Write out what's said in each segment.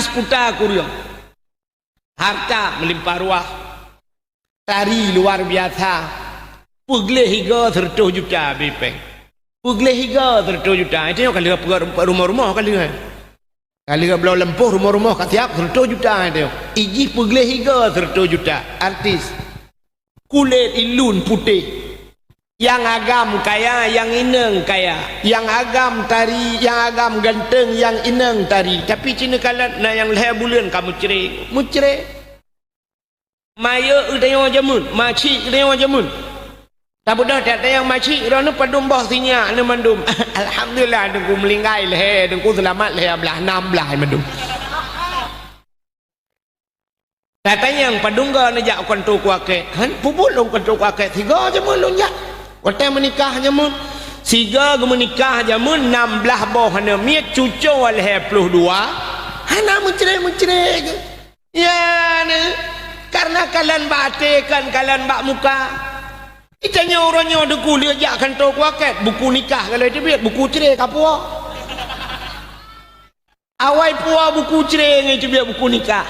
artis putar kuriang. Harta melimpah ruah. Tari luar biasa. Pugle higa 100 juta bipeng. Pugle higa 100 juta. Itu yang kalau rumah-rumah kalau belau lempuh rumah-rumah kat tiap 100 juta itu. Iji pugle higa 100 juta. Artis. Kulit ilun putih. Yang agam kaya, yang ineng kaya. Yang agam tari, yang agam ganteng, yang ineng tari. Tapi cina kalat na yang leher bulan kamu cerai. Mu cerai. Maya udaya jamun, macik udaya jamun. Tak bodoh tak yang macik rana padum bah sinyak na mandum. Alhamdulillah dengku melingkai leher, dengku selamat leher belah 16 mandum. Katanya yang padungga najak kantor kuake. Han puput long kantor kuake 3 jamun lonjak. Waktu menikah jamun, siga menikah jamun 16 boh hana miat cucu walhe 22. Hana mencerai. Ya ne, karena kalian batekan kalian bak muka. Itanya orangnya ada kuliah jak kantor kuaket buku nikah kalau itu biar buku cerai kapua. Awai pua buku cerai itu biar buku nikah.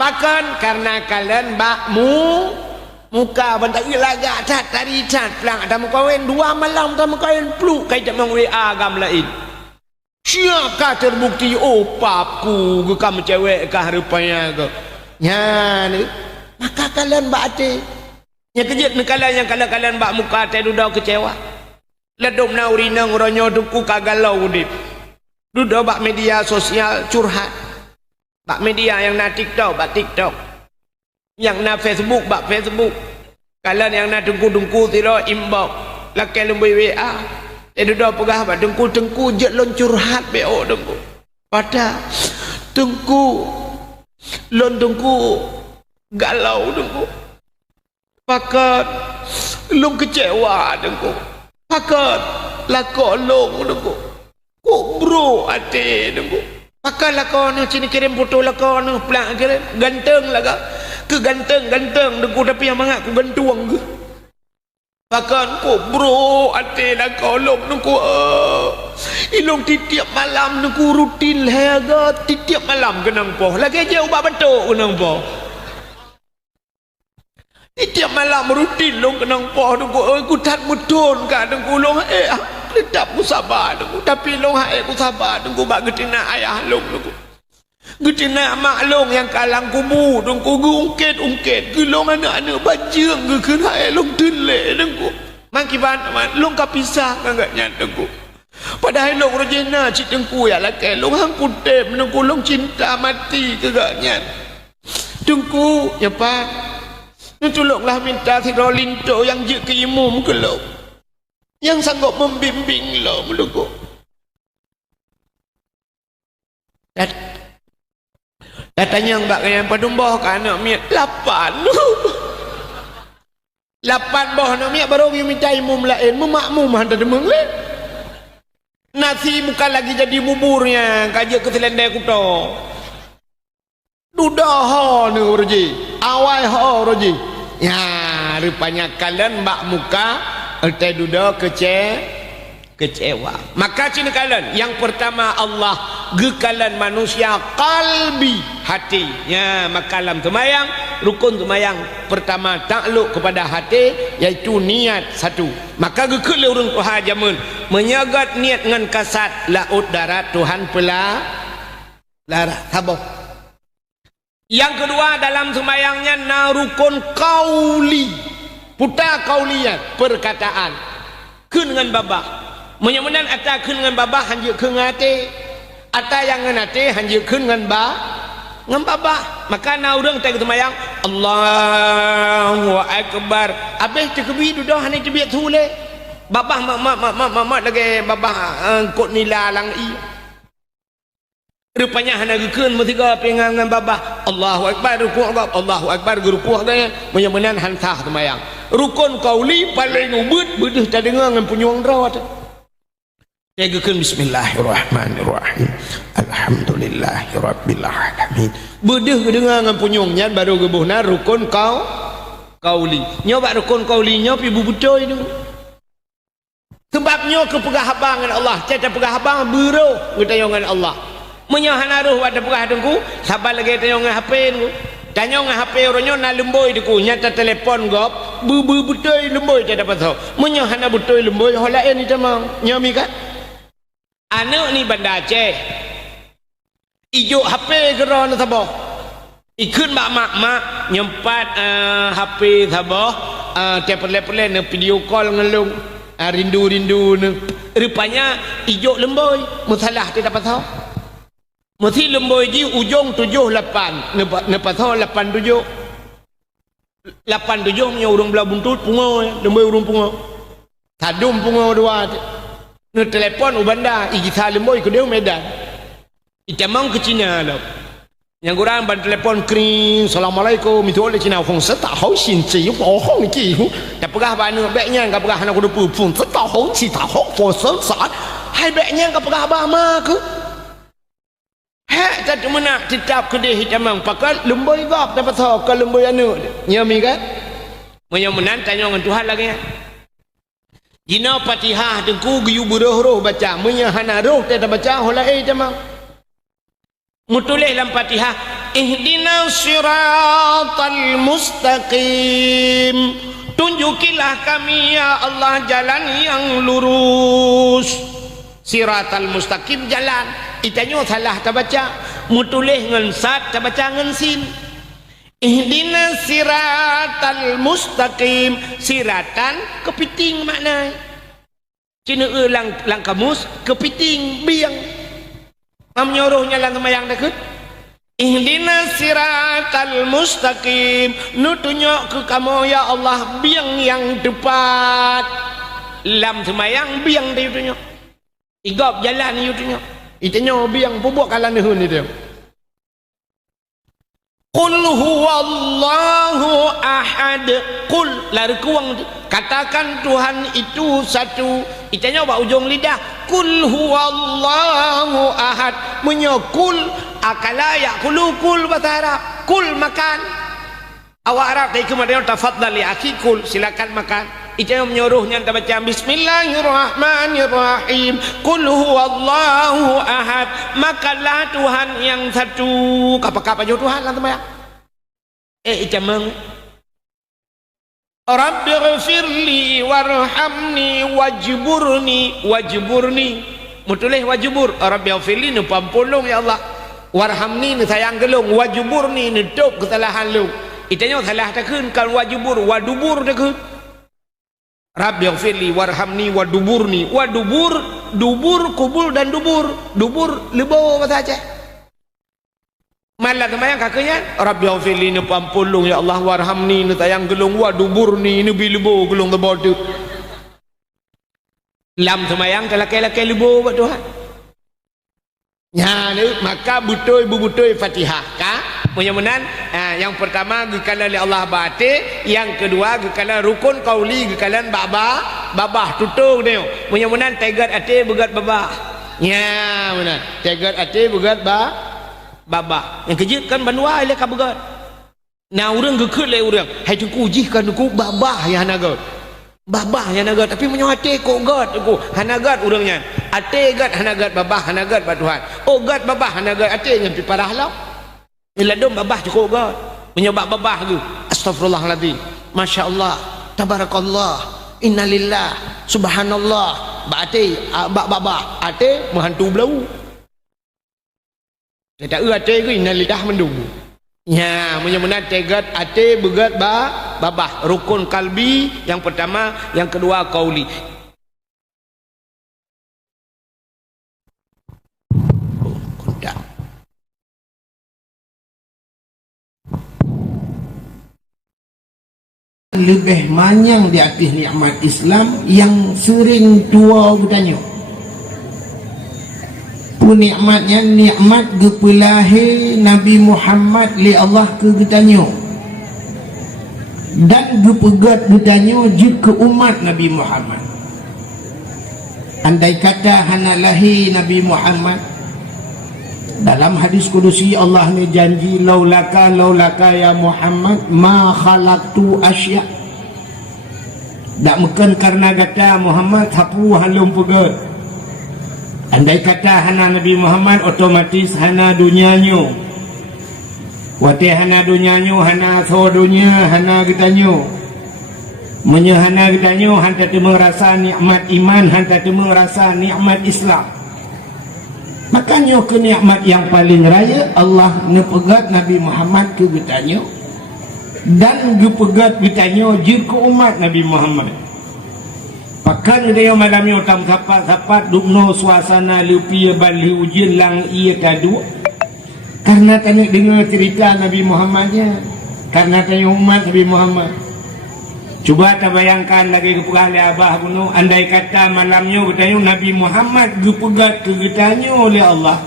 Pakan karena kalian bak muka bantak ilaga tat tari tat pelang ada mukawin 2 malam ada mukawin peluk kait mang WA agam lain. Siapa terbukti opapku ke kamu cewek kah rupanya ke. Nya ni maka kalian bakte. Nya kejut kalian yang kalian bak muka teh duda kecewa. Ledom na urina ngoronyo duku kagalau udip. Duda bak media sosial curhat. Bak media yang na TikTok bak TikTok. Yang na Facebook bak Facebook. Kalian yang na dengku-dengku tiro inbox. Laki lembai WA. Dah pegah bak dengku-dengku jet lon curhat BO dengku. Pada dengku lon dengku galau dengku. Pakat lon kecewa dengku. Pakat lakon long dengku. Kok bro ate dengku. Pakat lakon sini kirim foto lakon pelak kirim ganteng laga. Keganteng dengku tapi yang mangak ku gantuang ke. Pakan ku bro ate nak kolong dengku. Ilong titiap malam dengku rutin lega titiap malam kenang poh. Lagi aja ubah betul kenang poh. Titiap malam rutin long kenang poh dengku. Ku tak mutun ka dengku long letak ku sabar dengku. Tapi long ku sabar dengku bak getina ayah long dengku. Getina maklong yang kalang kubu dengku ungket gelong anak-anak bajang ke kena long tele dengku makiban long kapisah agaknya dengku padahal long rojena cik dengku ya laki long hang kutip dengku long cinta mati agaknya dengku ya pak tolonglah minta si rolinto yang je ke imum ke long yang sanggup membimbing long dengku. Katanya mbak yang padumbah ke anak miat 8 boh anak miat baru minta imum lain memakmum hantar demeng nasi bukan lagi jadi buburnya kajak ke selendai kuto dudah ho ni roji awai ho roji ya rupanya kalian mbak muka ertai dudah kecewa. Maka cina kalian yang pertama Allah gekalan manusia kalbi hati ya makalam temayang rukun temayang pertama takluk kepada hati iaitu niat satu. Maka gekele urang Tuhan jamun menyagat niat dengan kasat laut darat Tuhan pela lara sabar. Yang kedua dalam semayangnya na rukun kauli putar kaulian perkataan keun dengan babah menyamunan ata keun dengan babah hanjeu keun ngate ata yang nganate hanjeu keun dengan babah maka na urang teh semayang Allahu akbar abeh tekbir dah hanai tebiat sule babah mak lagi babah kot nila lang i rupanya hana gekeun metiga pengangan babah Allahu akbar rukuk Allahu akbar rukuk dah menyamunan hansah semayang rukun qauli paling ubud beudeuh teh dengar ngan punyuang rawat Tegakan bismillahirrahmanirrahim. Alhamdulillahirabbil alamin. Beudeuh kedengar ngan punyungnya baru gebuhna rukun qauli. Nyoba rukun qaulinya pi bubutoy tu. Sebabnya kepegah habang dengan Allah, cata pegah habang beruh ngetayo dengan Allah. menyahana roh ada perah dengku sabar lagi tanya ngah HP dengku tanya ngah HP orangnya na lemboi dengku nyata telefon gop betul lemboi tak dapat tahu menyahana betul lemboi holain ni tamang nyami kan anak ni Banda Aceh ijo HP geron sabah ikut mak nyempat HP sabah telepon video call ngelung rindu ni rupanya ijo lemboi masalah tak dapat tahu mesti lemboi ji ujung 78 nepat tahu 87 punya urung belah buntut pungo lemboi urung pungo sadum pungo dua ne telefon ubanda igi lemboi ke dia Medan itamang ke Cina lah yang kurang ban telefon kring assalamualaikum itu oleh Cina hong seta hao xin ji bo hong ji tak pegah ba ne beknya ka pegah na ku pu pun seta hong ji ta hong fo sen sa hai beknya ka pegah ba ma ke hak tak mana tetap kedih hitamang pakai lemboi gap dapat tahu ke lemboi anu nyami kan menyan tanya dengan Tuhan lagi jina Fatihah dengku giyu buruh baca menyahana roh tak baca holai tamang mutulih dalam Fatihah ihdinas siratal mustaqim tunjukilah kami ya Allah jalan yang lurus siratal mustaqim jalan itanyo salah tak baca mutulih ngan sat tak baca ngan sin ihdinas siratal mustaqim siratan kepiting makna cina lang kamus kepiting biang am nyuruhnya lang kemayang dekut ihdinas siratal mustaqim nutunyo ke kamu ya Allah biang yang tepat lam semayang biang dia tunyo igap jalan yutunya itanya biang bubuk kalan dehun itu qul huwallahu ahad qul lari kuang katakan Tuhan itu satu itanya ba ujung lidah qul huwallahu ahad menyokul akala yakulu kul bahasa Arab kul makan awak Arab dari kemudian tafaddal ya akhi kul silakan makan itu yang menyuruhnya kita baca bismillahirrahmanirrahim qul huwallahu ahad makanlah Tuhan yang satu apa-apa jo Tuhan lah teman itu meng Rabbighfirli warhamni wajburni mutulih wajbur Rabbighfirli nu pampulung ya Allah warhamni nu sayang gelung wajburni nu dop kesalahan lu itanya salah takun kalau wajbur wadubur takun Rabbighfirli warhamni waduburni dubur kubul dan dubur lebau bahasa Aceh malah kemayang kakaknya Rabbighfirli ni pampulung ya Allah warhamni ni tayang gelung waduburni ni bilebo gelung teboduk lam semayang kelak-kelak lebau buat Tuhan ya maka butoi Fatihah kah mudah-mudahan yang pertama gekalan oleh Allah bate yang kedua gekalan rukun kauli gekalan babah tutung dia mudah-mudahan tegat ate begat babah ya benar tegat ate begat babah yang kejut kan banua ile ka begat nah urang gekut le urang hai tu ujikan ku babah ya hanagat babah ya hanagat tapi menyo ate ko gat ku hanagat urangnya ate gat hanagat babah hanagat ba Tuhan oh gat babah hanagat ate yang pi parah lah iladum babah cukup gak menyebab babah tu astagfirullahaladzim Masya Allah tabarakallah innalillah subhanallah ba'ate babah ate menghantu belau saya tak ate ke innalillah mendung ya mudah-mudahan tegat ate begat babah rukun kalbi yang pertama yang kedua kauli lebih manyang di atas nikmat Islam yang sering tua bertanya pun nikmatnya nikmat gepelahi Nabi Muhammad li Allah ke bertanya dan gepegat bertanya juga umat Nabi Muhammad andai kata hanalahi Nabi Muhammad dalam hadis kudusi Allah ni janji laulaka ya Muhammad ma khalaqtu asya tak mungkin karena kata Muhammad hapu halum pegat Andai kata hana Nabi Muhammad, otomatis hana dunianyo. Wate hana dunianyo, hana so dunia, hana gitanyo. Menyahana gitanyo, hanta tu merasa nikmat iman, hanta tu merasa nikmat Islam. Makanya ke nikmat yang paling raya Allah nepegat Nabi Muhammad ke gitanyo, dan gepegat gitanyo je ke umat Nabi Muhammad. Pakan dia malamnya utam sapat dukno suasana lupi bali ujian lang ia kadu. Karena tanya dengar cerita Nabi Muhammadnya, karena tanya umat Nabi Muhammad. Coba terbayangkan lagi kepegali abah kuno, andai kata malamnya bertanya Nabi Muhammad gepegat ke getanya oleh Allah,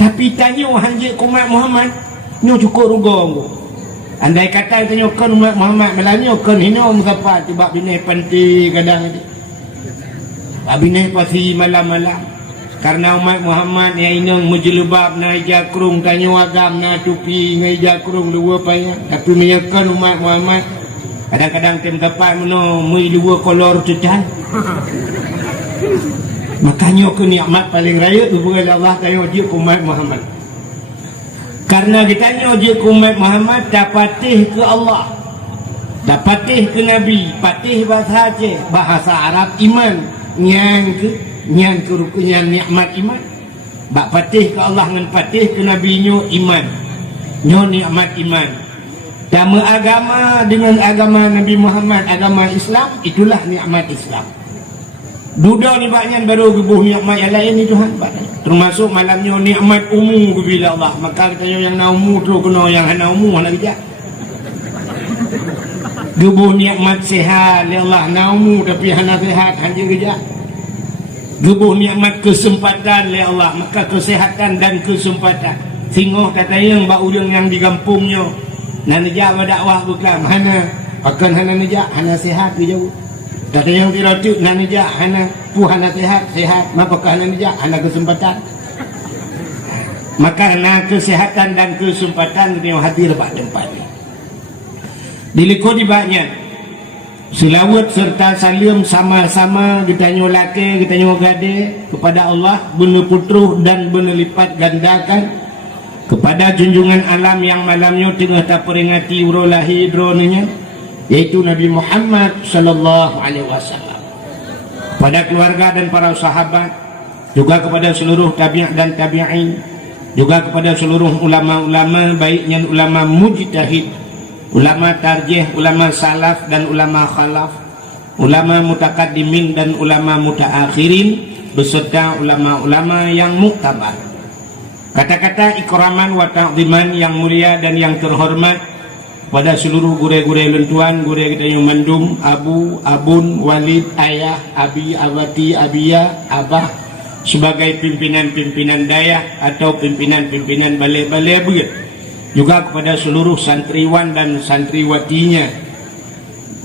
tapi tanya hanya umat Muhammad nyo cukup rugong. Andai kata tanya kan umat Muhammad malamnya kan hinom siapa tiba bini panti kadang itu abineh pasti malam-malam. Karena umat Muhammad yang inong menjelubab na jakrung tanya agam na tupi ngai jakrung dua payah, tapi menyakan umat Muhammad kadang-kadang tem tepat meno mui dua kolor cetan. Makanya ke nikmat paling raya hubungan Allah tanya je umat Muhammad. Karena ditanya je umat Muhammad dapatih ke Allah, dapatih ke Nabi, patih bahasa Aceh, bahasa Arab iman, nyang ke rukunnya nikmat iman. Bak patih ke Allah dengan patih ke Nabi nyo iman, nyo nikmat iman. Dama agama dengan agama Nabi Muhammad, agama Islam, itulah nikmat Islam. Duda ni baknya baru gebuh nikmat yang lain ni Tuhan. Termasuk malamnya nikmat umum bila Allah. Maka kita yang na umum tu kena yang hana umum hana kerja. Gebuh nikmat sehat ya Allah, na umum tapi hana sehat hanya kerja. Gebuh nikmat kesempatan ya Allah, maka kesehatan dan kesempatan. Singoh kata yang bak urang yang di kampungnya nan nejak berdakwah bukan hana akan hana nejak hana sehat di jauh. Kata yang tidak tu nan nejak hana pu hana sehat maka hana nejak hana kesempatan. Maka hana kesehatan dan kesempatan yang hadir pada tempat ni. Dilikudi banyak selawat serta salim sama-sama kita nyolake, kita nyogade kepada Allah benar putruh dan benar lipat gandakan kepada junjungan alam yang malamnya tengah tak peringati urolahi dronenya, yaitu Nabi Muhammad sallallahu alaihi wasallam. Pada keluarga dan para sahabat, juga kepada seluruh tabi'in dan tabi'in, juga kepada seluruh ulama-ulama, baiknya ulama mujtahid, ulama tarjih, ulama salaf dan ulama khalaf, ulama mutakaddimin dan ulama mutaakhirin, beserta ulama-ulama yang muktabar. Kata-kata ikraman wa ta'ziman yang mulia dan yang terhormat pada seluruh gure-gure lentuan, gure kita yang mandum, abu, abun, walid, ayah, abi, abati, abiyah, abah, sebagai pimpinan-pimpinan dayah atau pimpinan-pimpinan balai-balai begitu. Juga kepada seluruh santriwan dan santriwatinya.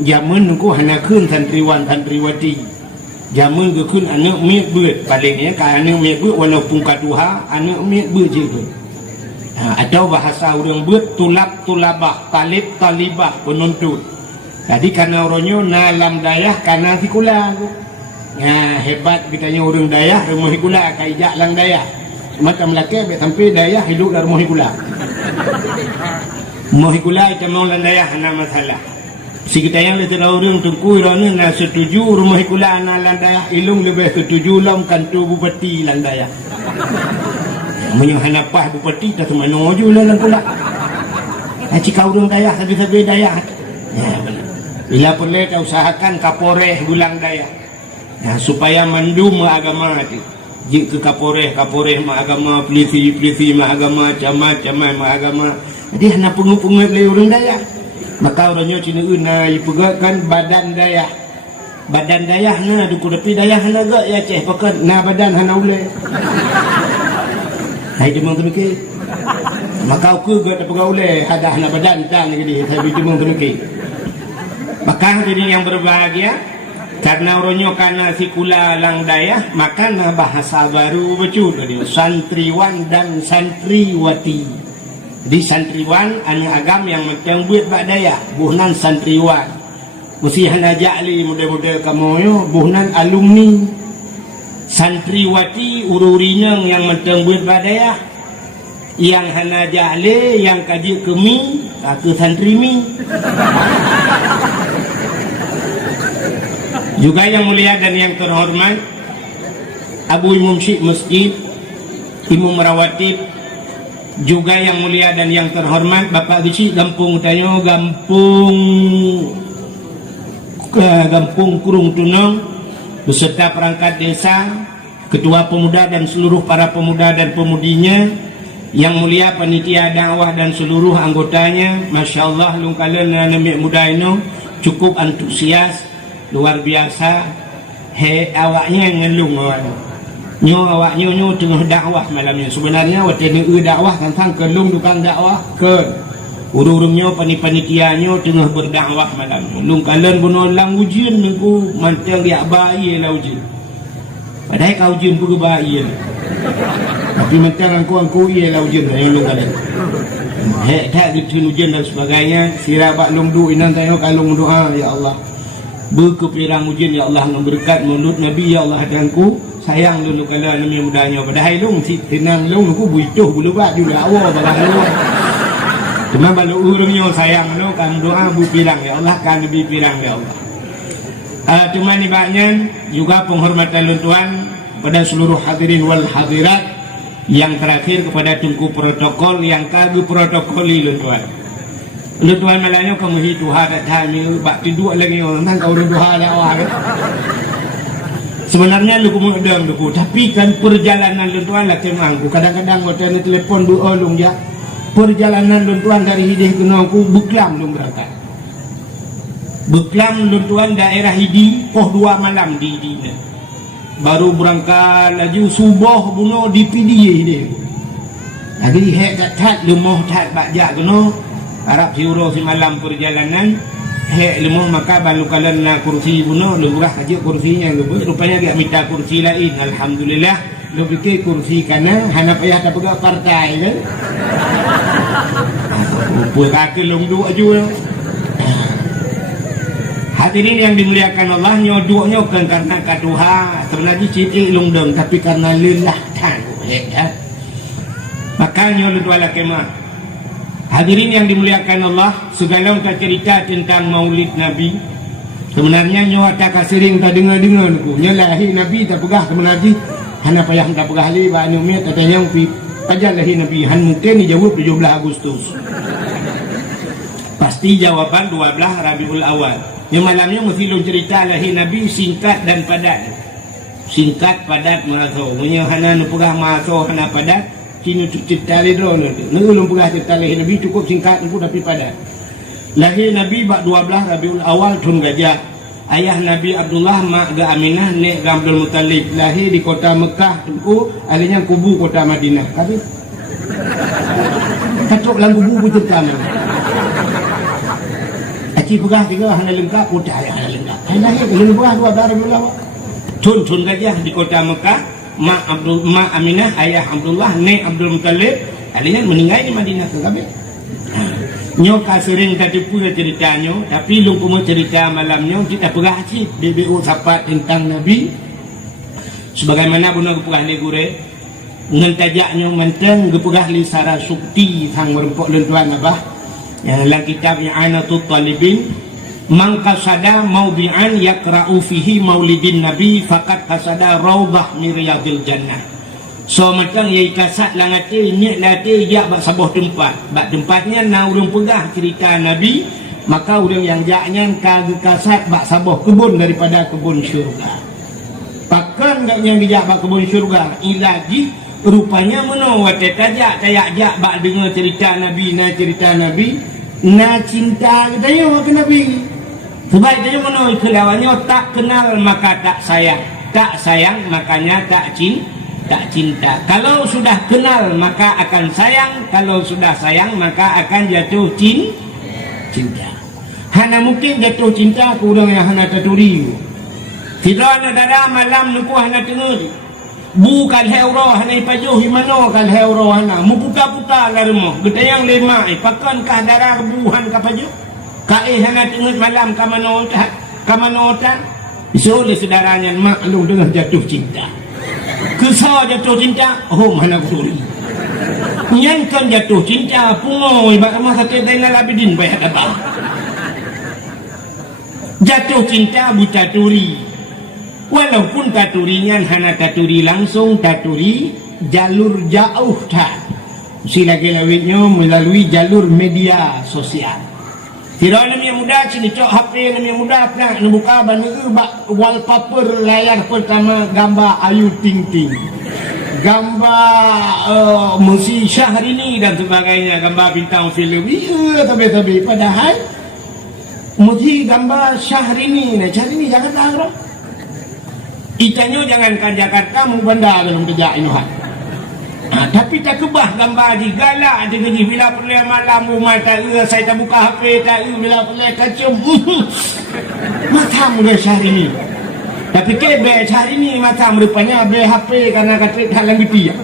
Jaman ku hana keun santriwan santriwati. Jaman ke keun anak miet beut. Palingnya ka anak miet beut walaupun kaduha anak miet beut je tu. Atau bahasa orang beut tulab tulabah, talib talibah, penuntut. Jadi karena orangnya nalam dayah kana sikula. Hebat kitanya orang dayah rumah sikula kaijak lang dayah. Macam laki sampai dayah hidup dari rumah sikula. Mohikula itu mau landaya hana masalah. Si kita yang letak orang tungku irana na setuju rumah ikula na landaya ilung lebih setuju lam kantu bupati landaya. Menyo hana pah bupati tak semano ju lah langkula. Jika orang daya sabi-sabi daya. Ya benar. Bila perlu kita usahakan kapoleh bulang daya. Ya, supaya mandum agama itu. Jika kapoleh ma agama, polisi ma agama, camat ma agama. Jadi hana pengu-pengu oleh orang daya. Maka orangnya cina na ipegakan badan daya. Badan daya na duku depi daya hana gak ya ceh pakat na badan hana ule. Hai demang temike. Maka aku gak tak ule ada hana badan tan gini tapi demang temike. Maka jadi yang berbahagia karena orangnya karena sikula lang daya, maka na bahasa baru betul tadi santriwan dan santriwati. Di santriwan anu agam yang macam buat bak daya, buhnan santriwan. Mesti hana jali model-model kamu yo, buhnan alumni. santriwati ururinya yang menteng buat badaya, yang hana jale, yang kaji kemi ke santri mi. Juga yang mulia dan yang terhormat Abu Imam Syekh Masjid, Imam Rawatib, juga yang mulia dan yang terhormat Bapak Bisi Gampung Tanyo, Gampung Kurung Tunong, beserta perangkat desa, ketua pemuda dan seluruh para pemuda dan pemudinya, yang mulia panitia dakwah dan seluruh anggotanya. Masya Allah lungkalan nabi muda ini cukup antusias, luar biasa. Awaknya ngelung awak awaknya tengah dakwah malam ni. Sebenarnya waktu ni dakwah kan sang kelung tukang dakwah ke urung-urungnya panitianya tengah berdakwah malam ni. Lung kalian bunolang ujian nunggu mantang dia bayi lah ujian. Padahal kau ujian pun bayi lah. Tapi mantang angku iya lah ujian yang lung kalian. Tak gitu ujian dan sebagainya. Sirabak lung du inan tanya kalau doa ya Allah. Berkepirang ujian ya Allah memberkat mulut Nabi ya Allah hadangku. Sayang dulu kalau Nabi mudanya padahal lung si tenang lung aku buituh bulu bak juga awak balang lu. Cuma balu urungnya sayang lu kan doa bu pirang ya Allah kan lebih pirang ya Allah. Cuma ni banyak juga penghormatan luntuan pada seluruh hadirin wal hadirat, yang terakhir kepada tungku protokol yang kagum protokoli luntuan. Luntuan malanya kamu hidup ada tamu bak tidur lagi orang kau doa ada awak. Sebenarnya lu kumudang lu, tapi kan perjalanan lu tuan lah kemangku. Kadang-kadang waktu ni telefon bu olung ya. Perjalanan lu tuan dari Hidih ke Nongku Beklam lu berangkat. Beklam lu tuan daerah Hidih, 2 malam di Hidih. Baru berangkat lagi subuh bunuh di Pidiye Hidih. Lagi hek kat tat lu moh tat bakjak kena. Arab siuro si malam perjalanan. Hek lemah maka balu kalian na kursi bunuh lu murah aja kursinya lu rupanya dia minta kursi lain. Alhamdulillah lu fikir kursi kana hana payah tak pegang partai kan. Puan kaki lu dua aja. Hadirin yang dimuliakan Allah, nyoduknya bukan karena kaduha sebenarnya citi lung deng tapi karena lillah tan ya. Makanya lu dua kemah. Hadirin yang dimuliakan Allah, segala kita cerita tentang maulid Nabi. Sebenarnya nyawa tak kasering tak dengar-dengar aku. Nyalahi Nabi tak pegah sebenarnya. Hana payah tak pegah li ba anu met katanya pi pajal lahi Nabi. Han mungkin dijawab 17 Agustus. Pasti jawaban 12 Rabiul Awal. Yang malamnya mesti lu cerita lahi Nabi singkat dan padat. Singkat padat maraso. Munya hana nu pegah maraso hana padat. Kini cerita ledo nulung pegah cerita lahir Nabi cukup singkat itu tapi padat. Lahir Nabi bak 12 Rabiul Awal tahun gajah. Ayah Nabi Abdullah mak ga Aminah nek ga Abdul Muttalib lahir di kota Mekah tu alihnya kubu kota Madinah. Tapi katuk lang kubu cerita mana. Aci pegah tiga hana lengkap kota hana lengkap. Lahir ke lengkap 12 Rabiul Awal. Tahun gajah di kota Mekah. Mak Aminah, ayah Abdullah, nek Abdul Muttalib, alihnya meninggal di Madinah ke Kabir. Nyoka sering tak tipu ceritanya, tapi lu mau cerita malamnya kita pegah cip BBU sapat tentang Nabi. Sebagaimana bunuh pegah li gure, ngentajaknya menteng gepegah li sara sukti sang merempok lentuan abah. Yang dalam kitab I'anatul Talibin. Man qasada mawdi'an yakra'u fihi maulidin Nabi faqad qasada rawdah min riyadil jannah. So macam yai kasat langate nyek late jak bak sabuh tempat. Bak tempatnya na urang pegah cerita Nabi, maka urang yang jaknya kage kasat bak sabuh kebun daripada kebun syurga. Pakan gak yang dijak bak kebun syurga ilaji rupanya meno wate tajak tayak jak bak dengar cerita Nabi na cinta katanya ke Nabi. Sebab dia menurut kelawannya tak kenal maka tak sayang. Tak sayang makanya tak cinta. Kalau sudah kenal maka akan sayang. Kalau sudah sayang maka akan jatuh cinta. Hana mungkin jatuh cinta ke orang yang hana taturi. Tidak ada malam nuku hana tengok. Bukan heuro hana ipajuh himano kal heuro hana. Mupuka-puka larmo. Gedayang lema pakan kah darah rebuhan kapajuh. Kai hana tengok malam kamanotan. Isu oleh saudaranya maklum dengan jatuh cinta. Kesal jatuh cinta, oh mana kuri. Nyan kan jatuh cinta, pungoy, bak rumah sakit Zainal Abidin bayar apa? Jatuh cinta buta turi. Walaupun taturinya hana taturi langsung, taturi jalur jauh tak. Si lagi-lawitnya melalui jalur media sosial. Kira nama yang muda, sini cok HP nama yang muda, nak buka bani bak wallpaper layar pertama gambar Ayu Ting Ting, gambar Musi Syahrini dan sebagainya, gambar bintang filem. Tapi padahal Musi gambar Syahrini, Syahrini Jakarta bro. Itanya jangankan Jakarta, mau bandar dalam kerja inuhan. Tapi tak kebah gambar di galak dia gaji bila perlu malam rumah tak saya tak buka HP tak bila perlu kacum macam dia Syahrini. Tapi kebe Syahrini macam rupanya be HP karena kata halang gitu ya.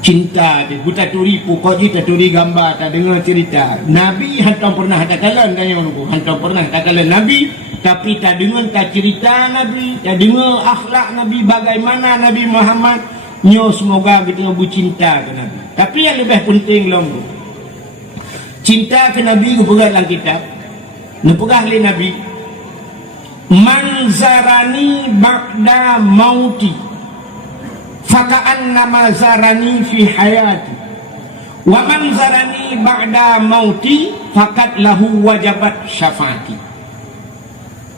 Cinta dia buta turi pokok je tak turi gambar tak dengar cerita Nabi hantam pernah ada kalan tanya aku hantam pernah tak kalan Nabi tapi tak dengar tak cerita Nabi tak dengar akhlak Nabi bagaimana Nabi Muhammad nyo semoga kita bu cinta ke Nabi tapi yang lebih penting lombo cinta ke Nabi ku pegang dalam kitab nu pegah le Nabi manzarani ba'da mauti faka'annama zarani fi hayati wa man zarani ba'da mauti fakat lahu wajabat syafaati.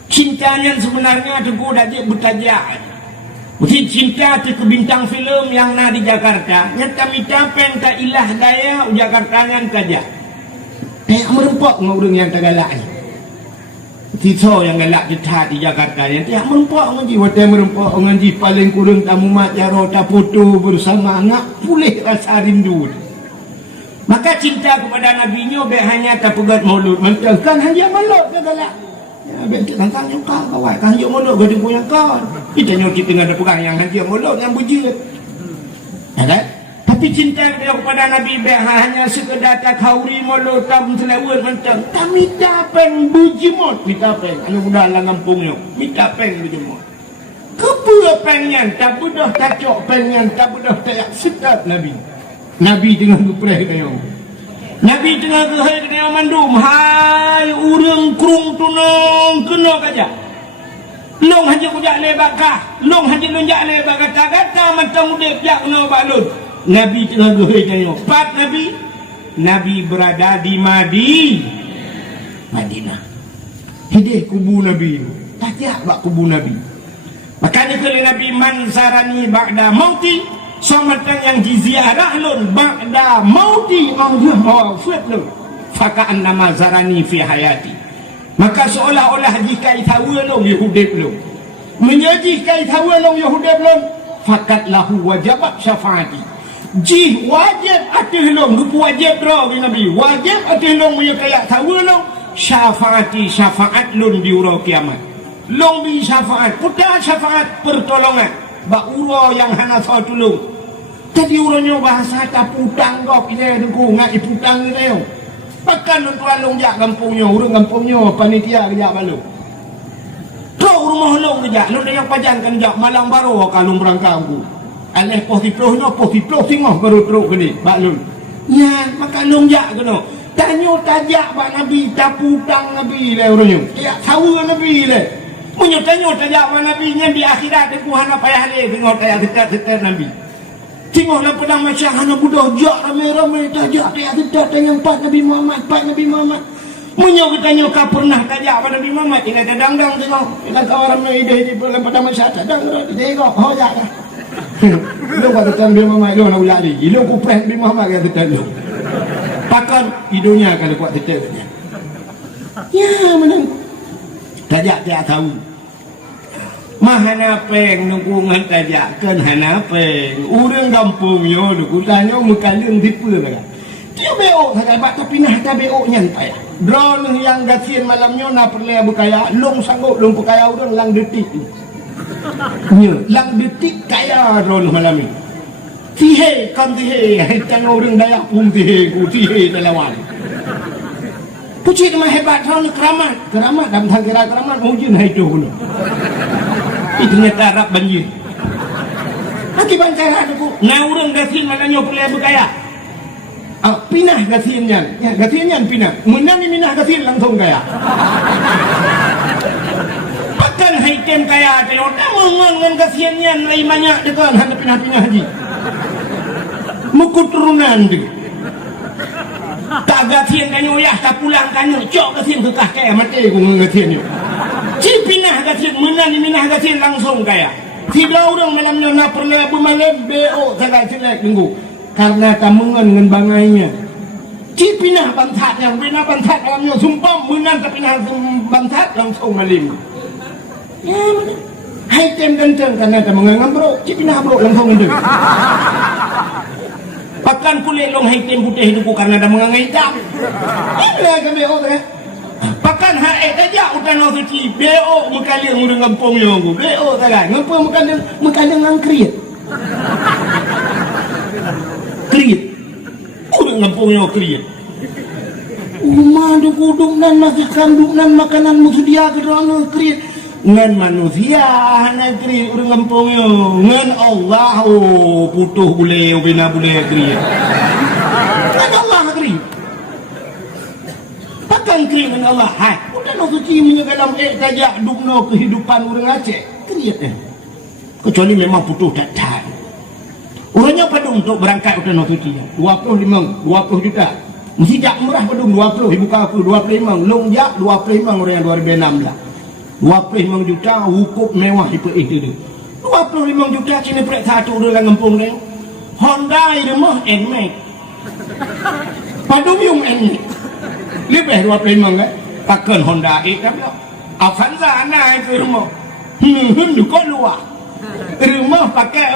Cintanya sebenarnya tu dah dia bertajak mesti cinta tu ke bintang filem yang na di Jakarta nyata mitapen ka ilah daya Jakarta ngan kaja merempok ngurung yang tagalak ni Tito yang galak jetah di Jakarta yang tiap merempok ngaji watai merempok ngaji paling kurang tamu mat jaro tak foto bersama nak pulih rasa rindu. Maka cinta kepada Nabi nyo be hanya tak pegat maulud mentangkan hanya maulud ke galak. Ya be tentang yang kau kawai kan hanya maulud gadi punya kau. Kita nyo kita ada pegang yang hanya maulud yang bujit. Ada? Tapi cinta kepada Nabi be hanya sekedar tak hauri maulud tam selawat mentang. Kami dapen bujimot mitapen anu mudah lang kampungnya mitapen bujimot kepua pengen tak budah tacok pengen tak budah tak sedap Nabi tengah gepreh kayo Nabi tengah gepreh kayo mandum hai urang krung tunong kena kaja long haji kujak le bakah long haji lonjak le bakata macam udip jak kena balun Nabi tengah gepreh kayo pat Nabi berada di Madinah. Hidih kubu Nabi. Tajak bak kubu Nabi. Makanya kalau Nabi manzarani ba'da mauti, somatan yang diziarah lun ba'da mauti mawafat lun. Faka'an nama zarani fi hayati. Maka seolah-olah jika itahu lun Yahudib lun. Menyajikan itahu lun Yahudib lun. Fakat lahu wajabat syafaati. Jih wajib atih long rupu wajib roh Nabi wajib atih long punya kayak tahu long syafaat lun di uro kiamat long bi syafaat putar syafaat pertolongan bak uro yang hana sa tulung tadi uronyo bahasa tak putang kau pilih dengku ngai putang ni yo bahkan lun tuan long jak kampungnya urang kampungnya panitia kerja balu kau rumah long kerja lun yang pajankan jak malang baru kalung berangkangku alih poh diploh tengah baru teruk gini baklun ya maka longjak kena tanyo tajak bak Nabi taputang Nabi le orangnya tiap tahu Nabi le munyo tanyo tajak bak Nabi nya di akhirat ku hana payah le tengok ayat dekat Nabi tengok lah pedang macam hana budak jak ramai-ramai tajak tiap dengan pat Nabi Muhammad munyo kita ka pernah tajak pada Nabi Muhammad tinggal kadang-kadang tengok kata orang ide di pada masyarakat kadang tengok hojak dah lu kata Nabi Muhammad lu nak ulat lagi lu kupres Nabi Muhammad kata tadi pakar hidungnya kalau kuat tetap ya menang tajak tak tahu mahana peng nungkungan tajak kan hana peng urang kampungnya lu kutanya mekalung tipe lah dia beok sahabat tapi nah tak beok nyantai drone yang gasian malamnya nak perlu berkaya long sanggup long berkaya urang lang detik lang detik kaya rol malam ni tihe kan tihe jangan orang dayak pun tihe ku tihe telawan puji nama hebat kau ni keramat dalam tangkira keramat mungkin itu pun Itu ternyata Arab banjir. Lagi bancara aku. Nah orang gasin malahnya boleh berkaya. Pinah gasinnya. Ya, gasinnya pinah. Menang minah gasin langsung kaya. Pakan haitem kaya. Kalau dengan gasinnya lain banyak dekat. Hanya pinah-pinah haji. Mukut turunan dia. Tak gasin kanyo ya. Tak pulang kanyo. Cok gasin kekah kaya. Mati aku dengan gasinnya. Si pinah gasin. Menang minah gasin langsung kaya. Tidak orang malamnya nak perlu bermalam BO sangat jelek tunggu karena tamungan dengan bangainya. Ci pinah bantat yang pinah bantat malamnya sumpah menang tapi pinah bantat langsung malam. Ya mana? Hai tem ganteng karena tamungan bro, ci pinah bro langsung itu. Pakan kulit long hai tem putih itu karena tamungan hitam. Ini kami orang. Pakan hae aja udah no suci BO mukali ngurang kampung yo aku BO tagai ngapa mukali ngang kriet urang kampung yo kriet madu kudung nan masakan nan makanan musudia kerono kriet ngan manusia hana kriet urang kampung yo ngan Allah putuh bule bina bule kriet ngan Allah kriet kering dengan Allah. Hai, udah no suci menyegalam tajak dukno kehidupan orang Aceh. Kriat kecuali memang putus datang. Orangnya padung untuk berangkat udah no suci. 20 juta. Mesti jak murah padung 20 ibu kaku 25. Long jak 25 orang yang 2016. 25 juta hukum mewah itu 25 juta sini prek satu dalam kampung ni. Honda rumah Nmax. Padung yung Nmax. Lebih 25 kan? Takkan Honda itu kan? Avanza anak itu rumah. Kau luar. Rumah pakai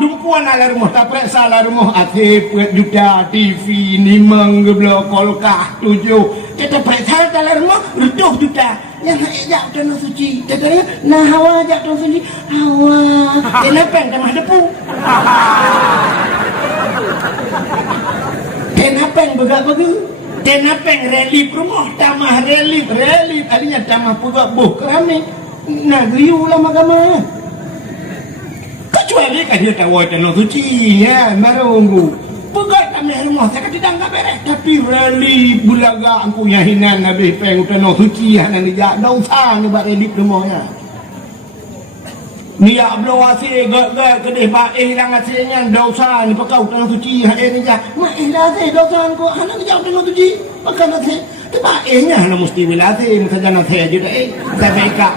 dumpuan ala rumah. Tak periksa lah rumah. AC 4 juta, TV, nimang, geblok, kolkah, 7. Kita periksa dalam rumah, 2 juta. Yang ajak tanah suci. Katanya, nah hawa ajak tanah suci. Hawa. Kenapa yang tamah depu? Kenapa yang begak-begak? Kenapa yang relief rumah tamah relief tadinya tamah pugak buh keramik negeri ulama agama kecuali kan dia tahu tanah suci ya marunggu pugak tamah rumah saya tidak enggak beres tapi relief bulaga aku yahinan nabi peng tanah suci hana dijak dosa ni buat relief rumahnya ni ya ablo wasi gak kedeh bae hilang hasilnya dosa ni pakau tanah suci hae ni ja mak ilate dosa ko hana dijak tanah suci pakan ate te bae nya hana mesti wilate musajana the aja deh sabeka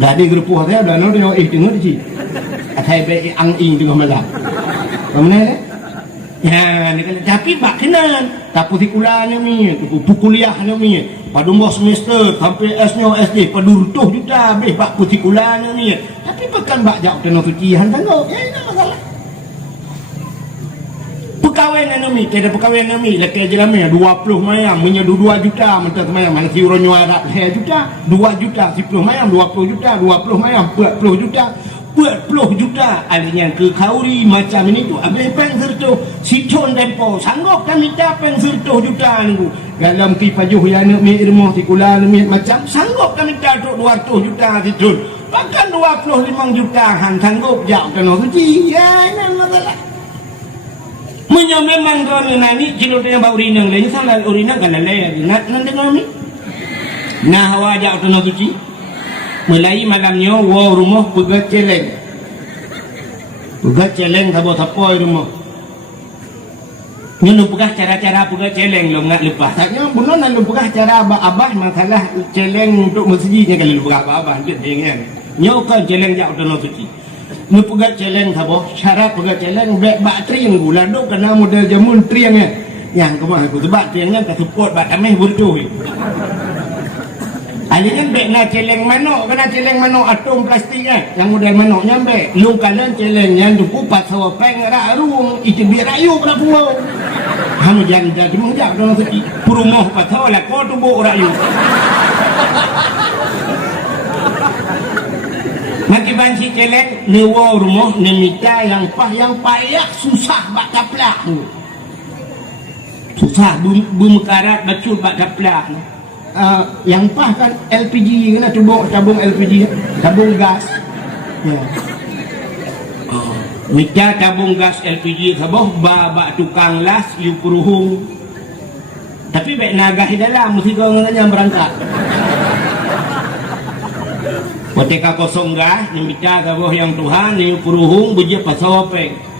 dadi grup hate ada no dino tengok di atai be ang ing tengok malam mana le ya ni kan tapi bak kenan tapu tikulanya mi kuliah mi padu mau semester sampai S-nya SD padu 2 juta beh bak putikulanya mi tapi pekan bak jauh tanah suci han tangguh ya ini masalah pekawai nami tiada pekawai nami laki aja lama 20 mayam menyedu 2 juta mentah mayam mana si orang nyuara 2 juta 2 juta 10 mayam 20 juta 20 mayam 40 juta 40 juta alinya ke kauri macam ini tu abis peng serto siton dempo sanggup kami capeng serto juta ni dalam kipajuh yang mi irmoh tikula mi macam sanggup kami taruh 200 juta siton bahkan 25 juta han sanggup jauh tanah suci ya ini masalah memang kau ni kilo yang bau rinang lain salah urinang kalau leh nanti kami nah hawa jauh tanah suci mulai malamnya wow rumah pegat celeng tabo tapoi rumah nyu pegat cara-cara pegat celeng lo nggak lepas taknya bulan lalu pegat cara abah masalah celeng untuk masjidnya kalau pegat abah dia dengan nyu kan celeng jauh tanah suci nyu pegat celeng tabo cara pegat celeng bak triang gula do kena model jamun triangnya yang kemana aku sebab triangnya tak support bak tameh burcu Alih kan nak celeng manok, kena celeng manok atom plastik kan, yang model manok nyampe. Lu kalian celeng yang tu kupat sawa peng rak ruang, itu biar ayu pada pulau. Hamu jangan jadi mengjak dalam segi perumoh patau lah kau tu buk rayu. Maki banci celeng lewo rumah nemita yang payah susah bak taplak. Susah bumekarat bacut bak taplak. yang pas kan LPG kena tabung LPG, tabung gas. Ya. Mika tabung gas LPG saboh ba tukang las yu kuruhung. Tapi baik naga di dalam mesti kau nganya berangkat. Ketika kosong gas, mika saboh yang Tuhan yu kuruhung bujia pasopeng.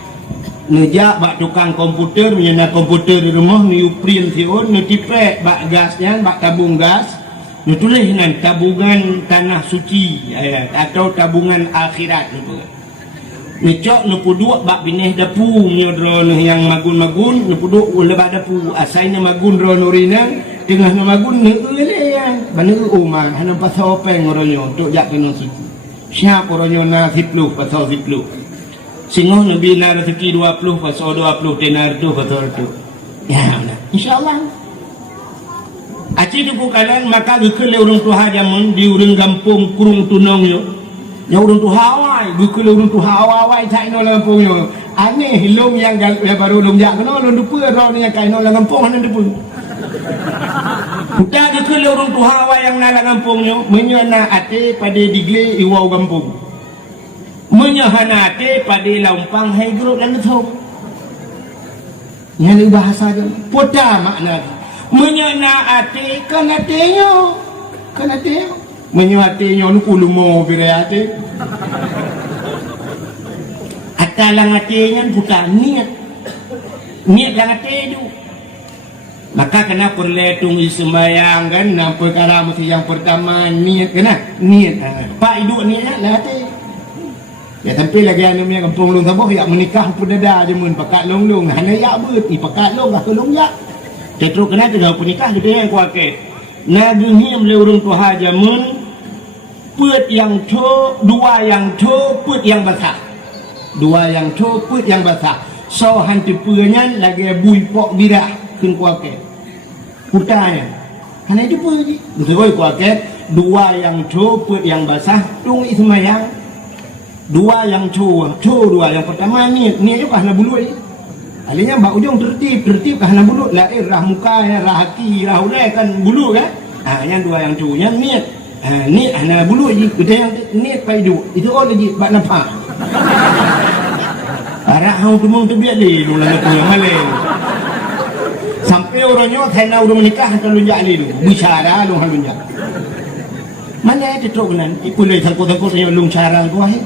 Ngejak bak tukang komputer menyana komputer di rumah ni print sion ni tipek bak gasnya bak tabung gas ni tulis dengan tabungan tanah suci atau tabungan akhirat ni cok ni puduk bak binih dapu nyodro ni yang magun-magun ni puduk lebak dapu asalnya magun ro nurina tengah ni magun ni ele yang bani umar hana pasal peng ronyo tok jak kena situ siapa ronyo na 10 pasal 10 Singoh Nabi na rezeki 20 pasal 20 dinar tu pasal tu. Ya, insya-Allah. Aci tu bukan maka gekele urang tuha jamun di urang kampung kurung tunong yo. Ya urang tuha awai, gekele urang tuha awai cai no kampung yo. Aneh hilung yang baru lum jak kena lum dupa ro ni kai no kampung hana dupa. Kita gekele urang tuha awai yang na kampung yo menyana ate pada digle iwau kampung. Menyahanate pada laumpang hai grup dan thau. Yang bahasa je. Poda makna. Menyahanate kanatenyo. Kanatenyo. Menyahantenyo nu kulumo birate. Atalang atenyan puta niat. Niat lang ate du. Maka kena perletung sembayang kan nampak perkara mesti yang pertama niat kena. Niat. Pak hidup niat lah ate. Ya sampai lagi anu yang kampung long saboh yak menikah pun dada je mun pakat long hana yak beut i pakat long ke long yak tetru kena tegau penikah gitu yang kuake na genghiam le urang tuha jamun peut yang tho dua yang tho peut yang basah dua yang tho peut yang basah so hantu peunyan lagi bui pok birah keun kuake putanya hana itu pun betul kuake dua yang tho peut yang basah tung ismayang dua yang dua yang pertama ni juga kena bulut ni alinya mbak ujung tertib kena bulut lahir rah muka rah hati rah ulai kan bulut kan yang dua yang yang niat ni kena bulut je kita yang niat paidu itu all lagi bak nampak arah hang tumung tu biar li lu lalu yang malay sampai orangnya kena urang menikah kalau lunjak li lu bicara lu hang lunjak mana ada tu benar ipulai tangkut yang lung cara tu ai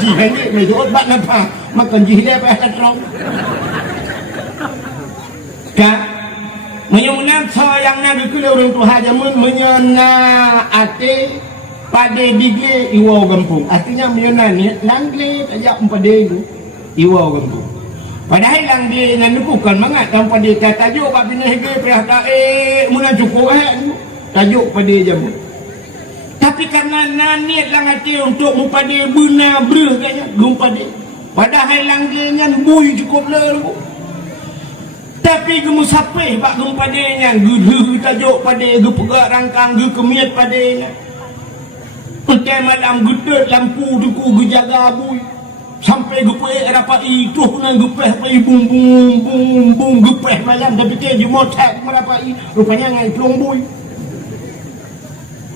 jihad ni tu obat nampak makan jihad apa yang terong ka menyunat sayang nabi kula urang tuha jamun menyana ate pada digle iwau kampung artinya menyana ni langle tajak pada itu iwau kampung padahal lang dia nan bukan mangat tanpa dia tajuk bab bina hege pihak muna cukup tajuk pada jamun. Tapi karena niat lang hati untuk mupada benar ber kayaknya gumpade. Padahal lang dia nyan bui cukup lelu. Tapi gemu sapeh bak gumpade nyan gelu tajuk pada ge pegak rangkang ge kemiat padanya. Entai malam gedut lampu tuku ge jaga bui. Sampai gepeh rapai tu nang gepeh pai bum gepeh malam tapi ke jumotak merapai rupanya ngai plong bui.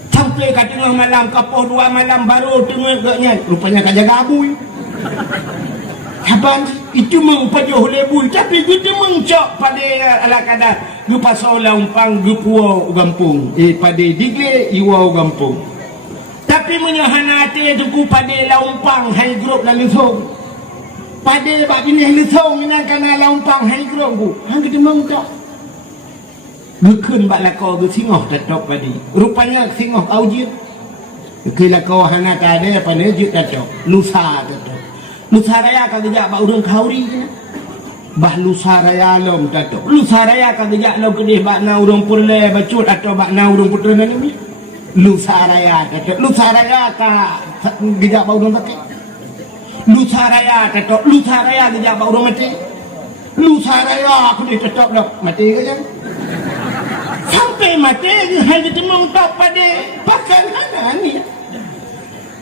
Sampai kat tengah malam kapoh 2 malam baru tengah gaknya rupanya kat jaga abui kapan itu mengpajoh lebui tapi kita mengcok pada ala kadar ge pasal laumpang ge puau gampung pada digle iwau gampung tapi menyahanate tuku pada laumpang hai grup lalu song pada bab ini lesong minang kana laumpang hai grup ku hang kita mengcok gekun bak lakau ge singoh tatok padi rupanya singoh aujit ke lakau hana ta ada apa ne jit tatok lusa tatok lusa raya ka gejak bak urang khauri ke bah lusa raya lom tatok lusa raya ka gejak lo kedih bak na urang purle bacut atau bak na urang putra ni lusa raya tatok lusa raya ka gejak bak urang tak lusa raya tatok lusa raya gejak bak urang mati lusa raya aku ni tatok dak mati ke jang sampai mati hanya temung tak pada pakai hana ni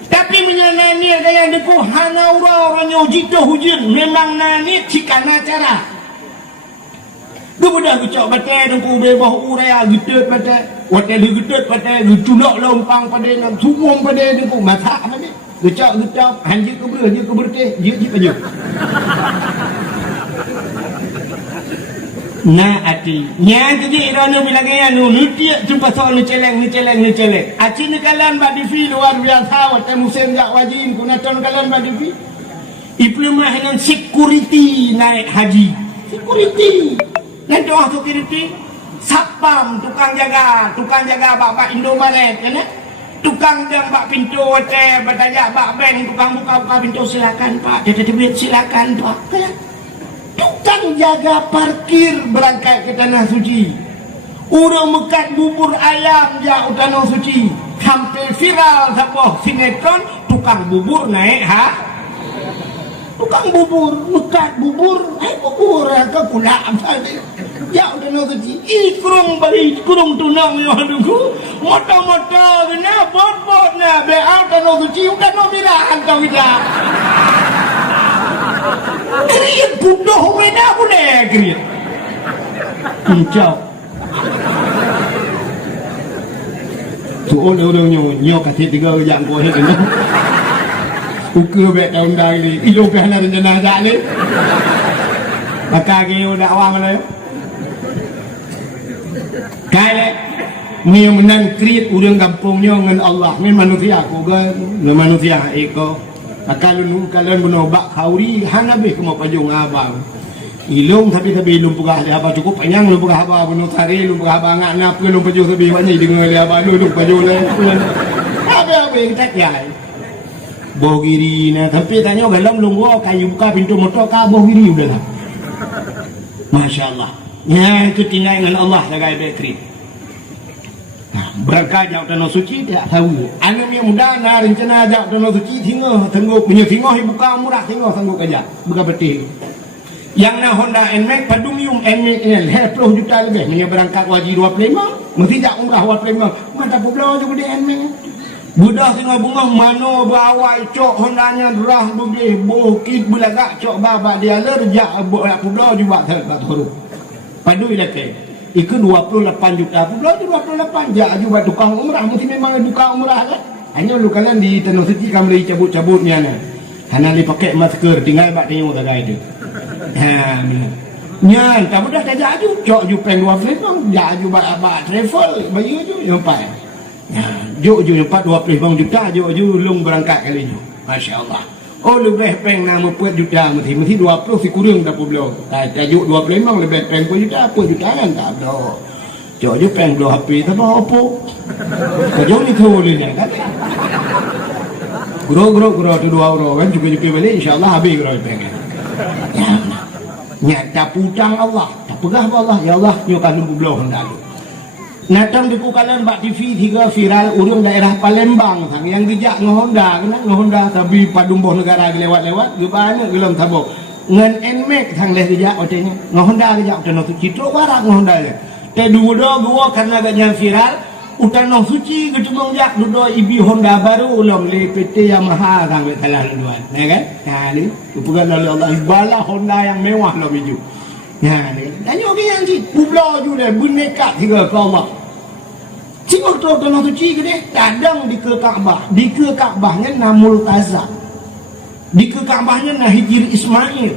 tapi menyanyi gaya deku hana orang jito hujun memang nani cikana cara Kemudian kecok batai dengku bebah uraya gedut batai. Watai dia gedut batai, getulak lompang pada nak sumung pada dengku masak mana. Kecok hanji ke ber, je ke berteh, je aja. Nah ati, nya jadi rono bilang anu nutia jumpa soal ni celeng. Aci ni kalian badifi luar biasa, watai musim jak wajin kunaton kalian badifi. Diploma dengan security naik haji. Security. Dan doa security satpam tukang jaga bak Indomaret kan. Tukang jam bak pintu hotel bertanya bak bank tukang buka pintu silakan Pak. Dia duit silakan Pak. Tukang jaga parkir berangkat ke tanah suci. Urang mekat bubur ayam ja tanah suci. Hampir viral siapa sinetron tukang bubur naik tukang bubur, mekat bubur, bubur ke pula apa ni? Ya udah nanti, kurung tunang yang aduku, mata kena bot na, beal kan nanti, udah nombirahan kau tidak. Kriat budoh mana boleh kriat? Encau. Tu orang nyok kasih 3 jam kau ni. Ukur bet tahun dah ni, ilokan ada jenazah ni. Maka kau dakwah mana? Kaya ni menang kreat urang kampungnya dengan Allah. Ni manusia aku kan, manusia eko. Kalau kalian menobak kauri, hanabe kau pajung abang. Ilung tapi ilung pegah dia apa cukup panjang lu pegah apa bunuh tari lu pegah bangat nak lu pajung tapi banyak dengar dia apa lu pajung le. Apa kita kiai. Boh kiri na tapi tanya galam lunggu kayu buka pintu motor ka boh kiri udah lah. Masya Allah. Ya itu tinggal dengan Allah jaga bateri. Berangkat jauh tanah suci tidak tahu. Anak yang muda na rencana jauh tanah suci tengok punya tengok buka murah tengok sanggup aja buka betul. Yang na Honda NMAX Padumium NMAX ni 10 juta lebih. Punya berangkat wajib 25. Mesti jak umrah 25. Mata pulau juga dia NMAX. Budak tengah bunga mano bawa cok Hondanya derah begih bukit belagak cok baba dia lerjak pulau juga tak turun. Padu ilake. Iku 28 juta pulau tu 28 jak juga tukang umrah mesti memang tukang umrah kan. Hanya lu kalian di tanah suci kamu cabut-cabut ni ana. Hana li pakai masker tinggal bak tengok tak ada. Ha ni. Nyan tak mudah tak jaju cok ju peng 12 bang jaju bak travel bayu ju sampai. Juk 4-20 juta juk lung berangkat kali ni. Masya Allah. Oh lebih peng nama 4 juta mesti 20 si kurang dah belum. Tak juk 25 lebih peng 10 juta apa juta kan tak ada. Juk peng 2 HP tak apa. Kau ni tu boleh ni kan. Gro tu 2 euro kan juga balik insya-Allah habis gro peng. Ya. Nyata putang Allah. Tak pegah Allah ya Allah nyukan lu belah hendak lu. Natang di kalian bak TV 3 viral urang daerah Palembang sang yang dijak ngehonda kena ngehonda tapi padumboh negara lewat-lewat ge banyak gelem tabok ngan NMAX sang leh dijak otenya ngehonda dijak utano suci tro warak ngehonda le te dua karena ganya viral utano suci getubong jak dudo ibi Honda baru ulam le PT Yamaha sang salah duan ya kan ha ni pugan oleh Allah ibala Honda yang mewah lo biju. Ya ni. Tanya orang yang ni, pulau juga bernekat hingga ke Allah. Tengok tu tanah suci ke dia, kadang di ke Kaabah. Di ke Kaabahnya Namul Tazam. Di ke Kaabahnya nah Hijir Ismail.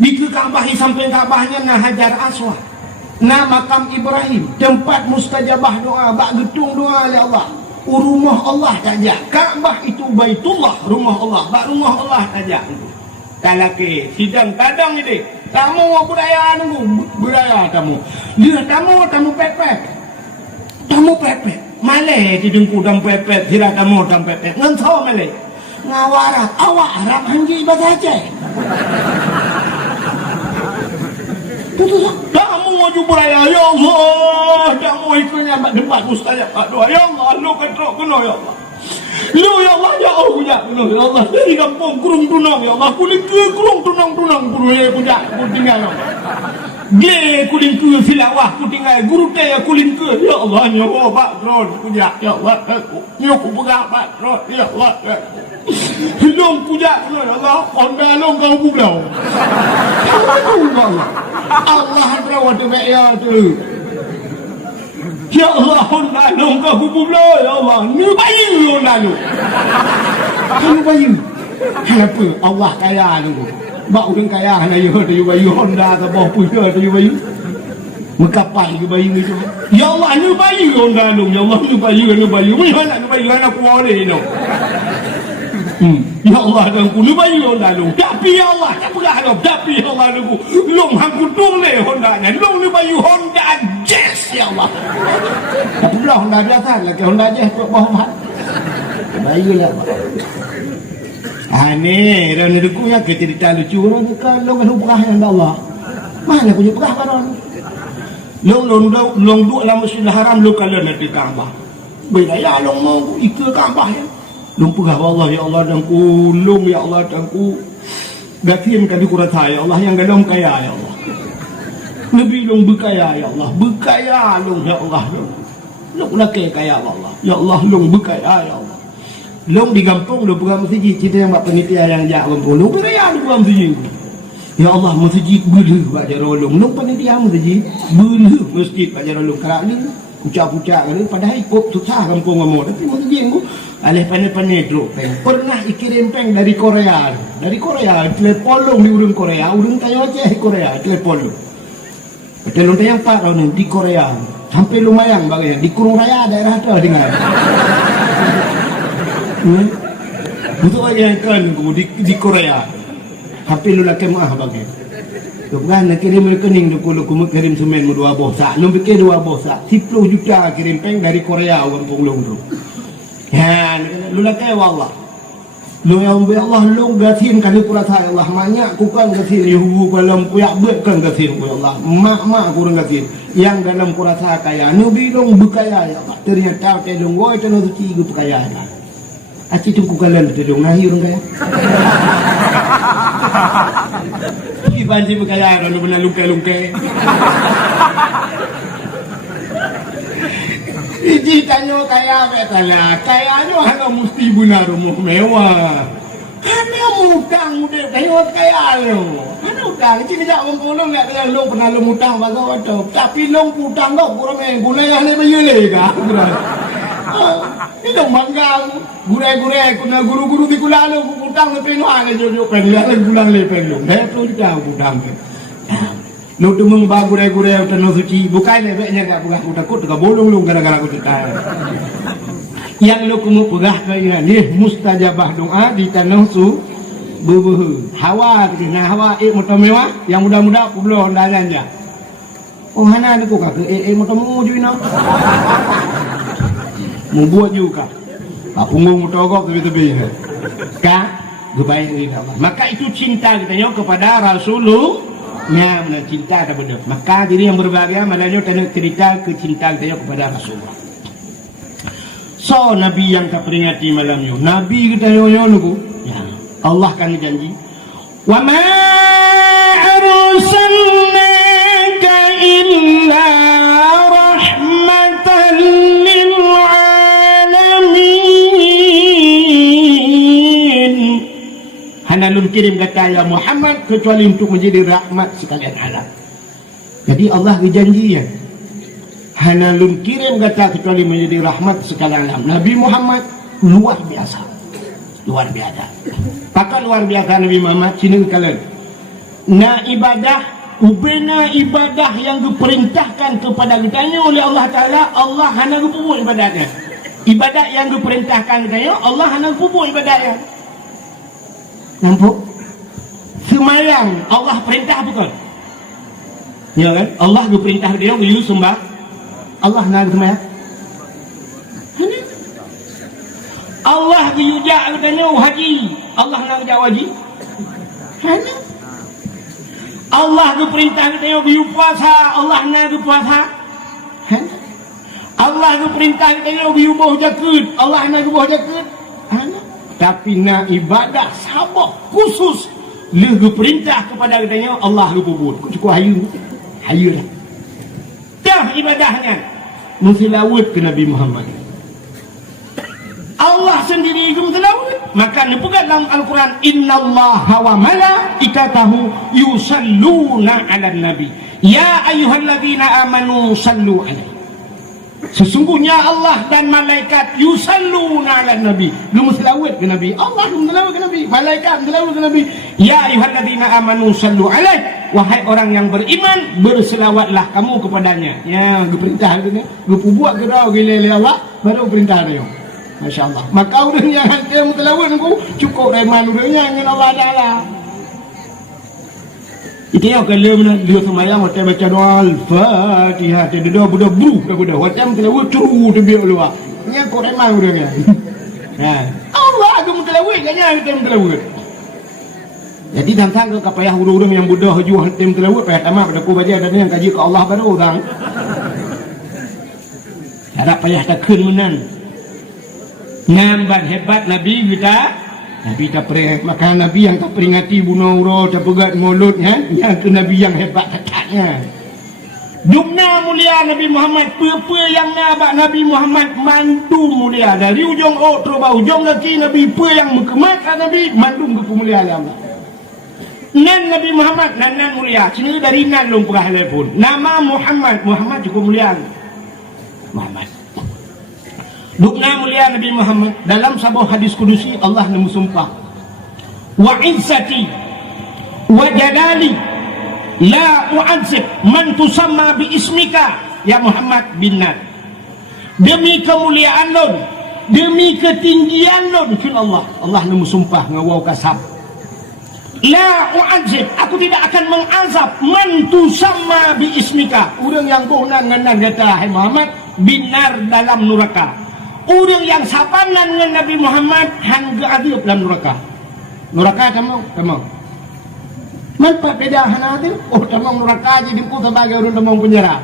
Di ke Kaabah sampai Kaabahnya nah Hajar Aswad. Nah makam Ibrahim, tempat mustajabah doa, bak getung doa ya Allah. Rumah Allah saja. Kaabah itu Baitullah, rumah Allah. Bak rumah Allah saja. Kalau ke sidang kadang ini tamu budaya nunggu budaya tamu dia tamu pepet malai di dengku dam pepet hira tamu dam pepet ngentau malai ngawara awak Arab hanji basaja tuh tamu maju budaya ya Allah tamu itunya debat mustajab doa ya Allah lu ketrok kena ya Allah lu ya Allah ya Allah ya Allah dari kampung kurung tunang ya Allah kulit ke kurung tunang kurung ya punya tinggal ge kulit ke filawah ku tinggal guru teh kulit ke ya Allah nyawa Pak Tron punya ya Allah nyawa pegah Pak Tron ya Allah hidung punya ya Allah Honda long kau bulau Allah. Allah terawat tu ya tu. Ya Allah, hondalu kau pula ya Allah. Ni bayi hondalu. Ni bayi. Kenapa Allah kaya tu? Bak orang kaya nak you bayi Honda ke bawah punya tu you bayi. Mengkapai ke bayi ni tu. Ya Allah, ni bayi hondalu. Ya Allah, ni bayi. Mana ni bayi anak kuare ni. Ya Allah dan ku ni bayi hondalu. Tapi ya Allah, tak pernah ada. Tapi ya Allah aku long hang ku tole Honda ni. Long ni bayi Honda Jazz ya Allah. Tapi pula Honda biasa lagi Honda Jazz tu bawah mat. Bayi lah. Ni dan aku ya ke cerita lucu orang kalau kan berah yang Allah. Mana punya berah kan? Long duk dalam Masjidil Haram lu kalau nak di Kaabah. Beda ya long mau ikut Kaabah ya. Long perah Allah ya Allah dan ku long ya Allah dan ku gatin kali kurata ya Allah yang gadam kaya ya Allah. Nabi long berkaya ya Allah. Berkaya long ya Allah. Long nak kaya Allah. Ya Allah long berkaya ya Allah. Long di kampung lu pegang masjid kita yang buat penitia yang jak kampung lu beraya lu pegang masjid. Ya Allah masjid bulu buat jarolong. Long penitia masjid bulu masjid buat jarolong. Kerana ni pucak-pucak kali padahal ikut susah kampung kamu. Tapi masjid ku alih pandai-pandai drop peng. Pernah ikirim peng dari Korea. Dari Korea telepon long di urang Korea, urang tanya Aceh Korea telepon lu. Betul yang Pak ni di Korea. Sampai lumayan bagian di Kurung Raya daerah tu dengar. Betul yang kan di Korea. Hampir lu laki mah bagi. Kemudian nak kirim rekening tu kalau kamu kirim semen mu 2 bosak. Lu fikir 2 bosak. 10 juta kirim peng dari Korea orang Punglong tu. Ya, lu laki wallah. Lu yang Allah lu gatin kali kurasa Allah banyak ku kan gatin yuhu dalam puyak bet kan gatin ku Allah. Mak kurang gatin. Yang dalam kurasa kaya nabi long berkaya ya Allah. Ternyata telung goi tano suci ku berkaya. Aci tungku kalan tu dong nahi orang kaya. Ki banji berkaya lalu benar lungkai. Iji tanyo kaya betala. Kaya nyo hanya mesti guna rumah mewah. Hanya mutang udah tanyo kaya lo. Hanya utang. Iji kejap orang pulung nak kaya lo pernah lo mutang bagai waktu. Tapi lo putang kau kurang guna yang ni bayule kah? Ini dong bangga gurai-gurai kuna guru-guru di kulalo putang le peno ale jojo pen ya gulang le peno he tu dah putang lo tu mung ba gurai-gurai utano suci bukai le beknya dak pegah ku takut ka bolong lu gara-gara ku cerita yang lo kumu pegah kaya ni mustajabah doa di tanah su bubuh hawa kena hawa motor mewah yang muda-muda ku belum hondalannya oh hana ni ku ka motor mu juina membuat juga punggung mutogok tebi-tebi kan baik ini Allah maka itu cinta kita kepada Rasulullah benar cinta ada benar maka diri yang berbahagia malahnya tanya cerita kecintaan kita kepada Rasulullah so Nabi yang kita peringati malam ini Nabi kita nunggu ya Allah kan janji wa ma arsalnaka illa rahmatan lil Hanalun kirim kata ya Muhammad kecuali untuk menjadi rahmat sekalian alam. Jadi Allah berjanji ya. Hanalun kirim kata kecuali menjadi rahmat sekalian alam. Nabi Muhammad luar biasa. Luar biasa. Pakar luar biasa Nabi Muhammad sini kalian. Na ibadah ubena ibadah yang diperintahkan kepada kita oleh Allah Taala Allah hana pupuk ibadahnya. Ibadah yang diperintahkan kita Allah hana pupuk ibadahnya. Nampak? Semayang Allah perintah bukan? Ya kan? Allah berperintah dia you sembah. Allah nak semayang. Allah berjujak katanya haji. Allah nak kerja haji. Allah berperintah katanya you puasa. Allah nak puasa. Allah berperintah katanya you bau jakut. Allah nak bau jakut. Tapi nak ibadah sabak khusus lu perintah kepada katanya Allah lu buat cukup hayu lah dah ibadahnya mesti lawat ke Nabi Muhammad Allah sendiri ke mesti lawat maka dipegang dalam Al-Quran, innallaha wa malaikatahu yusalluna 'alan nabi ya ayyuhalladzina amanu sallu 'alaihi. Sesungguhnya Allah dan malaikat yusalluna 'alan nabi. Lu selawat ke nabi, Allah lu selawat ke nabi, malaikat selawat ke nabi. Ya ayyuhalladzina amanu sallu 'alaihi, wahai orang yang beriman, berselawatlah kamu kepadanya. Ya, perintah dia, lu buat gerau gile Allah baru perintah dia. Masya-Allah. Maka orang yang dia selawat ku cukup reman urangnya dengan Allah Taala. Itu yang kalau dia semayang macam baca doa Al-Fatihah, dia doa budak buru dah budak. Macam telawat curu dia biar luar. Ni kau reman urangnya. Ha. Allah agak telawat kanya kita telawat. Jadi tentang ke payah urang yang budak haju tim telawat payah tamat pada ku baca ada yang kaji ke Allah baru orang. Ada payah tak kun menan. Nambat hebat Nabi kita, Nabi tak pernah maka Nabi yang tak peringati bunuh urut tak pegat mulut kan, yang tu Nabi yang hebat kakaknya. Dumna mulia Nabi Muhammad, apa yang nabak Nabi Muhammad mandu mulia dari ujung terus ujung kaki Nabi, apa yang mekemat Nabi mandu ke mulia Allah. Nan Nabi Muhammad nan mulia, sini dari nan lum perah pun. Nama Muhammad cukup mulia. Muhammad. Dukna mulia Nabi Muhammad dalam sebuah hadis kudusi Allah namu sumpah, wa izzati wa jalali la u'adzib man tusamma bi ismika ya Muhammad bin Nad. Demi kemuliaan lon, demi ketinggian lon fil Allah namu sumpah ngawau kasab, la u'adzib, aku tidak akan mengazab man tusamma bi ismika, orang yang bohnan ngan kata hai Muhammad bin Nar dalam neraka. Orang yang sapanan dengan Nabi Muhammad hangga adil dalam neraka. Neraka tamang. Manfaat beda hana adil. Oh tamang neraka jadi ku sebagai orang tamang penjara.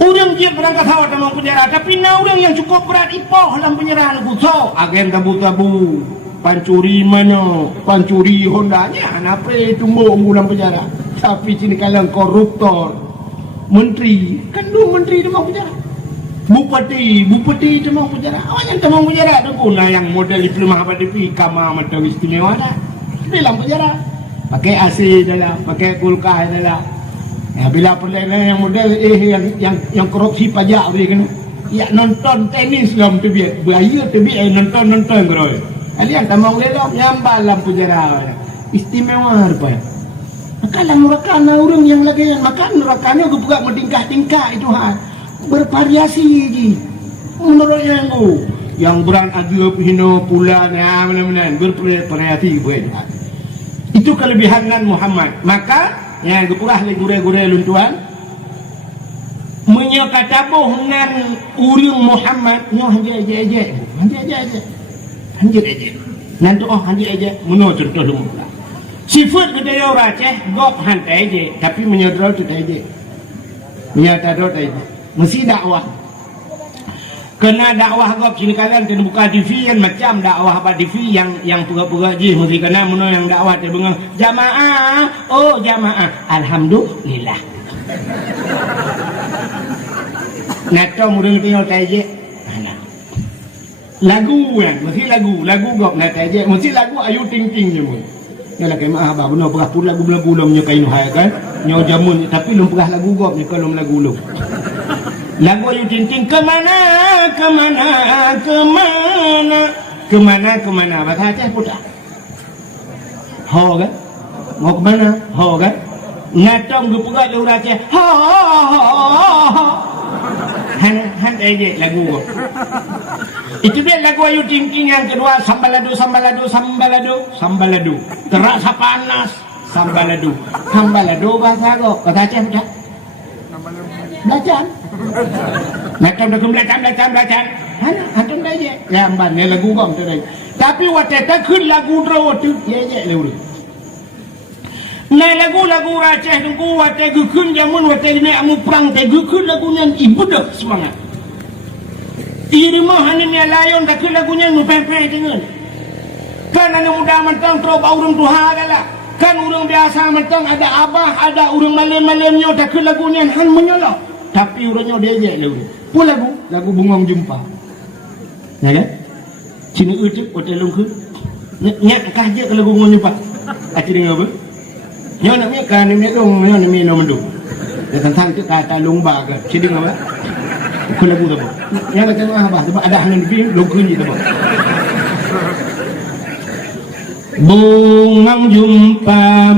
Orang dia berangkat hawa tamang penjara, tapi na orang yang cukup berat ipoh dalam penjara ku so agen tabu-tabu. Pancuri mana? Pancuri Hondanya. Kenapa tumbuh dalam penjara? Tapi sini kalian koruptor. Menteri, kan dua menteri tamang penjara. Bupati temang penjara. Awak yang temang penjara tu pun yang model diploma apa DP kamar macam istimewa dah. Dalam penjara. Pakai AC dalam, pakai kulkas dalam. Ya bila perlu yang model yang korupsi pajak dia kena. Ya nonton tenis dalam tebiat. Bahaya tebiat nonton keroi. Kalian temang dalam nyambal dalam penjara. Istimewa rupanya. Maka dalam neraka orang yang lagi yang makan nerakanya juga bertingkah-tingkah itu hal. Bervariasi je menurut yang beran agak hino pula mana-mana bervariasi buat. Itu kelebihan Muhammad. Maka yang gepurah le gure-gure luntuan menyokatabuh nan urang Muhammad nyo hanje nan tu hanje menurut contoh dulu. Sifat kedaya orang Aceh gop hantai je tapi menyodro tu je. Menyatado tu mesti dakwah. Kena dakwah gop sini kalian kena buka TV kan macam dakwah apa TV yang pura-pura je mesti kena mana yang dakwah dia bengang jamaah. Oh jamaah. Alhamdulillah. Nato murung tengok taje. Lagu kan mesti lagu gop nak taje mesti lagu Ayu Ting Ting je mu. Yalah kai maaf bah benar perah pun lagu-lagu lom nyo kain hai kan. Nyo jamun tapi lom perah lagu gop ni kalau lagu lom. Lagu Ayu Ting Ting kemana bahasa Aceh putar. Ho kan? Mau kemana? Ho kan? Ngatong gepugat le urang Aceh. Ho. Han ejek lagu gop. Itu dia lagu Ayu Ting Ting yang kedua sambaladu. Terasa panas sambaladu. Sambaladu bahasa kok kata Aceh dah. Belajar. Macam dah belajar. Hantu dah je. Gambar ni lagu kau tu dah. Tapi waktu tak kun lagu draw tu je le. Nah lagu Aceh tu waktu gukun jamun waktu ni amu perang te gukun lagunya ibadah semangat. Irima hanin layon tak lagunya nu pepe dengan. Kan anak muda mentang terus orang Tuhan adalah. Kan orang biasa mentang ada abah, ada orang malam-malamnya tak lagunya han menyolok. Tapi orangnya dia je lagu. Pun lagu Bungong Jumpa. Ya kan? Sini ujung hotel lungku. Nyak kah je kalau gua nyupak. Aci dengar apa? Nyo nak mi kan mi dong, nyo ni mi no mendu. Dia tentang tu kata lomba ke. Sini dengar apa? Aku lagu tu. Yang kata apa? Sebab ada hang ni lungku ni tu. Bungang jumpa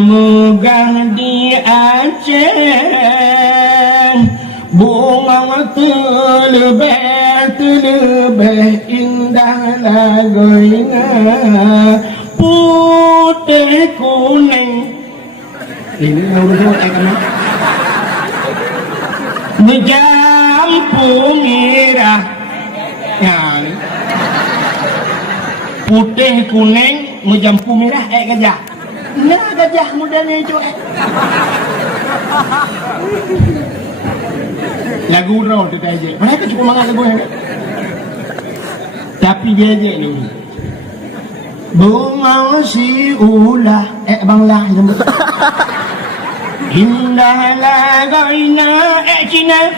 megah di Aceh. Bungang terlebih indah lagunya putih kuning. Ini urut kan? Menjampu merah. Ya. Putih kuning menjampu merah gajah. Nah gajah mudanya itu lagu raw tu aja. Mereka cukup mangat lagu ni. Tapi dia je ni. Bunga si ulah banglah lembut. Indah lagainya Cina.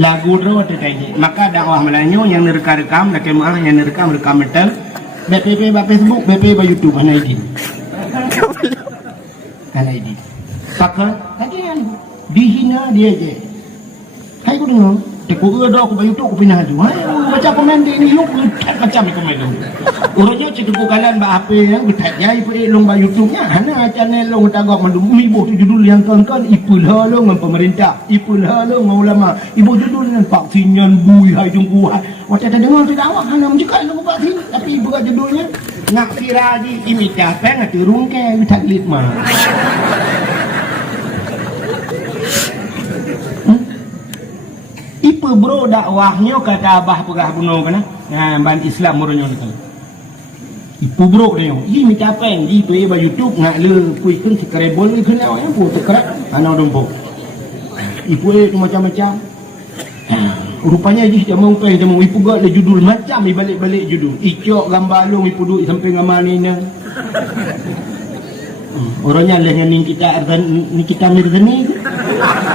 Lagu raw tu aja. Maka dakwah Melayu yang direkam jemaah yang rekam betul. BPP ba Facebook, BPP ba YouTube ana ID. Ana ID. Pakar kajian dihina dia je. Hai ku dengar, teku ada aku ba YouTube aku pindah tu. Hai baca komen dia ni lu macam komen lu. Urutnya cikgu kalan ba apa yang betat jai pu long ba YouTube nya. Hana channel long tagak mandu ibu tu judul yang kan ipul halong dengan pemerintah, ipul halong dengan ulama. Ibu judul dengan vaksinyan bui hai jungku. Macam tak dengar tu dakwah hana menjekak lu vaksin tapi ibu kat judulnya nak viral di imita peng turun ke taklit mah. Ipa bro dakwahnya kata abah pegah bunuh kana. Nah, ban Islam muronyo tu. Ipa bro dia. Ini minta peng di play ba YouTube ngak le kui kun sekrebol ni kena yang pu tekrak ana dompo. Ipu tu macam-macam. Rupanya dia mau peng dia mau ipu gak le judul macam balik-balik judul. Icok gambar long ipu duk sampai ngamal ni na. Orangnya lah yang ni kita Mirzani.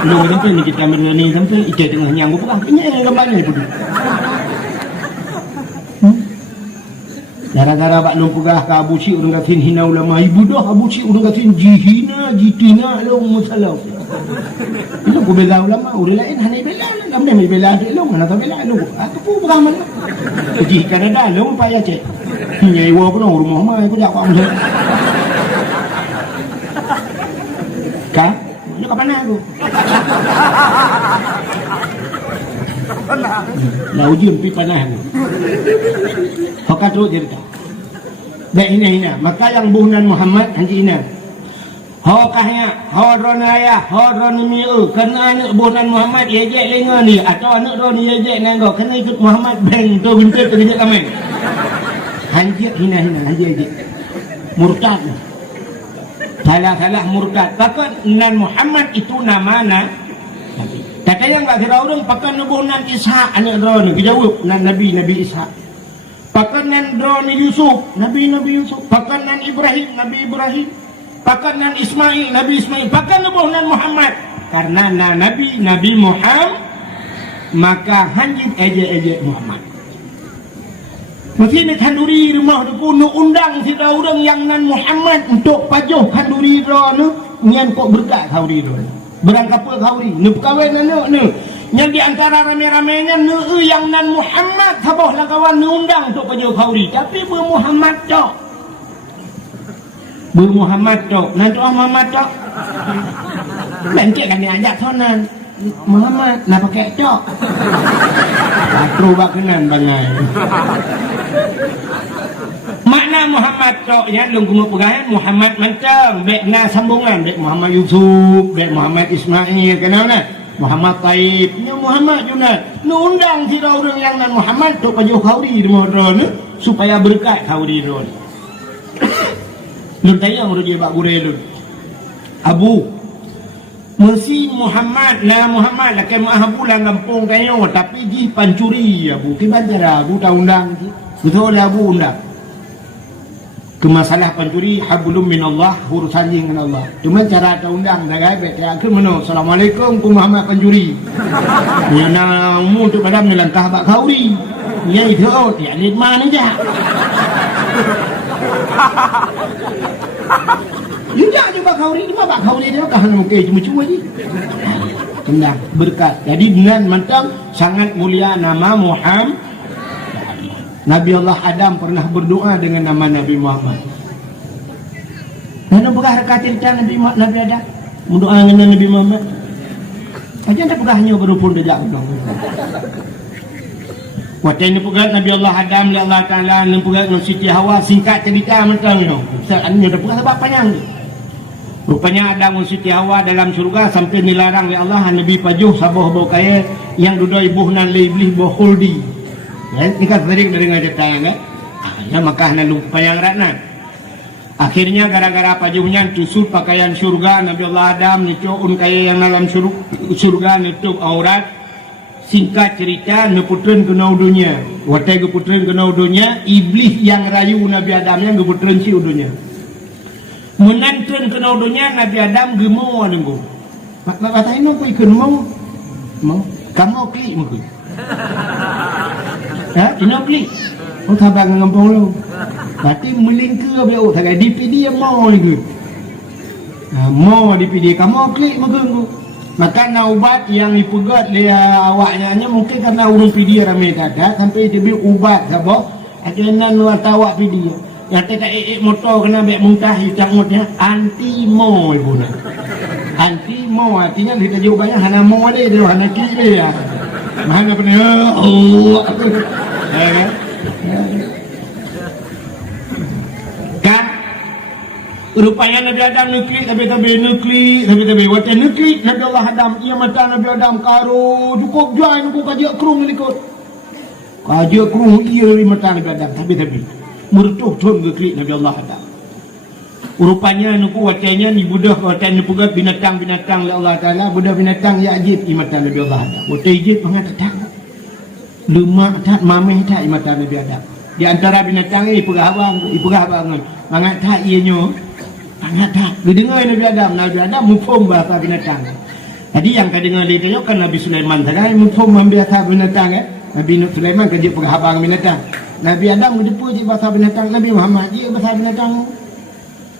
Lu sampai ni kita Mirzani sampai icok tengah nyanggu pegang. Ini yang gambarnya ipu duk. Gara-gara bak long pegah ke Abu Cik urang katin hina ulama. Ibu dah Abu Cik urang katin jihina, jitina long musalam. Itu aku bela ulama, orang lain hanya bela. Kamu dah bela adik long, mana tahu bela long. Aku pun beramal. Pergi Kanada long payah cek. Nyai iwa pun rumah mai aku jak aku. Kah? Ni kat mana aku? Lah ujian pi panah aku. Hokat terus cerita. Dak hina. Maka yang buhnan Muhammad hanji hina. Hokahnya, hodronaya, hodronimiu, kena anak buhnan Muhammad yejek lenga ni atau anak ron yejek nenggo kena ikut Muhammad beng tu bintik kerja kami. Hanji hina hanji. Murtad. Salah murtad. Pakat nan Muhammad itu namana. Kata yang tak kira orang pakat nubuhnan Ishak anak ron ni jawab nan Nabi Ishak. Pakat nan ron Yusuf, Nabi Yusuf. Pakat nan Ibrahim, Nabi Ibrahim. Pakat nan Ismail, Nabi Ismail. Pakat nubuhnan Muhammad. Karena Nabi Muhammad maka hanjit ejek Muhammad. Mesti ni kanduri rumah tu nu undang si orang yang nan Muhammad untuk pajuh kanduri ro nu nyan kok berkat khauri ro. Berangkat apa khauri? Nu perkahwin anak nu. Yang di antara rame-ramenya nu yang nan Muhammad sabah lah kawan nu undang untuk pajuh khauri. Tapi Muhammad tok. Muhammad tok. Nanti Muhammad tok. Nanti kan dia ajak sonan. Muhammad nak pakai tok. Terus bakanan bangai. Makna Muhammad tok yang lung kumu pegahan Muhammad mancang bekna sambungan bek Muhammad Yusuf, bek Muhammad Ismail kenal nah. Muhammad Taib, nya Muhammad Junad. Nu undang si orang yang nan Muhammad tok pajuh khauri di modron supaya berkat khauri ron. Lu tanya urut dia bak gure lu. Abu Mesti Muhammad lah ke mahabu lah ngampung kayo tapi di pancuri Abu ki bandara Abu ta undang ki betul Abu undang ke masalah pencuri hablum minallah, urusan dengan Allah. Cuma cara undang dah guys, ya ke mana? Assalamualaikum ku Muhammad pencuri. Ya na mu tu padam ni langkah bak kauri. Ya itu ya ni mana dah. Ya dah juga kauri ni bak kauri dia kan mungkin cuma je. Tenang berkat. Jadi dengan macam sangat mulia nama Muhammad. Nabi Allah Adam pernah berdoa dengan nama Nabi Muhammad. Mana pernah rekat cerita Nabi Adam berdoa dengan Nabi Muhammad? Aja tak pernah hanya berupun dejak dong. Waktu ini pernah Nabi Allah Adam, Allah Taala, yang pernah dengan Siti Hawa, singkat cerita macam ni. Seandainya dah pernah sebab panjang. Rupanya Adam dan Siti Hawa dalam surga sampai dilarang oleh Allah Nabi pajuh sabah bau kaya yang duduk ibuh nan iblis bau khuldi. Ya, ini kan sering dari ngajetan kan? Ya, maka nak lupa yang ratna. Akhirnya gara-gara pajuhnya tusuk pakaian surga Nabi Allah Adam nicoun kaya yang dalam surga nutup aurat. Singkat cerita neputren kena udunya. Watai keputren kena udunya, iblis yang rayu Nabi Adam yang keputren si udunya. Menantun kena udunya Nabi Adam gemau nunggu. Kata ini aku ikut mau. Kamu klik mungkin. Ha, kena beli. Oh khabar ngempong lu. Berarti melingkar be oh tak DPD yang mau ni. Ha, mau DPD kamu klik makan. Maka na ubat yang dipegat dia awaknya mungkin karena urung PD ramai kata sampai dia ubat sabah akhirnya luar tawak PD. Yang tak motor kena be muntah hitam mutnya anti mau ibu nak. Anti mau artinya kita jauh banyak hana mau dia hana kiri dia. Mana punya Allah kan rupanya Nabi Adam nuklik tapi waktu nuklik Nabi Allah Adam ia mata Nabi Adam karo cukup join aku kajak kerung ikut kajak kerung ia dari mata Nabi Adam tapi merutuh tuan nuklik Nabi Allah Adam rupanya nuku watanya ni budak watanya nupugat binatang-binatang ya Allah Ta'ala budak binatang ya ajib di mata Nabi Allah Adam watanya ajib mengatakan lemak tak mameh tak di mata Nabi Adam di antara binatang ini ipegah abang mangat tak ianya mangat tak didengar Nabi Adam mufum bahasa binatang jadi yang kau dengar dia kan Nabi Sulaiman tadi mufum bahasa binatang Nabi Sulaiman kerja pegah abang binatang Nabi Adam berjumpa bahasa binatang Nabi Muhammad dia bahasa binatang.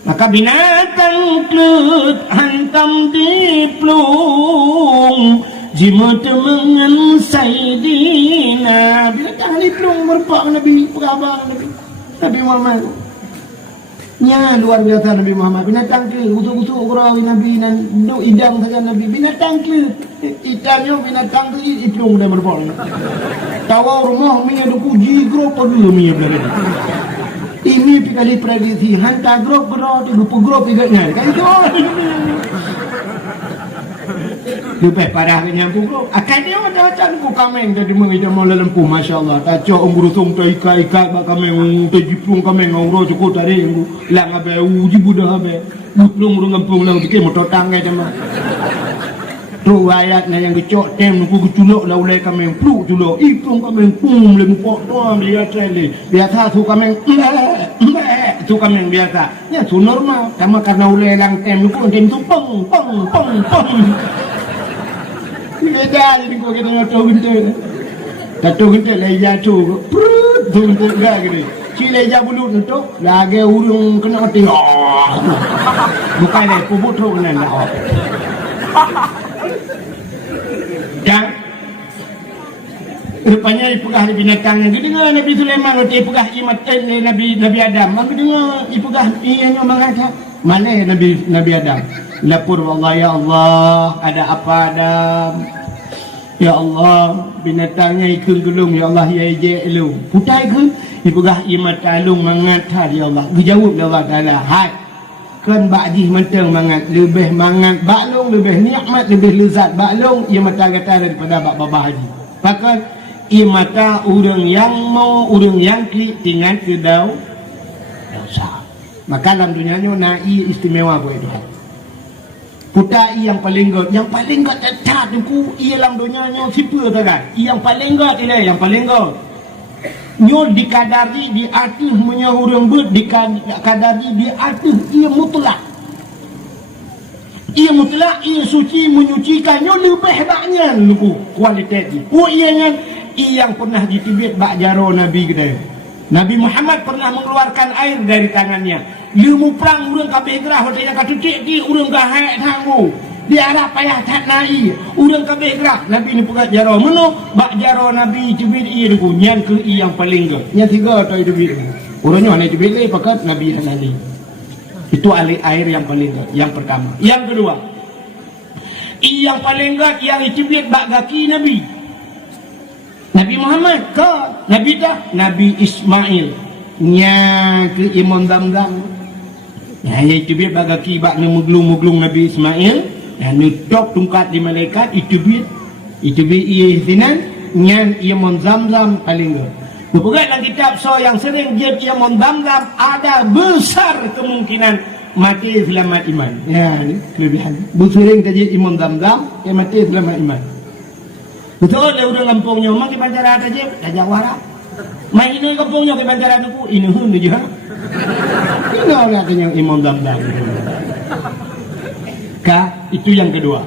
Maka binatang klut hantam di plung jima temengan Sayyidina binatang di plung berpak Nabi perabar Nabi Muhammad nya luar biasa Nabi Muhammad binatang ke usuk-usuk urawi Nabi dan duk idam saja Nabi binatang ke itanyo binatang ke plung dah berpak tawa rumah minyak duk uji gro perlu minyak berada ini kali prediksi hantar grup berada lupa grup iganya kan itu lupa parah nyambung grup akan dia macam-macam ku kameng jadi mengidam oleh lempu masya-Allah tak cok ngurusung tu ikat bak kameng tejipung kameng ngoro cukup tadi yang lang abe uji budah abe butlung ngempung lang dikit motor tangga sama tu ayatnya yang kecok tem ku culuk la ulai kameng plu culuk ipung kameng pum le mukok doang dia trele biasa tu kameng tu kameng biasa ya tu normal sama karena ulai lang tem ku tem tu pong beda jadi kau kita tahu kita leja tu prut tu enggak gitu si leja bulu tu lagi urung kena mati bukan le puput tu kena lah dan rupanya ipegah binatangnya dia dengar Nabi Sulaiman dia ipegah imat Nabi Adam maka dengar ipegah ia mengatakan mana Nabi Adam lapor Allah ya Allah ada apa Adam ya Allah binatangnya ikut gelung ya Allah ya je lu putai ke ipegah imat alung mengatakan ya Allah dijawab ya Allah Taala hai kan ba'di mentang mangat lebih mangat baklong lebih nikmat lebih lezat baklong ia mata kata daripada bab babah haji maka ia mata orang yang mau orang yang tinggal kedau dosa maka dalam dunia ni nai istimewa buat itu putai yang paling tetap tu ia dalam dunia ni siapa tak kan yang paling god ini yang paling god nyo dikadari di atas menyahurang ber dikadari di atas ia mutlak. Ia mutlak, ia suci, menyucikannya lebih banyak luku kualitas ni. Ia yang yang pernah ditibit bak jaro Nabi kita. Nabi Muhammad pernah mengeluarkan air dari tangannya. Ilmu perang urang kabeh gerah watanya katutik di urang gahai tanggu. Dia arah payah tak naik. Urang kabeh gerah. Nabi ni pegat jaro. Meno bak jaro Nabi tibit ia luku nyan ke yang paling ke. Yang tiga atau tibit. Urangnya hanya tibit le pakat Nabi halali. Itu air yang paling gat, yang pertama. Yang kedua, yang paling gat yang dicibit bak kaki Nabi. Nabi Muhammad ke Nabi dah, Nabi Ismail nya ke Imam Zamzam. Nah, yang dicibit bak kaki bak muglung-muglung Nabi Ismail, dan nutok tungkat di malaikat itu bi sinan nya Imam Zamzam paling gat. Berpegat dalam kitab so yang sering dia Imam Zamzam ada besar kemungkinan mati selamat iman. Ya, ni kelebihan. Bersering tajid Imam Zamzam yang mati selamat iman. Betul dia udah kampungnya memang di Banjaran tajid tajak warak. Mai ini kampungnya ke Banjaran tu ini hun je ha. Tinggal nak kenyang Imam Zamzam. Itu yang kedua.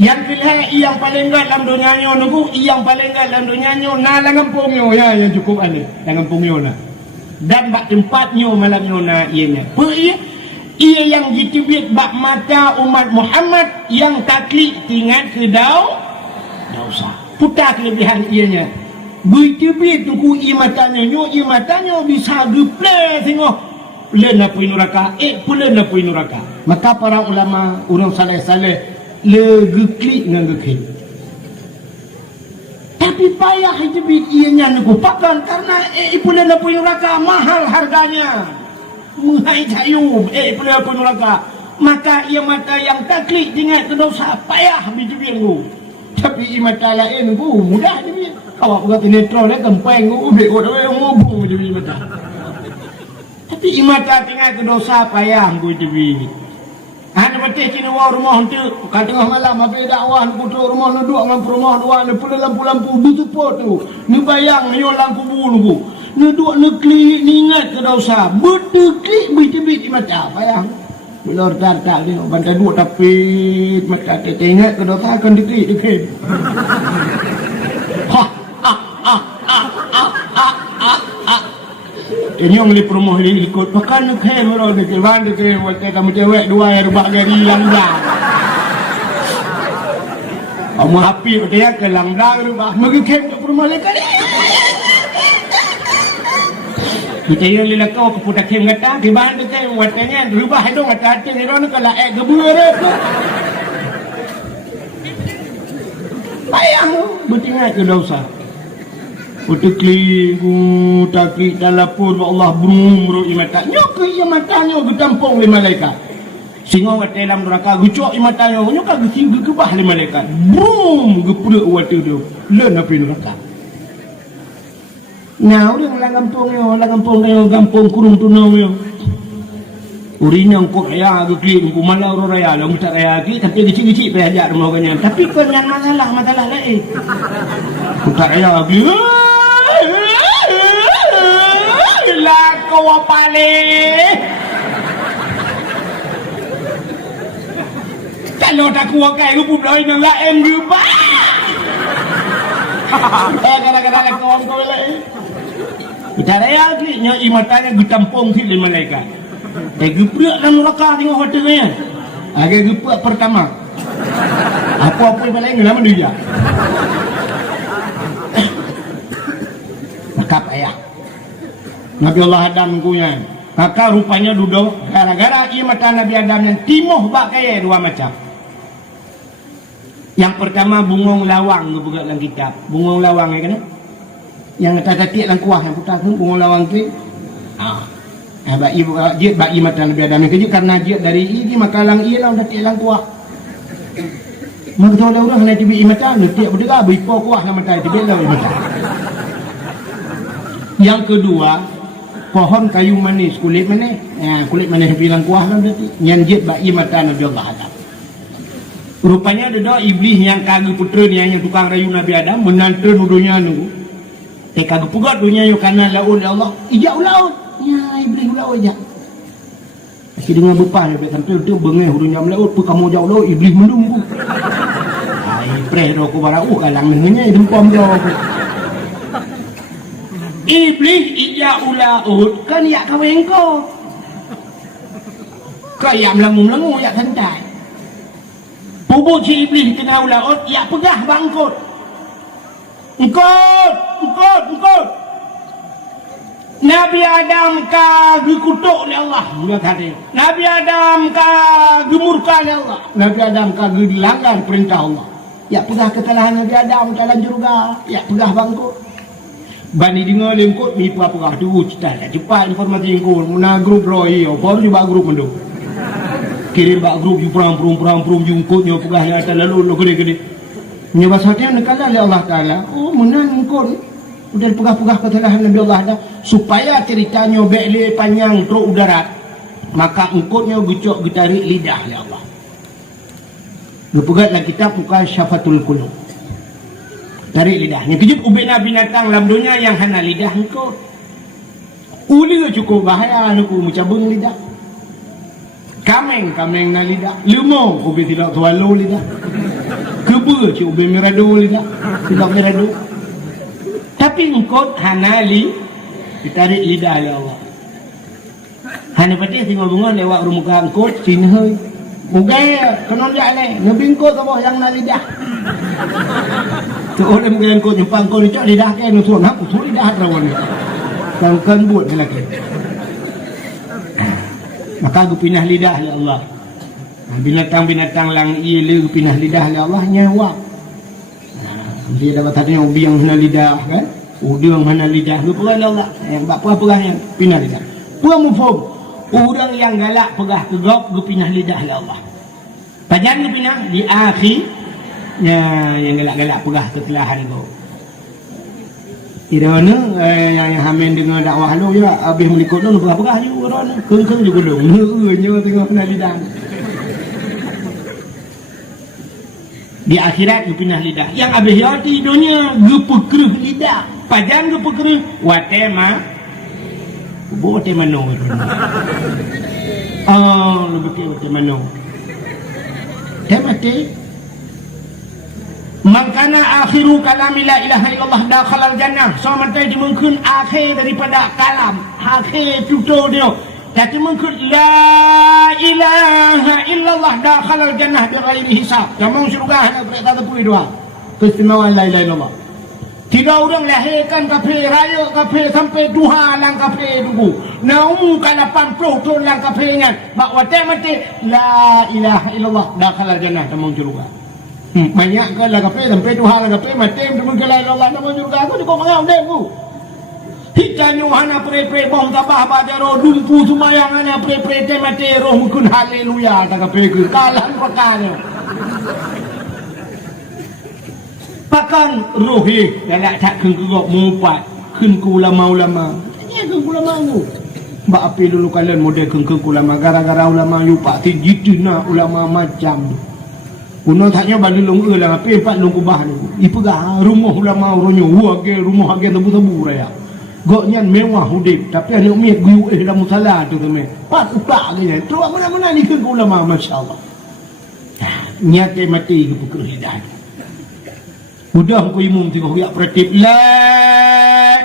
Yang kedua yang paling gat dalam dunianya nunggu yang paling gat dalam dunianya na lang kampungnya ya yang cukup ani lang kampungnya na dan bak tempatnya malamnya na ianya ia yang ditibit bak mata umat Muhammad yang taklik tinggal ke dosa putar kelebihan ianya ditibit tunggu imatanya bisa geple tengok lena pui neraka pulena pui neraka. Maka para ulama orang saleh-saleh le geklik dengan geklik. Tapi payah hijabit ianya nak pakan karena ipulah nak punya neraka mahal harganya. Menghai cayu ipulah punya neraka. Maka ia mata yang taklik dengan dosa payah hijabit ku. Tapi mata lain ku mudah hijabit. Awak buat netron le kempeng ku ubek orang ngobong hijabit mata. Tapi mata dengan dosa payah ku hijabit. Ada betul cina rumah tu kat tengah malam habis dakwah nak putus rumah nak duduk lampu rumah dua ni pula lampu-lampu bertepuk tu ni bayang ni lampu bulu ni duduk ni klik ni ingat ke dosa berteklik bertebit di mata bayang bila tak ni bantai duduk tapi mata teringat ke dosa akan diklik Kenyong li promoh li ikut pakan nak hem ro ni kewan ke waktu kamu cewek dua yang rubah gari langgang. Kamu api dia ke langgang rubah magi kem ke promoh le kali. Kita yang li lakau ke pudak kem kata di bahan ke watanya rubah dong kata ni ro nak la ek gebur ke. Payah bertingat ke dosa. Utekli takik dalapur Allah burung imata nyok ke matanya getampung le malaikat singo wat dalam neraka gucok imatanya nyok ka gesi gebah le malaikat brum gepuruk watu tu le napi neraka nah urang lang kampung yo kampung kurung tunau yo urinya kok ya gekli ku malau ro raya lo mutar raya ki tapi geci-geci pe ajak rumah kanya tapi kon yang masalah lain mutar raya ki lah kau apa le? Kalau tak kuat kau pun boleh nak lain juga. Kadang-kadang kau le. Kita raya ni nya imatanya getampung si le malaikat. Geprek dalam neraka tengok hotelnya. Agak geprek pertama. Apa-apa yang lain nama dia. Maka payah. Nabi Allah Adam punya. Maka rupanya duduk gara-gara ia mata Nabi Adam yang timuh bak kaya dua macam. Yang pertama bungong lawang buka dalam kitab. Bungong lawang ya kan? Yang kata-kata dalam kuah yang putar tu bungong lawang tu. Bak mata Nabi Adam yang kerja karena dia dari ini maka lang ia lah kata dalam kuah. Maka tu ada orang nak tibi mata tu tiap berdeka beripo kuah nama mata tibi lah mata. Yang kedua pohon kayu manis kulit manis kulit manis bilang kuah lah berarti nyanjit bak mata Nabi Allah Adam. Rupanya ada iblis yang kagak putra ni yang tukang rayu Nabi Adam menantu nuduhnya nunggu Teka gepugat dunia yo kana laut ya Allah. Ijak laut. Ya iblis laut ijak. Aki dengan bepan dia sampai tu bengeh dunia laut pu kamu jauh laut iblis mendung. Ai preh do ko barau kalang ngenya dempom do. Iblis ijak laut kan ya kaweng ko. Kau yang melengu-melengu ya santai. Bubuk si iblis kena laut ya pegah bangkut. Engkot. Nabi Adam ka dikutuk oleh Allah. Dia kata, Nabi Adam ka dimurka oleh Allah. Nabi Adam ka dilanggar perintah Allah. Ya pegah kesalahan Nabi Adam dalam juga. Ya pegah bangkut. Bani dengar lengkot ni pegah tu cepat informasi engkau. Muna grup roi, baru juga grup mendung. Kirim bak grup you perang jungkutnya pegah yang atas lalu gede-gede. Nyoba sahaja nekala oleh Allah Ta'ala. Oh menan engkau udah pegah-pegah kesalahan Nabi Allah dah. Supaya ceritanya bekle panjang teruk udarat. Maka engkau gecok getarik lidah oleh Allah. Gepegatlah kitab bukan Syafatul Qulub. Tarik lidahnya. Kejut ubena binatang dalam dunia yang hana lidah engkau. Uli cukup bahaya aku mencabung lidah. Kameng na lidah. Lemau ubi tidak swallow lidah. Keba cik ubi meradu lidah. Tidak meradu. Tapi engkau hanali ditarik lidah ya Allah. Hana patih tinggal bunga lewat rumah engkau sinhoi. Mugay kanon dia le. Nabi engkau sabah yang na lidah. Tu orang mungkin engkau jumpa engkau ni cak lidah ke nusun. Aku suruh lidah rawan ni. Kan buat ni lagi. Maka aku pindah lidah ya Allah. Binatang-binatang lang ia pindah lidah ya Allah nyawa. Dia dapat tadi ubi yang hana lidah kan? Udang hana lidah. Lu pegah ya Allah. Yang apa pegahnya pindah lidah. Puang mufum. Orang yang galak pegah kegok gu pindah lidah ya Allah. Pajan gu pindah di akhir yang galak-galak pegah kesalahan kau. Irana yang hamen dengan dakwah lu ya habis melikut lu pegah-pegah juga orang keng-keng juga lu ngeunyo tengok pindah lidah. Di akhirat pindah lidah. Yang habis ya di dunia gepekreh lidah. Pajan gepekreh watema bote mano. Lebih ke bote mano. Temate Mangkana akhiru kalami la ilaha illallah dakhalal jannah. So mantai dimungkin akhir daripada kalam. Akhir tutur dia. Tapi mungkin la ilaha illallah dakhalal jannah bighairi hisab. Kamu surga hanya berkata pui doa. Keistimewaan la ilaha illallah. Tidak orang lahirkan kafe raya kafe sampai duha lang kafe dulu. Naumu kala 80 tahun lang kafe ingat. Bahawa mati la ilaha illallah dakhalal jannah kamu surga. Banyak kan lah kafe sampai duha lang kafe mati teman la ilaha illallah kamu surga. Aku cukup mengau dengku. Hitanyo hana pre-pre bom tabah bajaro dumpu sumayang hana pre-pre temate roh mukun haleluya tak kafe ke kalan pakannya. Pakan rohi galak tak kengkegok mumpat kengku ulama-ulama. Ini kengku ulama tu. Mbak api dulu kalian model kengku ulama gara-gara ulama you pak tijitina ulama macam. Kuno taknya balik long lah api 4 long kubah ni. Ipegah rumah ulama ronyo wage rumah age tebu-tebu raya. Goknya mewah hudip tapi ada umiat guyu dalam musala tu temen. Pat utak dia. Tu mana-mana ni kengku ulama masya-Allah. Niat mati ke pukul hidayah. Mudah ku imum tengok ya pratik la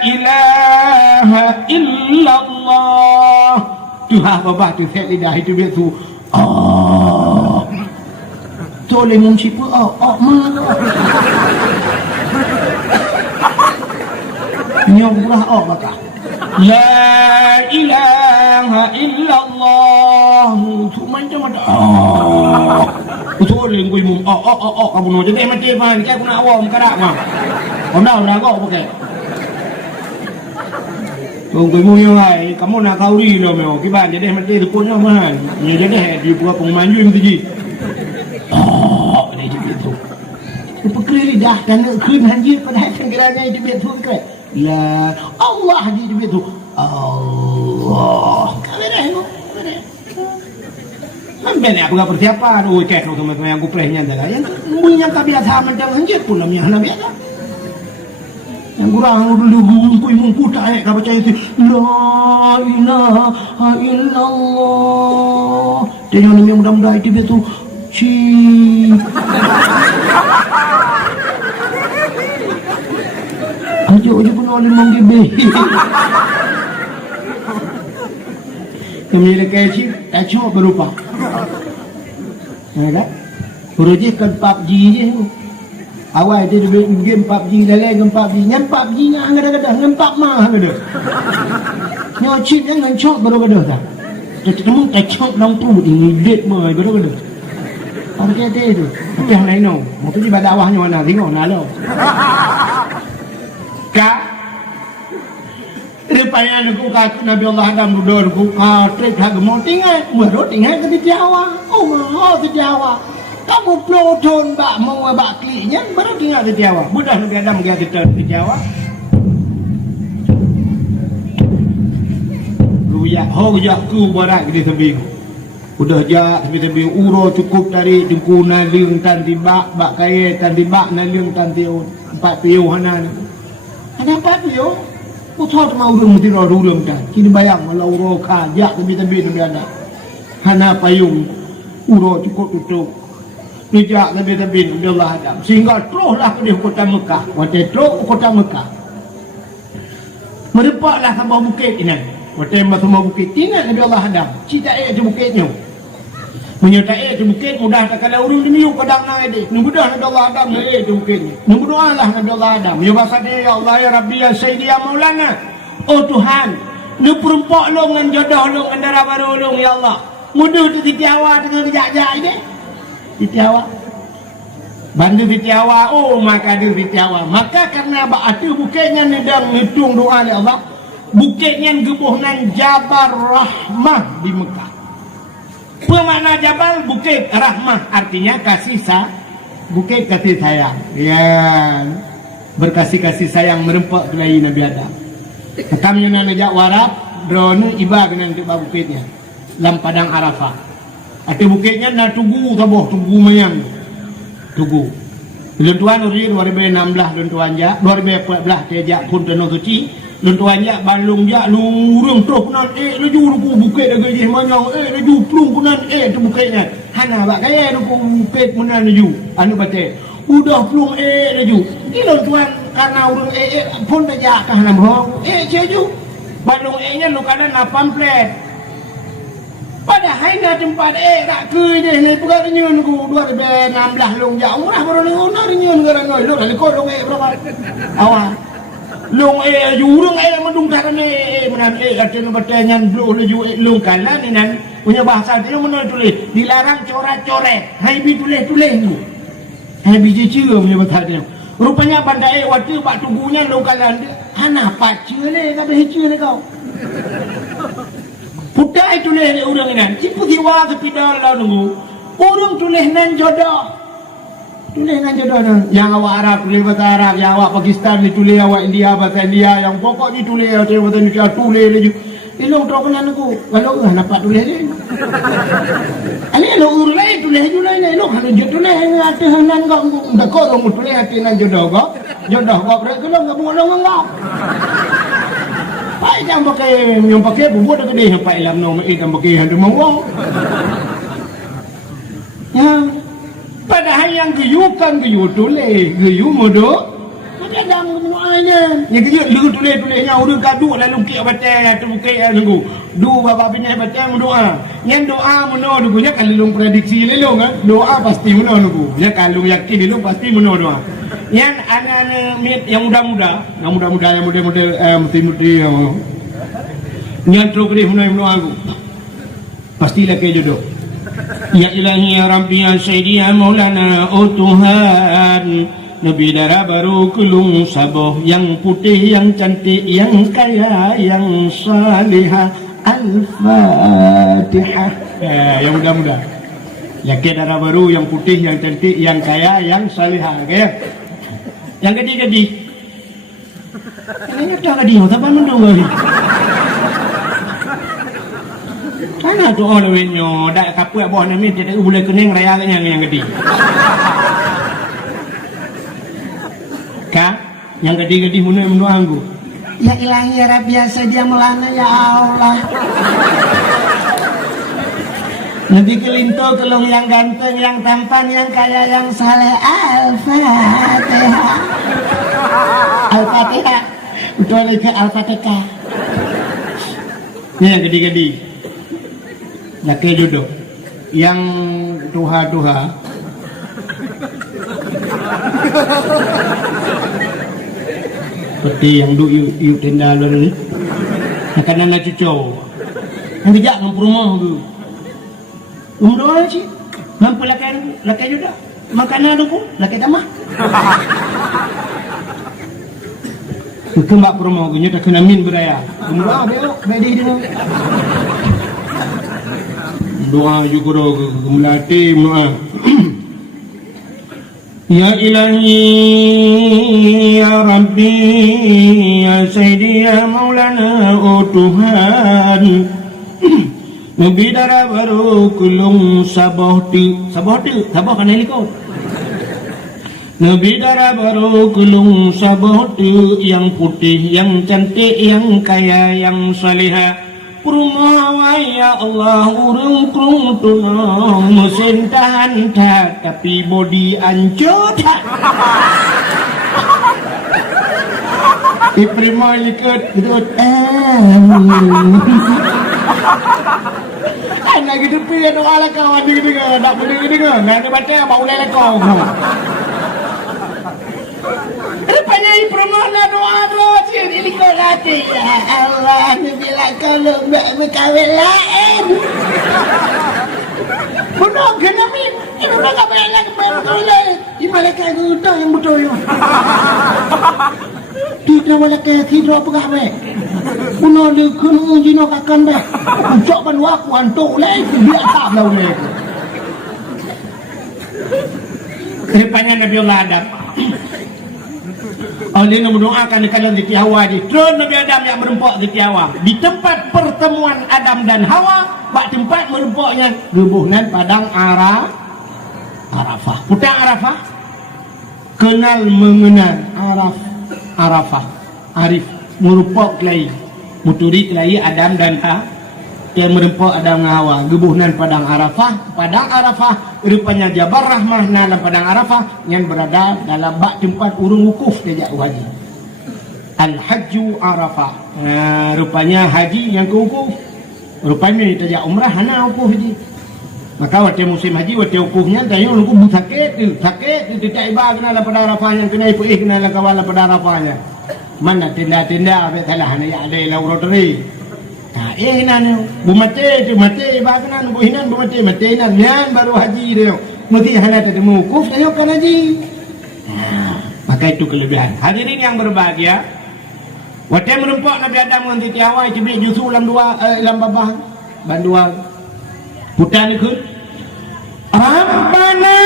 ilaha illallah. Tuhan bapa tu set lidah itu dia tu. Toleh mum sipu mana. Nyong burah baka. La ilaha illallah. Tu macam ada. Betul yang gue mum kamu nak jadi mati pan kita nak awam karak mah kamu dah kau pakai tu gue mum yang lain kamu nak kauri lo meo kiban jadi mati punya mah ni jadi di buat pengamanju tinggi ini jadi tu pekeri dah dan krim haji pada tenggeranya itu betul ke la Allah di betul Allah kau Sampai apa persiapan, cek kalau teman-teman yang kuplehnya adalah yang punya kebiasaan macam anjir pun namanya biasa. Yang Yang kurang dulu ngumpul tak ayat baca itu la ilaha illallah. Tengok ni mudah-mudahan itu betul. Aja pun oleh menggibe. Kemudian kecil, tak berupa. Ada? Projek kan PUBG je. Awal dia game PUBG dalam game PUBG. Yang PUBG nya angada-angada, yang PUBG mah angada. Nyocit yang ngancok baru-baru tak. Ketemu tak long tu ini date mah baru-baru. Apa kata itu? Apa yang lain no? Mau pergi pada awahnya mana? Tengok nak lo. Kak, rupanya aku kata Nabi Allah Adam duduk aku trik harga mau tinggal, baru tinggal ke Jawa. Oh mau ke Jawa. Kamu peloton bak mau bak kliknya baru tinggal ke Jawa. Budak Nabi Adam dia kita ke Jawa. Ruyak hoyak ku borak di tebing. Udah jak tebi-tebi uro cukup dari jengku naliung tan tibak bak kaya tan tibak naliung tan tiun 4 piu hana ni. Ada 4 piu? Putar mau urung mesti urung kan. Kini bayang walau uro ka jak tebi-tebi tu ada. Hana payung uro cukup tutup. Dijak tebi-tebi tu Allah Adam. Sehingga teruslah ke kota Mekah. Waktu terus kota Mekah. Merepaklah sampai bukit ini. Waktu semua bukit ingat Nabi Allah Adam. Cita tu bukitnya. Menyertai itu bukit mudah tak kalau urung demiu kadang naik deh. Mudah Nabi Allah Adam naik itu bukit. Berdoalah Nabi Allah Adam. Ya bahasa dia ya Allah ya Rabbi ya Sayyidi ya Maulana. Oh Tuhan, nu perempak lu dengan jodoh lu dengan darah baru lu ya Allah. Mudah tu titiawa dengan dijak-jak ini. Titiawa. Bantu titiawa. Oh maka dia titiawa. Maka karena batu bukitnya nedang hitung doa ya Allah. Bukitnya gebuhnan Jabal Rahmah di Mekah. Pemakna Jabal bukit rahmah artinya kasih bukit kasih sayang. Ya, berkasih-kasih sayang merempak kelai Nabi Adam. Kami nak najak warap drone iba kena di bukitnya. Lam padang Arafah. Ati bukitnya nak tunggu taboh tunggu mayang. Tunggu. Lentuan uri 2016 lentuan ja 2014 tejak pun tenung suci. Lentuan jak balung jak lurung terus kunan laju ruku bukit dah gajih manyang laju plung kunan tu bukitnya hana bak kaya ruku bukit kunan laju anu baca udah plung laju ni lentuan karena urung pun dah jak kah nam hong ceju balung nya lu kanan 8 plet pada haina tempat rak ke je ni pegang nyun ku 2016 long jak umrah baru ni ngono nyun garan noi lu kali ko long berapa awal long jurung mendung karane menan artinya pertanyaan blue long kalan ni nan punya bahasa dia mana tulis dilarang coret-coret hai bi tulis-tulis tu hai bi cicir punya bahasa dia rupanya bandai waktu pak tunggunya long kalan dia hana pacu le ka behcu le kau putai tulis urang nan cipu diwa kepidal la nunggu urang tulis nan jodoh tulis kan jodoh yang awak Arab tulis bahasa Arab, yang awak Pakistan ditulis awak India bahasa India, yang pokok ditulis bahasa Indonesia tulis lagi. Ilong tak kenal aku, kalau nampak tulis je. Ani lo urus tulis juga ni, lo kalau jodoh tulis hati hanan kau, dah kau orang tulis hati nan jodoh kau berarti kalau nggak boleh ngau. Pai yang pakai buat ada dia pai lam no, yang pakai hantu mawang. Ya. Padahal yang geyukan geyu tulis, geyu modo. Macam dang semuanya. Yang geyu lu tulisnya urang gaduh lalu kek baca tu bukit tunggu. Du bapa bini baca doa. Yang doa mono dugunya kalau lu prediksi lelong doa pasti mono dugu. Ya kalau yakin lu pasti mono doa. Yang anak-anak yang muda-muda yang model-model mesti yang terus dia mono aku. Pastilah ke jodoh. Ya ilahi ya Rabbi ya Sayyidi ya Maulana oh Tuhan Nabi darah baru kulung saboh yang putih yang cantik yang kaya yang salihah Al-Fatihah yang muda-muda yang ke darah baru yang putih yang cantik yang kaya yang salihah okay? Yang gede-gede ini dah gede apa mendung lagi mana tu orang wenyo dak kapu abah ni tidak boleh kening raya yang gede. Kan? yang gede-gede menua anggu. Ya ilahi ya Rabbi ya saja melana ya Allah. Nabi kelinto kelung yang ganteng, yang tampan, yang kaya, yang saleh. Al-Fatihah. Al-Fatihah. Betul lagi Al-Fatihah. Ini yang gede-gede. Laki jodoh. Yang duha-duha. Seperti yang yuk tenda lalu ni. Makanan nak cucau. Yang tidak ngampur rumah tu. Umroh sih, mampu lakai juga. Makanan tu, lakai tamah. Kembak promo, punya tak kena min beraya. Umroh belok, bedi dia. Doa juga doa melati doa. Ya Ilahi, Ya Rabbi, Ya Sayyidi, Ya Maulana, oh Tuhan. Nabi darah baru kulung sabah kan helikop. Nabi darah baru kulung sabah yang putih, yang cantik, yang kaya, yang salihah. Perumahan ya Allah urung kurung tunang mesin tahan tak tapi body ancut. Iprima ikut gitu. Anak gitu pilih doa lah kawan dia gitu kan, nak beli gitu kan, nak baca bau lele kau. Rupanya ipromona doa sih, ini kau latih ya Allah, ni bila kalau berkahwin lain. Bunuh kena min, ini bukan apa yang lagi berkahwin. Ini malaikat itu yang betul. Tidak boleh kayak tidak berkahwin. Puno dia kena jino kakan dah. Ucap ban waku antuk leh dia tak lau leh. Kedepannya Nabi Allah Adam. Oleh mendoakan kalau di Hawa di tron Nabi Adam yang merempok di Hawa. Di tempat pertemuan Adam dan Hawa, bak tempat merempoknya gebuhnan padang Arafah. Putang Arafah kenal mengenal Arafah. Arif merempok kelai. Muturi kelai Adam dan Hawa. Dia merempok Adam dan Hawa. Gebuhnan padang Arafah. Padang Arafah rupanya Jabar Rahmah dalam padang Arafah yang berada dalam bak tempat urung wukuf sejak haji. Al-Hajju Arafah. Rupanya haji yang ke wukuf. Rupanya sejak umrah hana wukuf haji. Maka waktu musim haji waktu wukufnya tanya wukuf sakit tidak iba kena pada Arafah yang kena ipu kena kawan pada Arafahnya. Mana tenda-tenda apa salah hanya ada laboratory. Nan bumate bahkan buhinan bumate nan yan baru haji dia mesti halat ada mukuf ayo kan haji. Maka itu kelebihan. Hadirin yang berbahagia, waktu merempok Nabi Adam dengan Hawa itu justru dalam babah banduan putan ikut Rabbana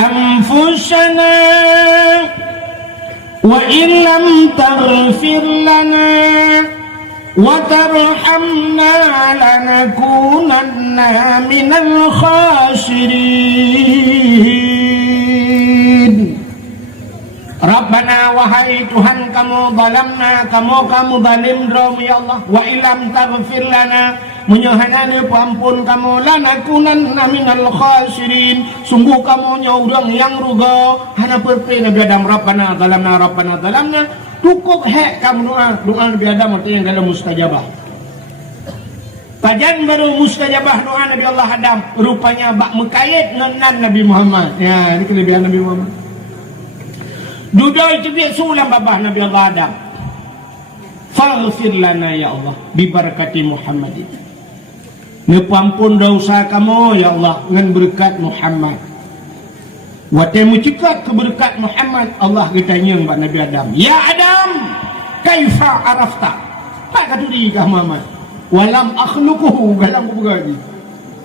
أنفسنا وإن لم تغفر لنا وترحمنا لنكونن من الخاسرين. Rabbana wahai Tuhan kamu zalamna kamu zalim drom ya Allah wa illam taghfir lana menyohanani ampun kamu lanakunanna minal khasirin sungguh kamu nyaurang yang ruga hana perpe Nabi Adam Rabbana zalamna cukup hek kamu doa Nabi Adam itu yang dalam mustajabah. Pajan baru mustajabah doa Nabi Allah Adam rupanya bak mekayat dengan Nabi Muhammad. Ya ini kelebihan Nabi Muhammad. Duduk itu dia sulam babah Nabi Allah Adam. Faghfir lana ya Allah bibarakati Muhammadin. Nepampun dosa kamu ya Allah dengan berkat Muhammad. Waktu mencekat ke berkat Muhammad Allah ditanya kepada Nabi Adam. Ya Adam, kaifa arafta? Tak kata diri kah Muhammad? Walam akhluquhu galam bergaji.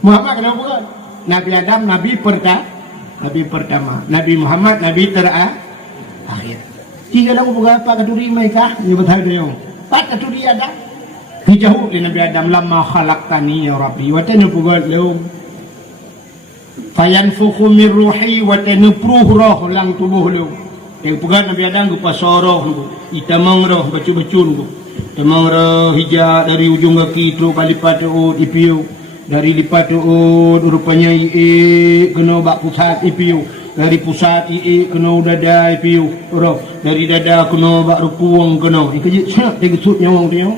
Muhammad kenapa bukan? Nabi Adam Nabi pertama. Nabi Muhammad Nabi terakhir. Tiga lagu berapa kaduri mereka? Ini betul dia. Pat kaduri ada. dijauh di Nabi Adam lama khalaqtani ya Rabbi wa tanu pugat leum fayanfukhu min ruhi wa tanu pruh roh lang tubuh leum yang pugat Nabi Adam ku pasoroh itamang roh bacu-bacun ku tamang roh hijab dari ujung kaki terus balik pada ipiu dari lipat rupanya kena bak pusat ipiu dari pusat kena dada ipiu roh dari dada kena bak rupuang kena ikut sangat tegesut nyawang dia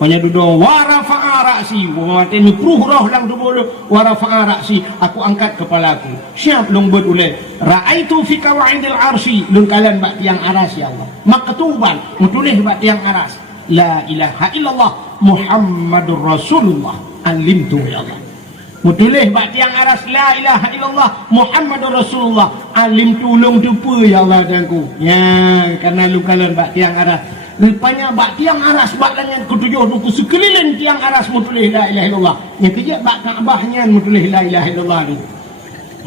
banyak duduk warafa'a ra'si wa tani pruh roh lang tubuh warafa'a ra'si aku angkat kepalaku siap long buat ulai ra'aitu fika wa 'indil arsy lun kalian bak tiang aras ya Allah maktuban mutulih bak tiang aras la ilaha illallah Muhammadur Rasulullah alimtu ya Allah mutulih bak tiang aras la ilaha illallah Muhammadur Rasulullah alimtu long tupu ya Allah dangku ya karena lu kalian bak tiang aras rupanya bak tiang aras bak dengan ketujuh duku sekeliling tiang aras mutulih la ilaha illallah yang kejap bak Kaabahnya mutulih la ilaha illallah ni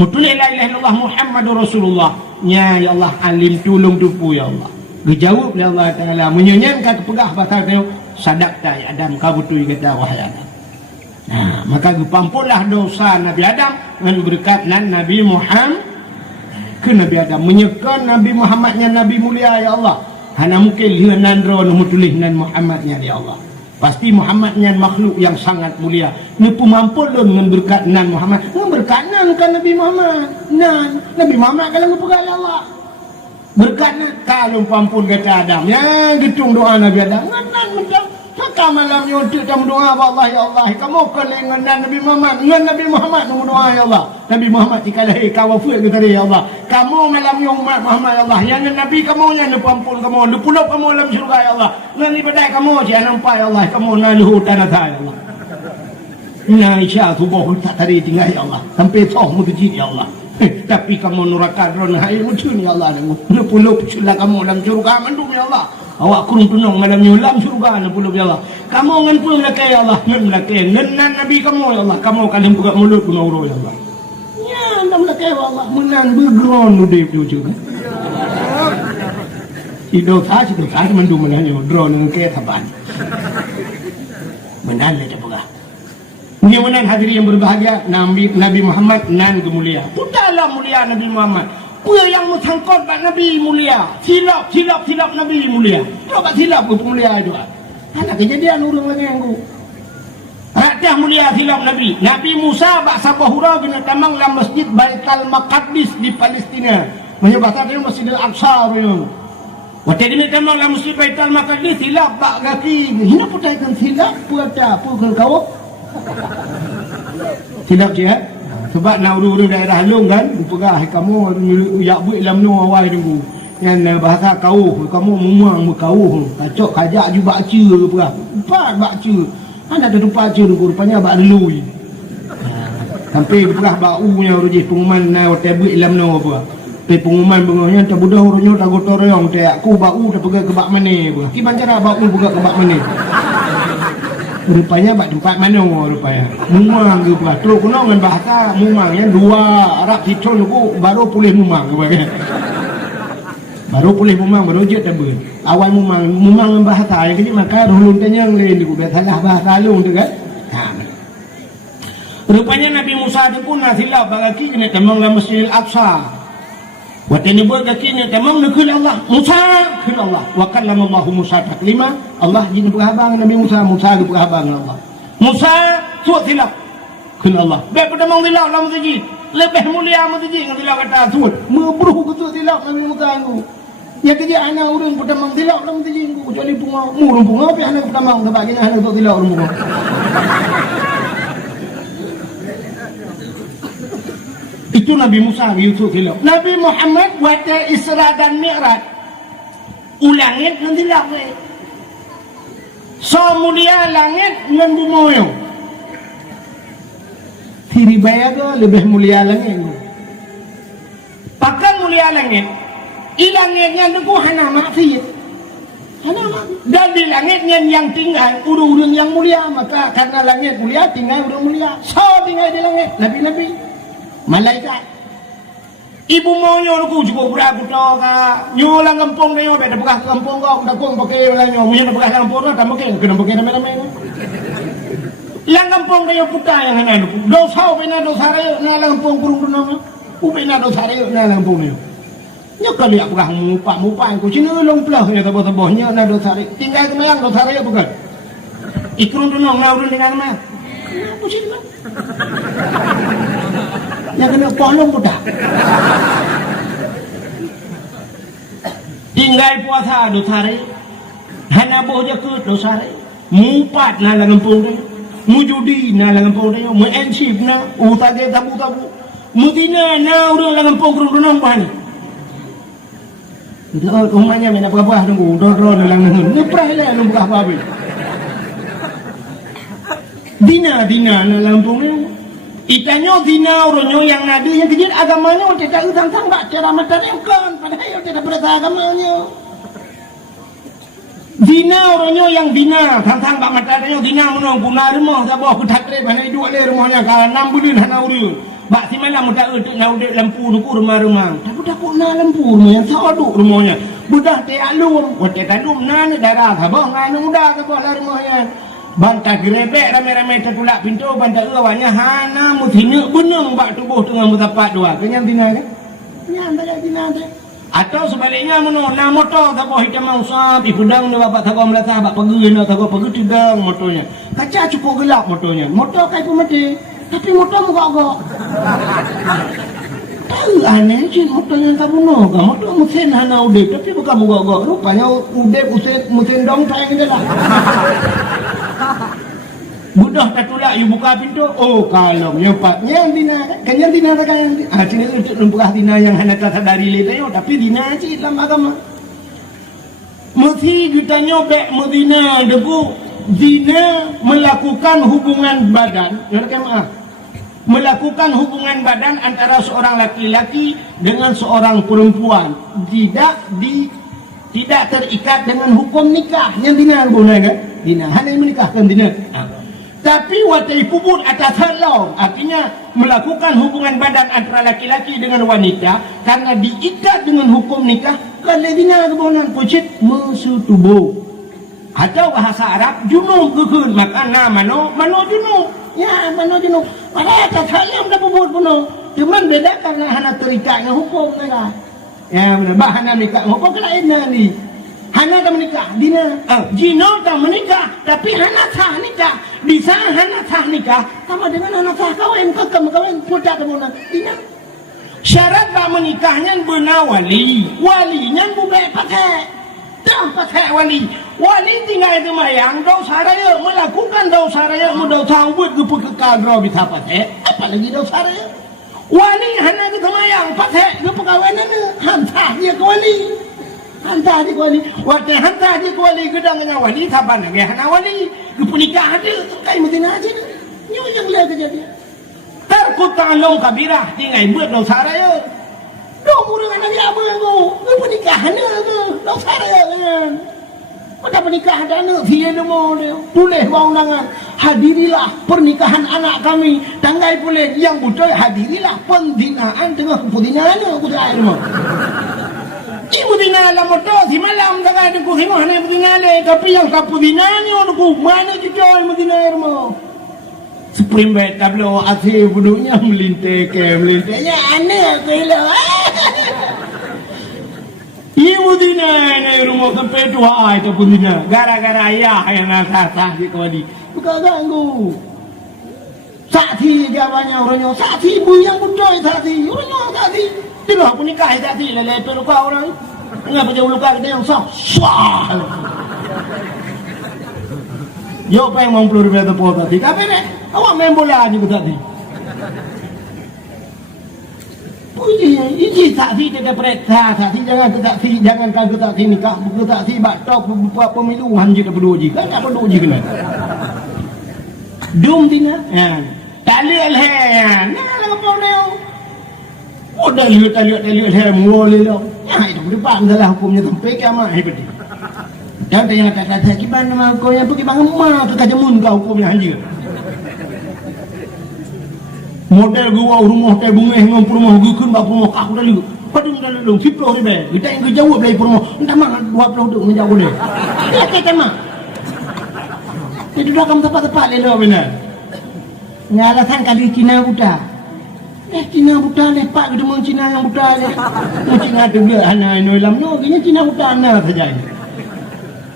mutulih la ilaha illallah Muhammadur Rasulullah ya Allah alim tulung tupu ya Allah dijawab oleh Allah Ta'ala menyenyankan kepegah bakal dia sadaqta ya Adam kau betul kata wahai Adam nah maka dipampunlah dosa Nabi Adam dengan berkat Nabi Muhammad ke Nabi Adam menyekan Nabi Muhammadnya Nabi mulia ya Allah hana mungkin lihat nandro mutulih nan Muhammadnya ya Allah pasti Muhammadnya makhluk yang sangat mulia nipu mampu lo dengan berkat nan Muhammad berkat nan kan Nabi Muhammad nan Nabi Muhammad kalau ngepegang ya Allah berkat nan kalau pampun kata Adam ya gitung doa Nabi Adam nan macam Kakak malam nyontik kamu doa Allah ya Allah kamu dengan Nabi Muhammad dengan Nabi Muhammad kamu doa ya Allah Nabi Muhammad dikalah kau wafat ke tadi ya Allah kamu malam yang umat Muhammad ya Allah yang Nabi kamu yang pampun kamu puluh kamu dalam surga ya Allah nanti badai kamu jangan nampak ya Allah kamu naluh tanah ya Allah nah isya tubuh tak tadi tinggal ya Allah sampai toh mujid ya Allah tapi kamu nuraka drone hai mujud ya Allah puluh sulah kamu dalam surga mandum ya Allah awak kurung tunong malam nyulam surga na puluh ya Allah kamu ngan puluh lakai ya Allah ngan lakai ngan Nabi kamu ya Allah kamu kalim buka mulut kuno ya Allah ya ndam lakai ya Allah menan bergron udah juga hidup saja mandu menanyo drone ke taban menan le buka mudah-mudahan hadirin yang berbahagia Nabi Muhammad nan kemulia putalah mulia Nabi Muhammad Puya yang mengangkut Nabi mulia silap Nabi mulia coba silap pun mulia itu ada kejadian urung lagi yang ku rakyat mulia silap Nabi Musa bak sabahura kena tamang dalam masjid Baitul Maqdis di Palestina menyebabkan dia Masjidil Aqsa waktu dia tamang dalam masjid Baitul Maqdis silap bak kaki hina putaikan silap puata pukul kau silap jihad sebab nak urus daerah Halong kan pegah kamu yak buat dalam nu awal tunggu yang bahasa kau kamu memang berkau kacok kajak juga baca pegah empat baca ada tempat baca tunggu rupanya bak relui sampai pegah baunya rujih pengumuman na hotel buat dalam nu apa pe pengumuman bengahnya tak budah orangnya tak gotor yang tak aku bau tak pegah ke bak mana pegah ki cara bau pegah ke bak mana rupanya bak tempat mana rupanya mumang ke pula terus kena dengan bahasa mumangnya dua Arab Citron aku baru pulih mumang baru pulih mumang baru je tabun awal mumang dengan bahasa yang kini maka dulu tanya yang lain aku dah salah bahasa lu tu kan rupanya Nabi Musa tu pun silap bagi kena temang dalam Masjidil Aqsa waktu ini buat kakinya tamam nakul Allah Musa kul Allah wa kallama Allah Musa taklima Allah jin berhabang Nabi Musa ke berhabang Allah Musa suat silap kul Allah baik tamam silap dalam masjid lebih mulia masjid dengan silap kata suat membruh ke suat silap Nabi Musa aku ya kerja anak urang tamam silap dalam masjid aku kecuali bunga murung bunga tapi anak tamam kebagian anak suat silap urang bunga itu Nabi Musa Yusuf silap Nabi Muhammad wata Isra dan Mi'raj ulangit nanti lagi so mulia langit dengan bumoyo tiribaya tu lebih mulia langit pakai mulia langit ilangitnya itu hana maksiat dan di langitnya yang tinggal urung-urung yang mulia maka karena langit mulia tinggal urung mulia so tinggal di langit Nabi-Nabi malaikat Ibu monyo aku cukup beraku toh ka. Nyolang kampung dia beda bekas kampung kau dah kau pakai lah nyo. Mungkin bekas kampung lah tak pakai kena pakai nama-nama. Lang kampung dia putar yang mana tu. Dosa bina dosa raya na kampung kurung tu nama. Bina dosa raya na kampung dia. Nyo kali aku dah mupa aku sini long pelah ya tabo-tabohnya na dosa raya. Tinggal kena yang dosa raya bukan. Ikurung tu nama urun tinggal kena. Aku sini lah. Yang kena polong budak. Tinggal puasa dosa raya. Hana boh je ke dosa raya. Mumpat na lang kampung dia. Mujudi na lang kampung dia. Mu-ensip na. Utage tabu-tabu. Mutina na urang lang kampung kurang-kurang bahani. Ito, umanya may napakapah nung udor-udor na lang nung naprahilan nung buka-pabi. Dina na lang kampung dia. Itanyo dina oronyo yang nadi yang kejadian agamanya tidak utang-utang bak cara menerangkan padahal tidak berita agamanya. Dina oronyo yang dina tang-tang bak matanya dina menong guna rumah sabah kuthatre banai dua le rumahnya ka 6 bulan hana urun. Bak si malam muda utik na udik lampu nuku rumah-rumah. Tapi dah puna lampu yang saduk rumahnya. Budah te alum, wote talum nan darah sabah nganu muda sabah rumahnya. Bantah gerebek rame-rame tertulak pintu bantah awalnya hana muthina benang bak tubuh tengah mutapat dua kenyang dina kan kenyang tak dina tu atau sebaliknya na motor tak boleh hitam usap ipudang ni bapak tak melatah bak pergi nak tak pergi tegang motornya kaca cukup gelap motornya motor kai pun mati tapi motor mogok-mogok tahu aneh je motor yang tak bunuh kan motor mesin hana udip tapi bukan mogok-mogok rupanya udip mesin dong tayang je lah. Budah tak tulak you buka pintu. Oh kalau you pak yang dina kan yang dina tak yang sini untuk numpah dina yang hendak tak dari letayo tapi dina cik dalam agama. Mesti kita nyobek medina debu dina melakukan hubungan badan. Melakukan hubungan badan antara seorang laki-laki dengan seorang perempuan tidak terikat dengan hukum nikah yang dina boleh kan? Dina hanya menikahkan dina. Tapi watai pubut atas halau artinya melakukan hubungan badan antara laki-laki dengan wanita karena diikat dengan hukum nikah kalau dina kebonan pucit mesutubuh atau bahasa Arab junub kekun maka mano junub ya mano junub pada atas halau dah pubut puno cuman beda karena hanya terikat dengan hukum nikah ya benar bahana nikah hukum lain ni hana tak menikah dina jino tak menikah tapi hana sah nikah di sana hana sah nikah sama dengan hana sah kawin kawin putar kemudian dina syarat tak menikahnya benar walinya bukan pakai dah pakai wali tinggal itu mayang dosa raya melakukan dosa raya dosa buat kepekal raw bisa pakai apalagi dosa raya wali hana kita mayang pakai kepekawanan hantar dia ke wali hantar dia kuali waktu hantar dia kuali gedangnya wali sabar lagi hana wali kepunikah ada kai medina aja ni yang boleh kejadian terkut talong kabirah tinggal buat dosa raya dong urang anak dia apa aku kepunikahan tu dosa raya kan pada pernikahan anak dia demo dia tulis undangan hadirilah pernikahan anak kami tanggal boleh yang betul hadirilah pembinaan tengah pembinaan aku dah demo ibu dinala motor si malam tak ada ku himo hana dinale tapi yang kapu dinani aku mana jujur ibu dinala mo supreme bet tablo ase budunya melintanya aneh kela ibu dinala rumah sampai tua itu pun dina gara-gara ayah yang nasah di kodi bukan ganggu sakti jawabnya orangnya sakti ibu yang betul sakti orangnya sakti tidak pun nikah tadi lele luka orang enggak jauh luka kita yang sah yo apa yang mau peluru berada po tadi tapi deh awak main bola juga tadi puji ini tadi tidak perintah tadi jangan kaget tadi nikah buku tadi batok pemiluan juga perlu uji kan tak perlu uji kena dum tina tali alhan nah lah apa leo oh dah lihat mulai lo ya itu depan adalah hukumnya sampai kiamat hebat dan yang kata gimana nama kau yang pergi bangun rumah tu kajamun kau hukumnya anjir model gua rumah hotel bunga dengan rumah gukun bak rumah kah dulu padung dalam 10 ribu kita yang kejauh dari rumah entah mah 20 tu menjauh dia dia kata mah itu dah kamu tepat-tepat lelo benar ngalasan kali Cina buta Cina buta lepak ke demang Cina yang buta je Cina tu dia anak noilam no kini Cina buta anak saja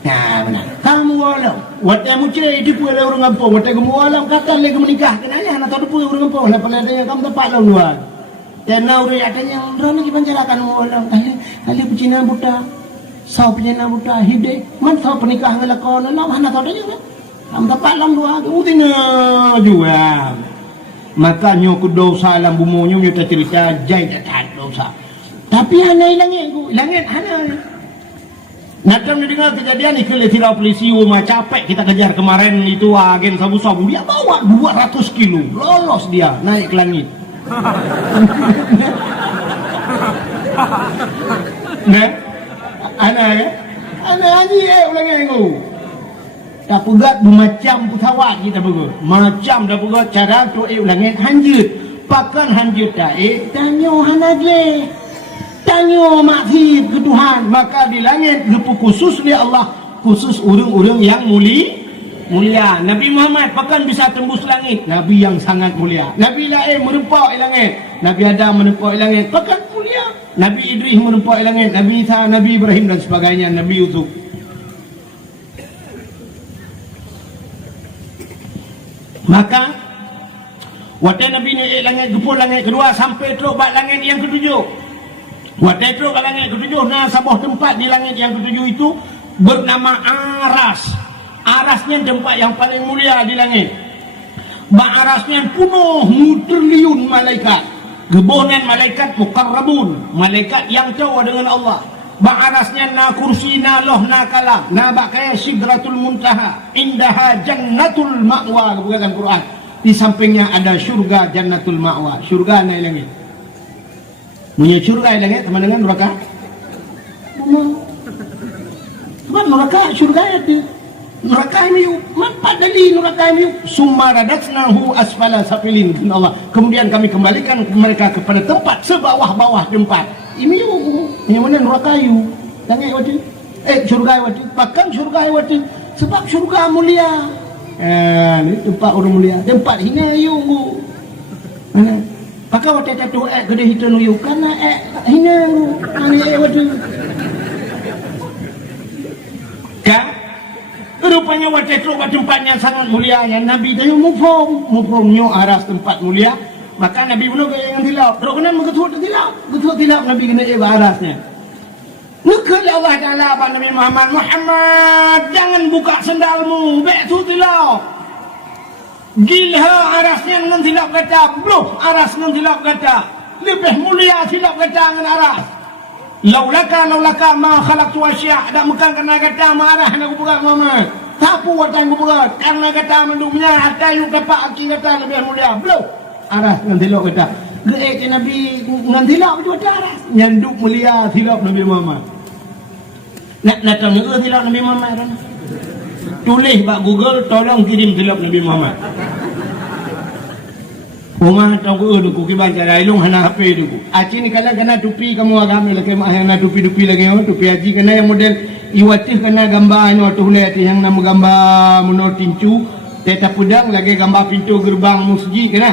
nah benar kamu walau watai mucre itu pun orang kampung watai kamu walau kata lagi menikah kenanya anak tahu pun orang kampung nak pada yang kamu tepat lalu luar dan nauri adanya orang lagi pancarakan walau kali Cina buta sau Cina buta hidup man sau pernikah ngelakon lalu anak tahu dia kan kamu tepat lalu luar utina juga makanya ku dosa dalam bumonyo kita cerita jai tak dosa tapi anak hilangin anak Nakam dia dengar kejadian ni kalau tidak polisi rumah capek kita kejar kemarin itu agen sabu-sabu dia bawa 200 kilo lolos dia naik ke langit nah anak ni ulang aku tak pegat macam pesawat kita begitu macam dah pegat cara tu ulangin hanjut pakan hanjut dah tanyo hanadle tanyo maksud ke Tuhan maka di langit gepu khusus ni Allah khusus urang-urang yang mulia Nabi Muhammad pakan bisa tembus langit Nabi yang sangat mulia Nabi lain merempak langit Nabi Adam merempak langit pakan mulia Nabi Idris merempak langit Nabi Isa Nabi Ibrahim dan sebagainya Nabi Yusuf maka waktu Nabi ni langit gepul langit kedua sampai teruk bak langit yang ketujuh waktu teruk ke langit ketujuh nah sebuah tempat di langit yang ketujuh itu bernama Arasnya tempat yang paling mulia di langit bak Arasnya penuh triliun malaikat gebonan malaikat mukarrabun malaikat yang jauh dengan Allah bak Arasnya na kursi na loh na kalam na bak kaya sidratul muntaha indaha jannatul ma'wa bukan Quran di sampingnya ada syurga jannatul ma'wa syurga naik langit punya syurga yang langit sama dengan neraka sebab neraka syurga itu neraka ini apa dalil neraka ini summa radatsnahu asfala safilin Allah kemudian kami kembalikan mereka kepada tempat sebawah-bawah tempat ini yang mana neraka itu langit waktu syurga waktu bahkan syurga waktu sebab syurga mulia ini tempat orang mulia tempat hina itu pakai waktu itu gede hitam nuyu karena hina waktu kan rupanya waktu itu tempatnya sangat mulia yang Nabi itu mufhumnya aras tempat mulia maka Nabi belum yang tilap terus kena betul tilap Nabi kena arasnya nukul Allah Ta'ala apa Nabi Muhammad jangan buka sendalmu betul tilap gilha arasnya dengan tilap kata bluh aras dengan tilap kata lebih mulia tilap kata dengan aras laulaka ma khalaqtu asya' dak mekan kena kata marah nak buka Muhammad tapu watan buka karena kata mendumnya ada yang dapat aki kata lebih mulia bluh aras dengan tilap kata geek Nabi dengan tilap itu ada aras nyanduk mulia tilap Nabi Muhammad nak datang juga tilap Nabi Muhammad kan tulis bak Google tolong kirim tilap Nabi Muhammad rumah tahu ke ku kiban cara ilung hana HP tu aci ni kalau kena tupi kamu agami lagi mah yang na tupi lagi tupi aci kena yang model iwatih kena gambar anu tu lihat yang nama gambar menor tincu teta pedang lagi gambar pintu gerbang masjid kena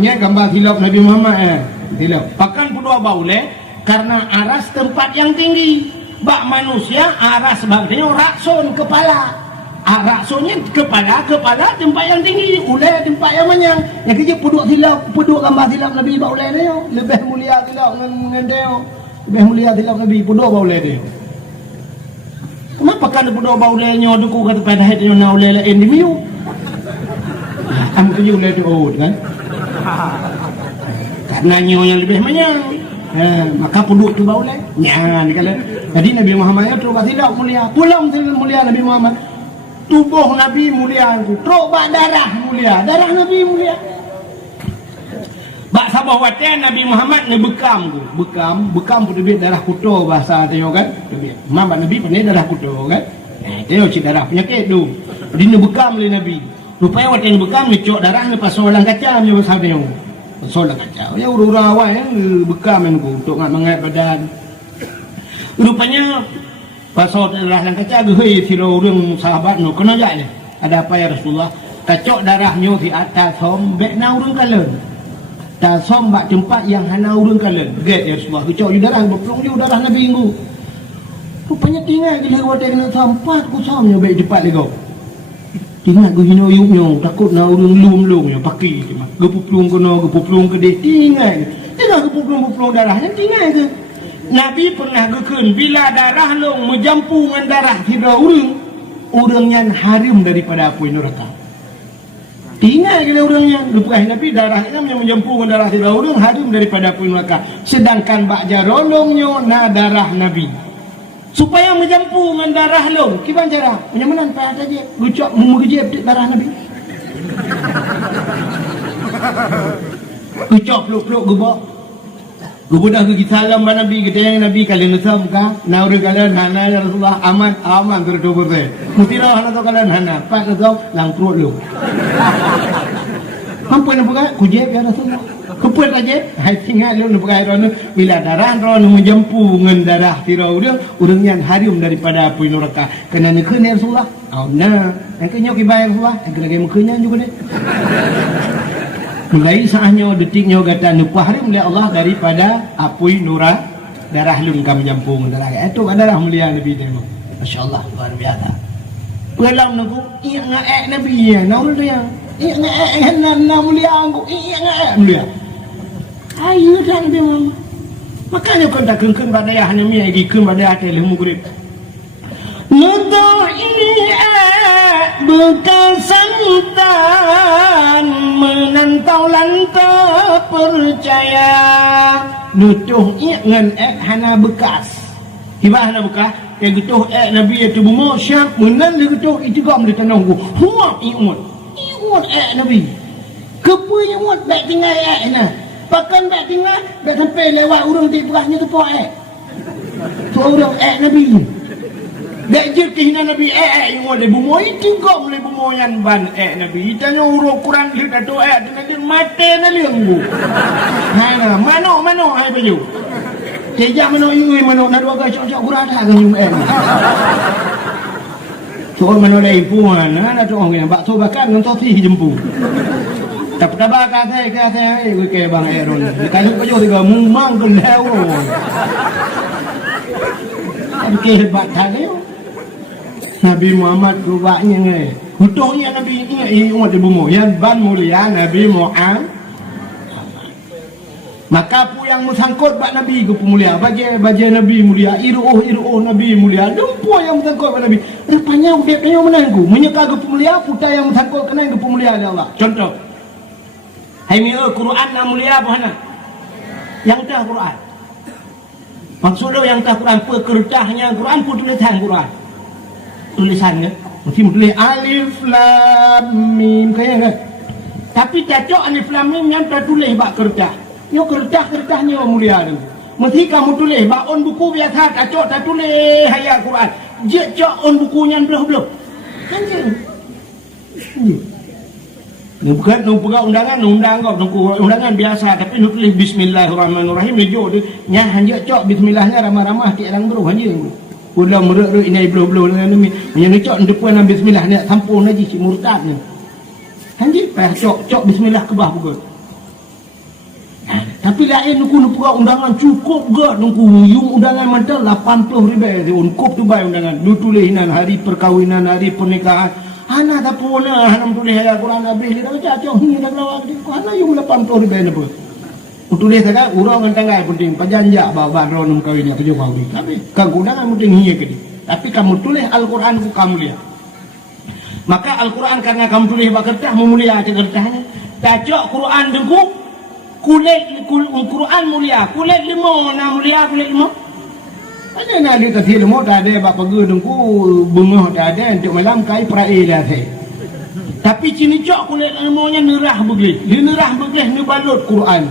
nya gambar tilap Nabi Muhammad tilap pakan kedua baule karena aras tempat yang tinggi bak manusia aras sebabnya rakson kepala raksonya kepala tempat yang tinggi ulai tempat yang manyang yang kerja puduk gambar tilap Nabi bak ulai dia lebih mulia tilap dengan dia lebih mulia tilap Nabi puduk bak ulai dia kenapa kan puduk bak ulai nya duku kata pada hati na ulai lain di miu am kerja ulai tu kan karena nyo yang lebih manyang maka puduk tu bak ulai nya ni kala jadi Nabi Muhammad itu tidak mulia pulang dengan mulia Nabi Muhammad tubuh Nabi mulia teruk bak darah mulia darah Nabi mulia bak sabah watian Nabi Muhammad ni bekam pun lebih darah kutu bahasa tengok kan Muhammad Nabi pandai darah kutu kan tengok cik darah penyakit tu jadi ni bekam oleh Nabi Rupanya waktu yang bekam ni cok darah ni pasal orang kaca ni pasal dia. Pasal orang kaca. Ya orang awal yang bekam ni untuk mengat badan. Rupanya pasal darah orang kaca gehei siro orang sahabat no kena jak ni. Ada apa ya Rasulullah? Kacok darahnya di atas sombek na orang kalen. Ta sombak tempat yang hana orang kalen. Get ya Rasulullah. Kacok darah berpelung ju darah Nabi minggu. Rupanya tinggal gila waktu kena sampat ku somnya baik cepat lego. Tinggal gue hino yuknya, takut na orang lum-lumnya pakai je mah. Gepuplung ke dia, tinggal gepuplung darahnya tinggal ke. Nabi pernah gekun bila darah long menjampu dengan darah tidak orang yang harim daripada api neraka. Tinggal ke orangnya, lepas Nabi darahnya yang menjampu dengan darah tidak orang harim daripada api neraka. Sedangkan bakja rolongnya na darah Nabi. Supaya menjampu dengan darah lo, gimana cara? Menyamanan payah saja, gucok memujib darah Nabi. Gucok peluk-peluk gebok. Gubudah ke salam pada Nabi, kita yang Nabi kalian nesam kah? Nauri kalian hana ya Rasulullah aman tertubur saya. Mutira hana tu kalian hana, pak nesam lang perut lo. Mampu nak buka? Kujib ya Rasulullah. Keput aja, hai tinggal lu pakai rono bila darah rono menjampu dengan darah tirau dia orang yang harum daripada api neraka. Kena ni kena Rasulullah. Oh nah, engkau nyok ibai Rasulullah, engkau lagi mukanya juga deh. Mulai saatnya detiknya kata nupa harum oleh Allah daripada api neraka darah lu kami menjampu dengan darah. Itu darah mulia Nabi tengok. Masya-Allah luar biasa. Pelam aku iya ngaek Nabi ya, naul dia. Iya ngaek na mulia aku, iya ngaek mulia. Ayo dah Nabi Muhammad. Makanya kau tak kengkeng pada ayah Nabi lagi keng pada ayah ilmu kurip. Nuduh ini bukan santan menantau lantau percaya. Nuduh ingat hana bekas. Hibah hana bekas. Yang getuh Nabi itu bumau syak menan dia getuh itu gam di tanah ku. Huak iut Nabi. Kepunya muat baik tinggal na. Pakan baik tinggal dah sampai lewat orang di berahnya tu puak tu orang Nabi dah je kehina Nabi yang ada bumau itu kau boleh bumau yang ban Nabi tanya urut Quran kita tu dengan dia mati na liang hana mano hai baju sejak mano yui mano na dua gak cok Quran dah dengan tu mano lagi puan na tu orang yang bakso bakar dengan tosi jempu. Tak pernah kata gue kayak Bang Aaron. Kalau kau juga tiga mumang kelau. Tapi hebat tadi. Nabi Muhammad rubahnya ni. Hutungnya Nabi ini umat ibumu. Yang ban mulia Nabi Muhammad. Maka pu yang musangkut bak Nabi ke mulia. Bagi Nabi mulia. Iruh Nabi mulia. Dempu yang musangkut bak Nabi. Rupanya dia menanggu. Menyeka ke mulia. Putar yang musangkut kena ke mulia Allah. Contoh. Hai Quran nak mulia apa hana? Yang dah Quran. Maksudnya yang dah Quran kertasnya Quran pun tulisan Quran. Tulisannya mesti tulis alif lam mim kayak kan. Tapi cocok alif lam mim yang dah tulis bak kertas. Yo kertasnya mulia ni. Mesti kamu tulis bak on buku biasa cocok tak tulis ayat Quran. Je cok on bukunya belum. Anjing. Bukan undangan biasa tapi nak tulis bismillahirrahmanirrahim ni jo dia nya hanya cok bismillahnya ramah-ramah ti orang beruh hanya ulah meruk ini belum ni hanya cok depan bismillah ni sampun lagi si murtad ni hanya cok bismillah ke bah pukul tapi lain nuku undangan cukup gak nuku yung undangan mantel 80 ribu unkop tu bay undangan lu tulisan hari perkawinan hari pernikahan. Hana tak pula hanam tulis ayat Quran habis dia baca cok ni dah lawak dia hana yung 80 ribu apa tulis saja urang tanggai penting pajanjak bawa ron kawin tu jauh ni tapi kegunaan penting hiya ke tapi kamu tulis Al-Quran kamu lihat maka Al-Quran karena kamu tulis bak kertas memulia kertasnya cocok Quran dengku kulit Quran mulia kulit limau na mulia kulit limau. Ada nak dia kata lemot tak ada bak pagi dengku bunga tak ada untuk malam kai praila saya. Tapi cini cok kulit lemaunya nerah beglis. Dia nerah beglis ni balut Quran.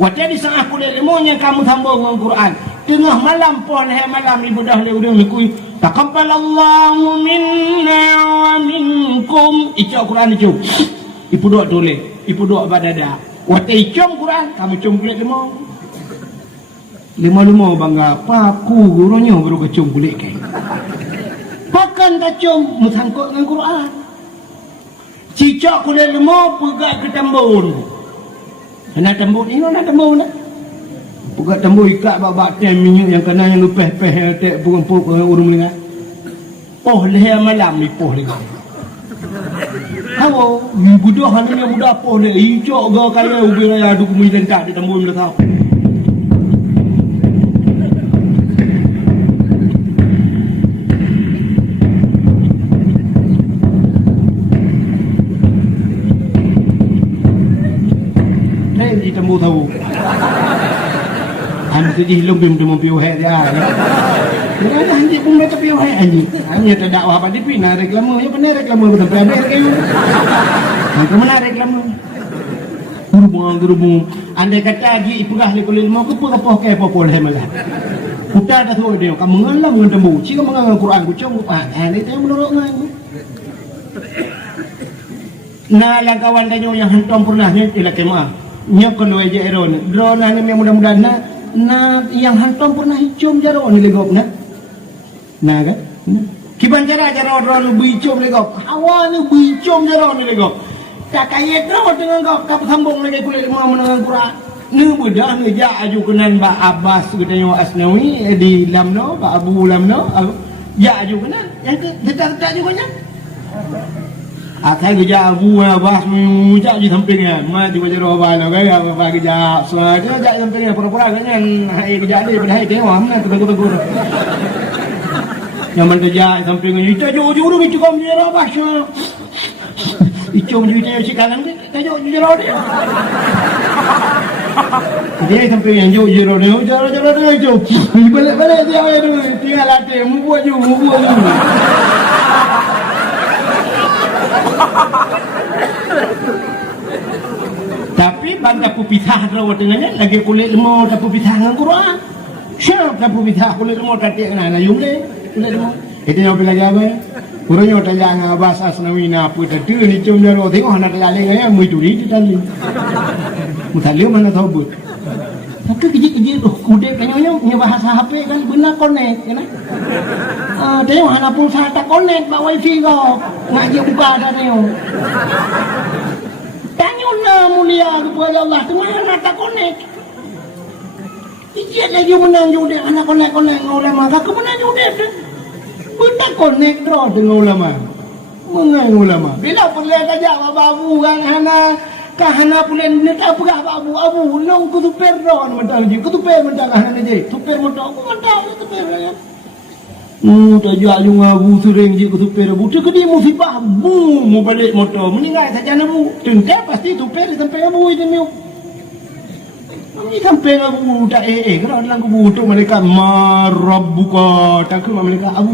Waktu di setengah kulit lemaunya kamu sambung dengan Quran. Tengah malam pon malam ibadah le udang ni kui Taqabbalallahu minna wa minkum. Itu Al-Quran itu. Ibu doa tulis, ibu doa badada. Watai cium Quran, kami cium kulit lemau. Lemau bangga, paku gurunya baru kecium kulit kan. Pakan tak cium, musangkut dengan Quran. Cicak kulit lemau, pegat ke tambun. Kena tambun, ini nak tambun nak. Pegat tambun ikat babak tem minyak yang kena yang lepeh-peh yang tak pukul urung lingat. Oh leher malam ni poh lagi. Hawa, budak hanya budak poh le, hijau ga kaya ubi raya adu kemudian tak di tambun belakang. Di tambun tahu. Anda tu je lembim tu mempiu hai dia. Kerana anjing pun mereka piu hai anjing. Hanya tak dakwah pada pi nak reklama, ya benar reklama betul benar kayu. Macam mana reklama? Gerubung. Anda kata lagi ipugah le kulit mau ke apa ke apa boleh malah. Uta dah tu dia, kamu mengalam dengan tembu. Jika mengalam Quran ku cung ku ini tu menurut ngan. Nah, yang kawan tanya yang hantam pernah ni ialah kemah. Nya kalau aja eron, drone ni yang mudah-mudahan na yang hantam pernah cium jaro ni legop na. Na kan? Kiban cara drone bicum legop. Awal ni bicum jaro ni legop. Tak kaya drone dengan kau kap sambung lagi kulit mau mendengar Quran. Ni budak ni ja aju kenan ba Abbas katanya Asnawi di Lamno, ba Abu Lamno. Ja aju kenan. Yang dekat-dekat juga nya. Akan kerja Abu Abbas mengucap di sampingnya. Maju kerja roba lah kan. Apa kerja saja kerja sampingnya. Pura-pura kan. Hai kerja dia pada hai tengok. Mana tegur-tegur. Yang mana kerja sampingnya. Itu jauh-jauh itu kau kerja roba. Itu menjadi si kanan ni. Jauh kerja roba dia. Dia samping yang jauh-jauh dia. Jauh-jauh dia itu. Balik-balik dia. Tinggal latih. Mubuat je. Tapi bangga pupitah rawat dengannya lagi kulit lemau tak pupitah dengan Quran. Siapa tak pupitah kulit lemau tak tiak nak ayam le kulit lemau. Itu yang bila jaga. Kurangnya tanya dengan Abbas Asnawi na apa tadi ni cium jaro tengok anak laling ayam mui tadi. Mutaliu mana tahu but. Maka kejik-kejik tu kudek kayaknya bahasa HP kan benar connect kan. Tengok anak pulsa tak connect bak wifi kau. Ngaji buka dah tengok. Tanya mulia kepada Allah tu mana tak connect. Ijat lagi menang jude anak connect dengan ulama. Aku menang jude tu. Benar connect terus dengan ulama. Menang ulama. Bila perlu kerja babu kan kahana pulen ni tak pegah abu long kutuper ron mental je kutuper mental kahana je tuper mental aku mental tuper ya tak jual yung abu sering je kutuper abu tu kedi musibah bu mu balik motor meninggal saja abu tengke pasti tuper sampai abu itu ni ni sampai abu tak kerana dalam kubu tu mereka marabbuka tak ke mereka abu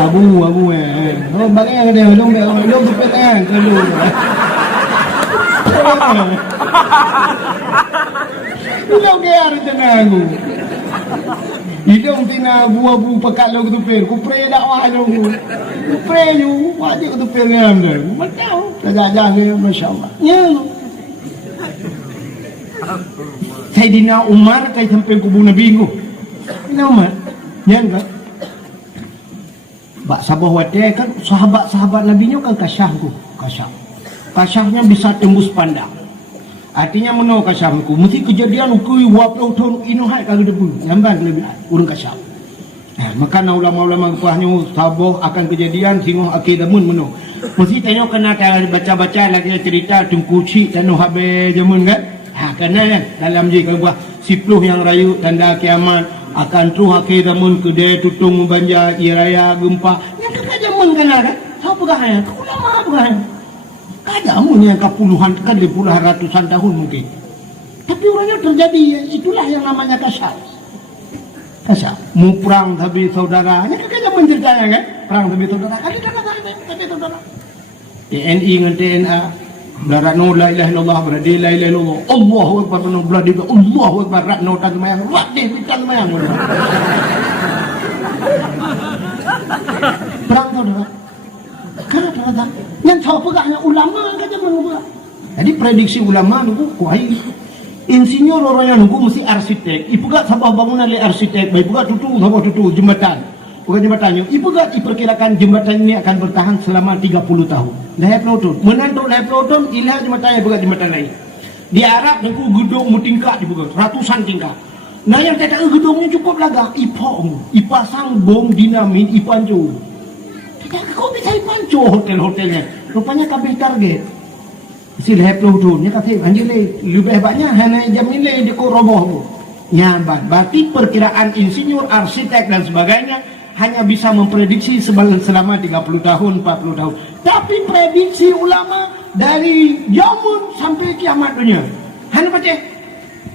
Abu oh bagay ada long tupet kan kalau long dia ada dengan aku hidung tina abu pekat long tupet ku pray dakwah long ku pray you wajib tupet dengan anda macam tajang ke masyaallah ya Sayyidina Umar kai sampai kubu Nabi ku Sayyidina Umar ya enggak Bak sabah wadai kan sahabat-sahabat Nabi nya kan kasyafnya bisa tembus pandang. Artinya menau kasyafku mesti kejadian ukui waplau tahun inuhai kalau debu nyamban lebih urang kasyaf. Maka ulama-ulama kuahnya sabah akan kejadian singoh akidah menau. Mesti tengok kena baca-baca lagi cerita tungkuci tanu habe jamun kan. Kena kan dalam je kalau buah 10 yang rayu tanda kiamat akan tuh akidah mun kedai tutung banja iraya gempa yang kajamun kena kan tahu pegahnya ulama pegahnya kajamun yang puluhan kali puluhan ratusan tahun mungkin tapi orangnya terjadi ya, itulah yang namanya kasyaf mu perang tapi saudaranya kajamun ceritanya kan perang tapi saudara TNI dengan TNA Belah no la ilaha illallah beradi la ilaha illallah. Allahu akbar no belah di Allahu akbar rat no tan mayang rat di tan mayang. Perang tu dah. Kenapa? Yang tahu pegahnya ulama saja menubah. Jadi prediksi ulama tu kuai. Insinyur orang yang nunggu mesti arsitek. Ibu gak sabah bangunan le arsitek. Baik gak tutu jembatan. Bukan jembatannya. Ibu gak diperkirakan jembatan ini akan bertahan selama 30 tahun. Lahir peloton. Menanduk lahir peloton. Ilah jembatannya bukan jembatan lain. Di Arab nunggu gedung mutingkat dibuka. Ratusan tingkat. Nah yang tidak gedungnya cukup lagak. Ipasang bom dinamin ipancu. Tidak kau bisa ipancu hotel-hotelnya. Rupanya kabeh target. Si lahir peloton. Dia kata anjir lebih banyak hanya jam ini di roboh. Nyabat. Berarti perkiraan insinyur, arsitek dan sebagainya hanya bisa memprediksi selama 30 tahun, 40 tahun. Tapi prediksi ulama dari zaman sampai kiamat dunia. Hanya baca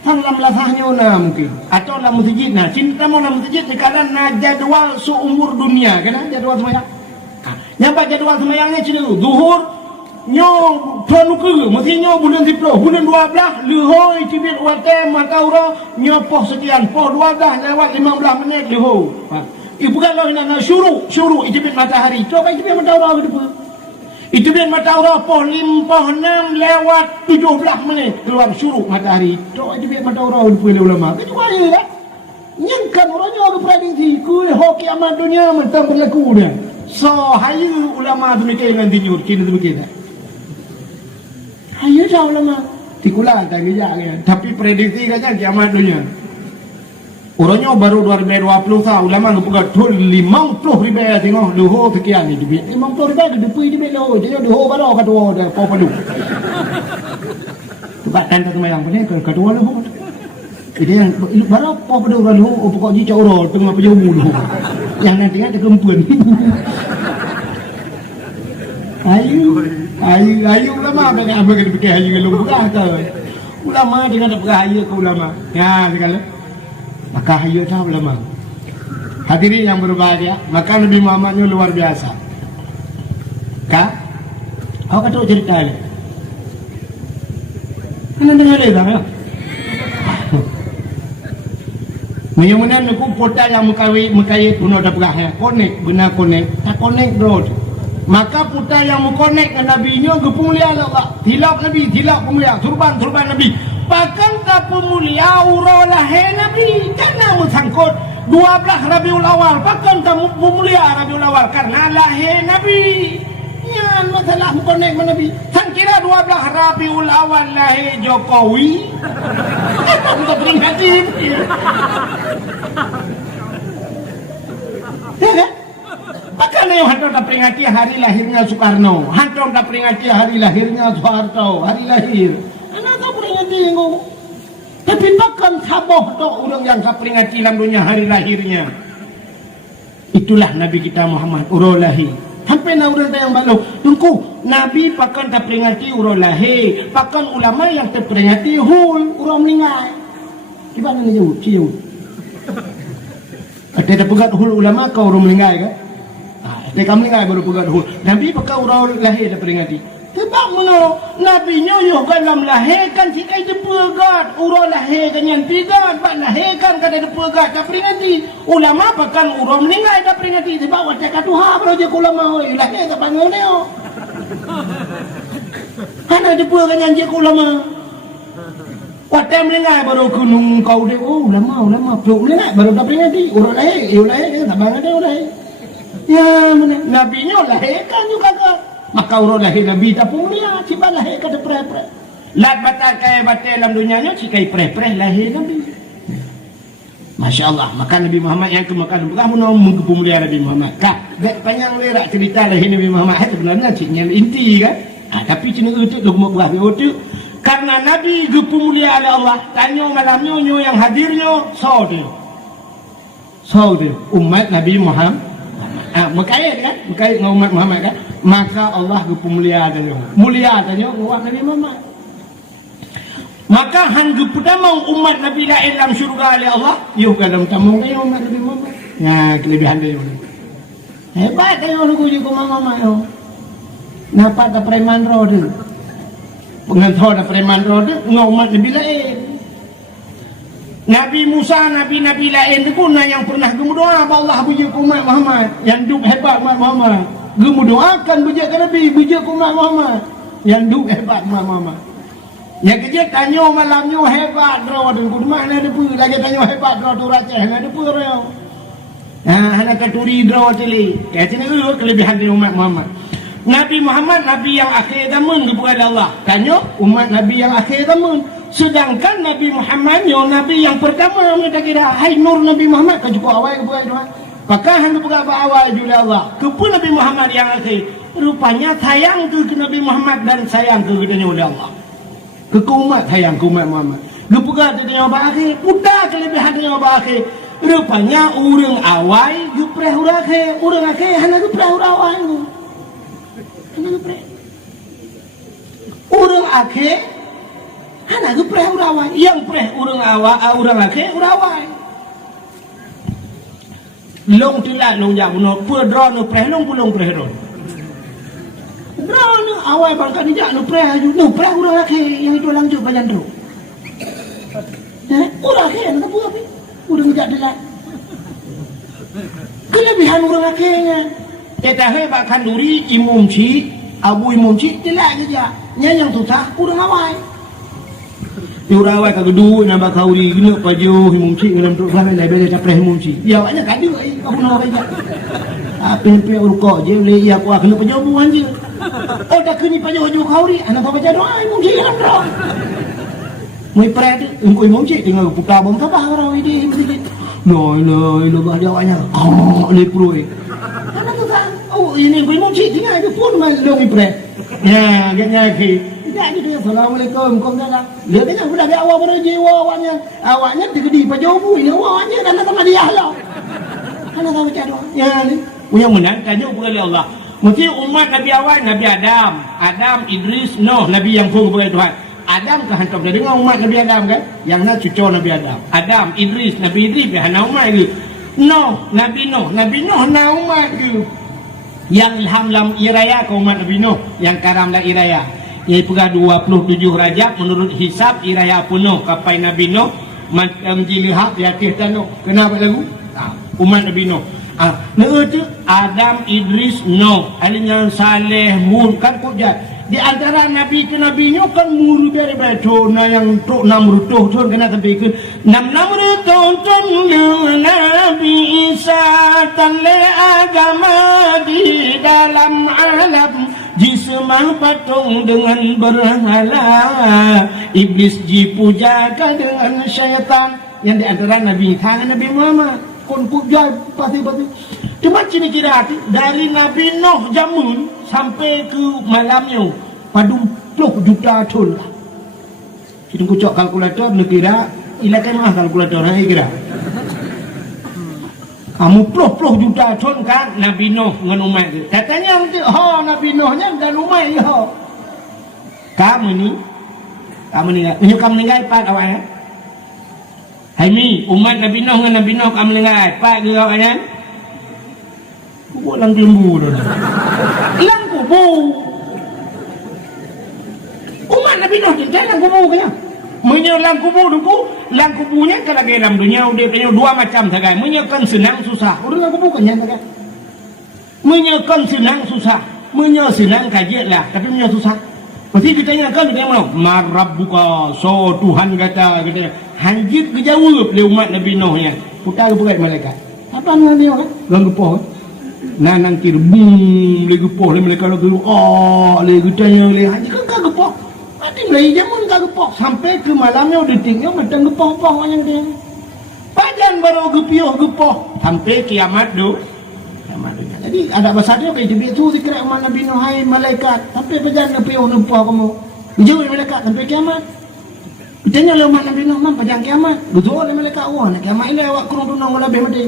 dalam lasahnya una mungkin atau dalam masjid. Nah, cinta mau dalam masjid sekarang jadwal seumur dunia, kan jadwal semayang. Nyapa jadwal semayangnya cina zuhur nyo pranuka mesti nyo bulan 10 bulan 12 lehoi cibit wate mataura nyo poh sekian poh 12 lewat 15 minit lehoi. Ibu kalau nak syuruk itu bin matahari. Coba itu bin mataura gitu. Itu bin mataura poh 6 lewat 17 menit keluar syuruk matahari. Coba itu bin mataura oleh ulama. Itu aja kan. Nyangkan orangnya orang prediksi ku hoki amat dunia mentang berlaku dia. So hayu ulama demikian nanti nyur kini demikian. Hayu dah ulama. Tikulah tak kerja. Tapi prediksi katanya kiamat dunia. Orangnya baru 2020 tahun ulama ngepegat 50 ribu tengok luho sekian ni duit 50 ribu ke duit duit luho dia luho baru kedua dah kau perlu sebab tanda semayang punya kedua luho dia yang baru kau perlu luho pokok ji caurol tengah pejamu luho yang nanti ada kempuan ayu ulama banyak apa kena fikir ayu lu bukan ke ulama dengan tak pegang ayu ke ulama ya sekali. Maka hayu tahu ulama. Hadirin yang berbahagia, maka Nabi Muhammad luar biasa. Kak, kau kata cerita ni. Kena dengar dia tak? Menyuruhnya aku pota yang mukawit puno dah berah. Konek benar konek, tak konek road. Maka pota yang mukonek dengan Nabi ini kemuliaan Allah. Tilap Nabi, tilap kemuliaan, turban Nabi. Bahkan tak pemulia uralah Nabi karena sangkut 12 Rabiul Awal. Bahkan tak pemulia Rabiul Awal karena lahir Nabi. Ya masalah mukonek dengan Nabi. Sang kira 12 Rabiul Awal lahir Jokowi. Kita peringati. Ya. Bahkan yang hantar tak peringati hari lahirnya Soekarno. Hantar tak peringati hari lahirnya Soeharto. Hari lahir. Anak tak peringati yang tapi bahkan saboh tu orang yang tak peringati dalam dunia hari lahirnya. Itulah Nabi kita Muhammad urul lahir. Sampai nak orang yang balu. Tunggu Nabi bahkan tak peringati urul lahir. Bahkan ulama yang tak peringati hul orang meninggal. Gimana ni jauh? Cium. Ada pegat hul ulama kau orang meninggal kan? Ada kami meninggal baru pegat hul. Nabi bahkan urul lahir tak peringati. Sebab mana Nabi nyoyoh dalam lahirkan jika itu pegat urang lahirkan yang tidak bak lahirkan kada ada pegat tak peringati ulama bahkan urang meninggal tak peringati sebab watak katuha baru je ulama lahir tak bangun dia kan ada pegat yang je ulama watak meninggal baru gunung kau dia ulama peluk meninggal baru tak peringati urang lahir tak bangun dia lahir ya mana Nabi nyoyoh lahirkan juga kan maka urut lahir Nabi tak punya cipta lahir kata pre-pre lat batal kaya batal dalam dunianya cikai pre-pre lahir Nabi Masya Allah maka Nabi Muhammad yang kemakan kamu nak mengkepemuliaan Nabi Muhammad kak dek panjang lerak cerita lahir Nabi Muhammad itu sebenarnya ciknya inti kan tapi cina itu dogma berah itu karena Nabi kepemuliaan Allah tanya malamnya yang hadirnya saudara umat Nabi Muhammad Mekait kan? Mekait dengan umat Muhammad kan? Maka Allah kemuliaan tanya. Mulia tanya umat Nabi Muhammad. Maka hang pertama umat Nabi lain dalam syurga oleh Allah, yuk dalam tamu dia umat Nabi Muhammad. Ya, kelebihan dia. Hebat dia orang kuju ke Muhammad tu. Nampak tak preman roh tu. pengentor dan preman roda ngomat Nabi lain. Nabi Musa, Nabi-Nabi lain tu pun yang pernah gemudoa Allah bujuk umat Muhammad, yang duk hebat umat Muhammad, gemudoakan bujuk ke Nabi, bujuk umat Muhammad, yang duk hebat umat Muhammad. Yang kerja tanya malamnya hebat draw dan kudu mana ada pun lagi tanya hebat draw tu racah ada pun draw. Hana katuri draw cili. Katanya kelebihan dari umat Muhammad. Nabi Muhammad Nabi yang akhir zaman kepada Allah. Tanya umat Nabi yang akhir zaman. Sedangkan Nabi Muhammad Nabi yang pertama mereka kira hai nur Nabi Muhammad kau cukup awal kepada Tuhan. Pakah hang kepada awal juga Allah. Kepada Nabi Muhammad yang akhir. Rupanya sayang ke Nabi Muhammad dan sayang ke katanya oleh Allah. Ke umat sayang ke umat Muhammad. Kepada katanya apa akhir. Mudah kelebihan katanya apa akhir. Rupanya orang awal gepreh orang akhir. Orang akhir hanya gepreh orang awal. Hanya gepreh. Orang akhir hanya gepreh orang awal. Yang preh orang awal, orang akhir orang awal. Long tilat long jam no pedro no preh long pulong preh ron. Pedro no awal bangka ni jak no preh aju no preh orang akhir yang itu lanjut bayan tu. Orang akhir nak buat apa? Orang jak tilat. Kelebihan orang akhirnya. Kita hebat kanduri imum ci, abu imum ci tilat saja. Yang susah orang awal. Orang awal kagak duit nak kauri gini paju imum ci dalam tu sana lai bela capres imum ci. Ya awaknya kadu kau nak kerja. Apa yang perlu urut je le ya aku kena pejobuan je. Oh dah kini paju kauri anak kau baca doa imum ci dalam doa. Mai pred engkau imum ci tinggal putar bom tabah orang ini masjid. Loi bah dia awaknya. Le pro. Anak tu kan. Oh ini engkau imum ci tinggal ada pun mal long pred. Ya ganya ke. Tidak dia Assalamualaikum kumdalah. Dia tanya sudah dia awak berjiwa awaknya digedi pajobu ini awaknya dan sama dia lah. Ana tahu cara. Ya ni. Yang menang tanya kepada Allah. Mesti umat Nabi awal Nabi Adam, Idris, Nuh, Nabi yang pun kepada Tuhan. Adam ke hantar dia dengar umat Nabi Adam kan? Yang nak cucu Nabi Adam, Idris, Nabi Idris dia hana umat dia. Nabi Nuh na umat dia. Yang ilham lam iraya ke umat Nabi Nuh, yang karam lam iraya. Ia pula 27 Rajab menurut hisab iraya penuh kapai Nabi Nuh macam jilihab yakih tanuk. Kenapa lagu? Umat Nabi Nuh. Itu Adam, Idris, Nuh, alinya Saleh, Mur kan kujat. Di antara Nabi ke Nabi Nuh kan mur biar betul na yang tok namrud tu kena sampai ke namrud tonton Nabi Isa tanle agama di dalam alam. Jismah patung dengan berhala, iblis dipujakan dengan syaitan. Yang di antara Nabi Isa Nabi Muhammad kon puja pasti-pasti. Cuma kira-kira dari Nabi Nuh jamun sampai ke malamnya padu 20 juta ton. Kita kucok kalkulator nak kira, ilakan mah kalkulator nak kira. Kamu 20 juta ton kan Nabi Nuh dengan umat dia. Katanya Nabi Nuhnya dengan umat dia. Kamu ni menyuk kamu meninggal pak awaknya. Hai mi umat Nabi Nuh dengan Nabi Nuh kamu meninggal pak ke awaknya. Kubur lang lembu tu. Lang kubur. Umat Nabi Nuh cinta lang kubur kaya. Menyelang kubur dulu, lang kuburnya kalau dalam dunia dia punya dua macam saja. Menyekan senang susah. Orang kubur kan yang saja. Menyekan senang susah, senang kajian lah, tapi menye susah. Pasti kita ingatkan kita mana? Marabbuka, so Tuhan kata, hanjit kejauh le umat Nabi Nuh nya. Putar ke pegat malaikat. Apa nama dia kan? Gang gepoh. Nanang kir bum le gepoh le malaikat le le gutanya le hanjit ke gepoh. Mati mulai jamun kagak gepok sampai ke malamnya detiknya macam gepok-gepok yang dia. Pajan baru gepok sampai kiamat do. Jadi ada bahasa dia kayak jadi tu dikira umat Nabi Nuh hai malaikat sampai pajan gepok kamu. Jauh malaikat sampai kiamat. Ditanya oleh umat Nabi Nuh mam pajan kiamat. Betul oleh malaikat wah nak kiamat ini awak kurang tunang lebih mati.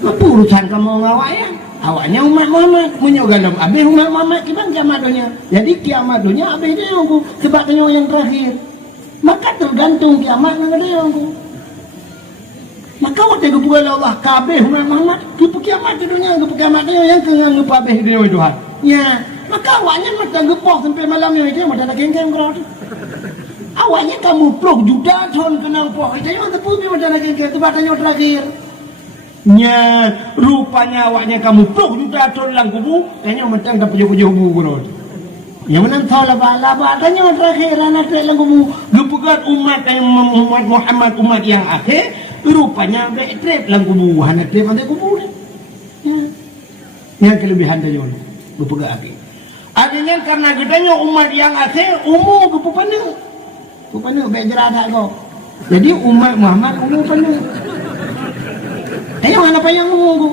Apa urusan kamu ngawak ya? Awaknya umat Muhammad menyogalam habis umat Muhammad kiban kiamat dunia. Jadi kiamat dunia habis dia aku sebab tanya yang terakhir. Maka tergantung kiamat dengan dia aku. Maka waktu kepada Allah kabeh umat Muhammad ke kiamat dunia ke kiamat dia yang kena ngepabeh dia Tuhan. Ya, Maka awaknya macam gepoh sampai malam ni aja macam nak kengkeng kau tu. Awaknya kamu peluk juta ton kenang poh. Jadi macam tu macam nak kengkeng tu batanya terakhir. Nya rupanya awaknya kamu peluk juta ton lang kubu. Tanya macam tak pujuk-pujuk kubu kau. Yang mana tahu laba-laba tanya terakhir anak lang kubu. Gepegat umat yang umat Muhammad umat yang akhir. Rupanya betrep lang kubu. Anak trep ada kubu ni. Yang kelebihan tanya mana. Gepegat akhir. Akhirnya karena gedanya umat yang akhir umur ke pupana. Pupana berjerah tak kau. Jadi umat Muhammad umur pupana. Tanya mana yang umur ku.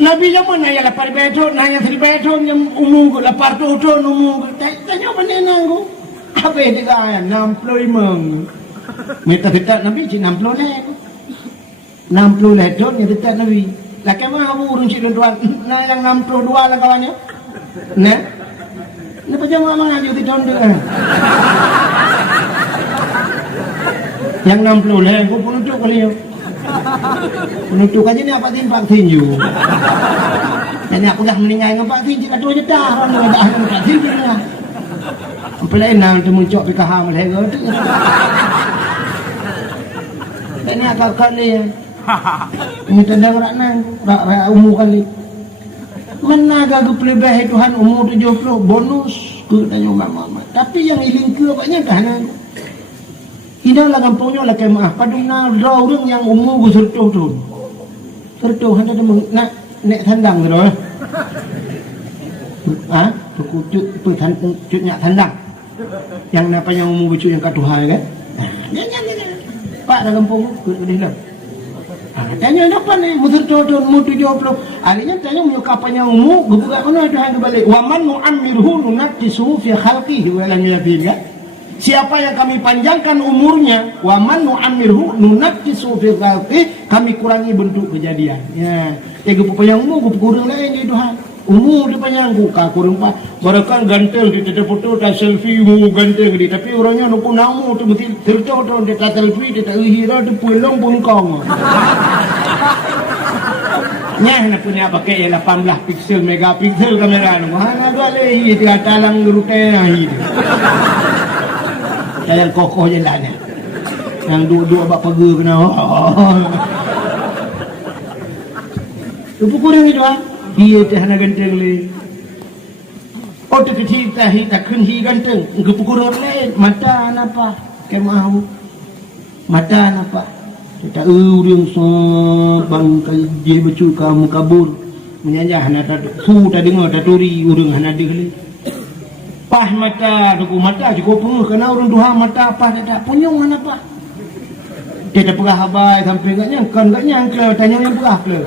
Nabi zaman naya 8 tahun, naya 3 tahun yang umur ku 80 tahun umur ku. Tanya mana nang ku. Apa yang dia 65. Mereka dekat Nabi 60 lah ku. 60 lah tahun yang dekat Nabi. Lah kemana abu urun cik tuan. Nah yang 62 lah kawannya. Nah. Kenapa jangan mengaji di tahun dia? Yang 60 lah, aku penutup kali ya. Penutup aja ni apa timpak tinju. Jadi aku dah meninggal dengan Pak Tinju, kata aja dah orang dah dah dengan Pak Tinju ni. Apa lain nang tu muncul di kaham lah tu. Ini akal kali ya. Ini tendang rak nang, rak umur kali. Menaga ke pelebih Tuhan umur 70 bonus ke tanya Muhammad. Tapi yang iling ke banyak kan. Ida lah kampungnya lah kemah. Paduna draw orang yang umur ke sertuh tu. Sertuh hanya tu nak nek tandang tu. Ah, cukup tu cutnya tandang. Yang apa yang umur cucu yang kat Tuhan kan. Jangan. Pak dah kampung ke dia. Tanya apa ni? Mutur jodoh, mutur jodoh. Akhirnya tanya menyukapannya umum. Gebuka mana itu yang kembali. Waman nu'amirhu nunaktisu fi khalqihi walam yabila. Siapa yang kami panjangkan umurnya, waman nu'amirhu nunaktisu fi khalqihi, kami kurangi bentuk kejadian. Ya, gebuka panjang umur, gebuka kurang lain di Tuhan. Umur dia panjang, buka kurang pak. Barakan ganteng di tetap foto, tak selfie umur ganteng di. Tapi orangnya nuku namu tu mesti tercodong dia tak selfie, dia tak hira, dia pulang bungkong. Nyah nak punya pakai 18 pixel megapiksel kamera nu. Hang ada leh dia talang rutai ahi. Yang kokoh je lah ni. Yang dua-dua bak pergi kena. Tu kurang itu ah. Dia dah nak ganteng le. Oh tu kita tak kun hi ganteng. Engkau kurang lain. Mata apa? Kemau. Mata apa? Kita urang bang dia becu kamu kabur menyanjah nada su tadi dengar taturi urang hana deh pah mata duku mata cukup pun kena urang duha mata apa tak punyung mana apa dia dah pegah habai sampai enggak nyangka tanya yang pegah ke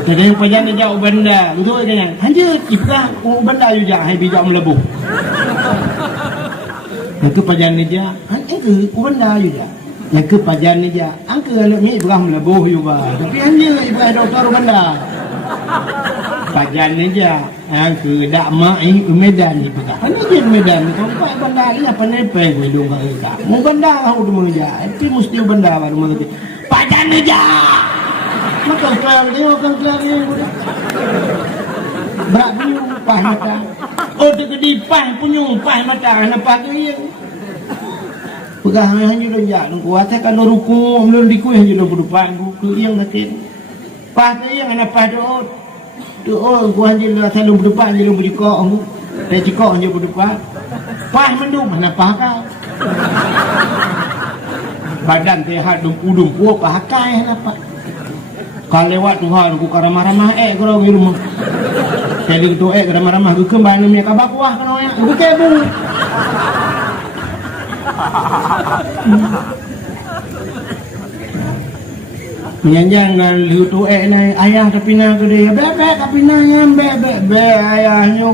kita ada yang pajan dia jauh benda betul kan hanya pegah benda juga hai bijak melebuh itu pajan dia hanya ke benda juga yang ke pajan ni je angka alaknya Ibrahim melebuh juga tapi hanya Ibrahim doktor benda pajan ni je angka dak mai Medan ni pegah hanya je Medan sampai benda ni apa nepeng hidung kat kita mau benda kau tu mengejar tapi mesti benda baru mengerti pajan ni je maka kelar dia akan kelar dia berat punyung pah mata oh dia kedi pah punyung pah mata nampak tu yang pegah hanya dah jak nunggu atas kalau ruku belum dikui hanya dah berdepan buku yang sakit pas tu yang anak pas tu gua hanya dah selalu berdepan hanya dah berjikok dah jikok hanya berdepan pas mendung mana pas kau badan sehat dumpu pakai apa kalau lewat Tuhan aku ramah-ramah kalau di rumah jadi tu ramah-ramah aku kembali ni kabak kuah kena ya aku kebu menyanjang dan liu tu ni ayah tapi nak ke dia bebek tapi nak yang bebek ayahnya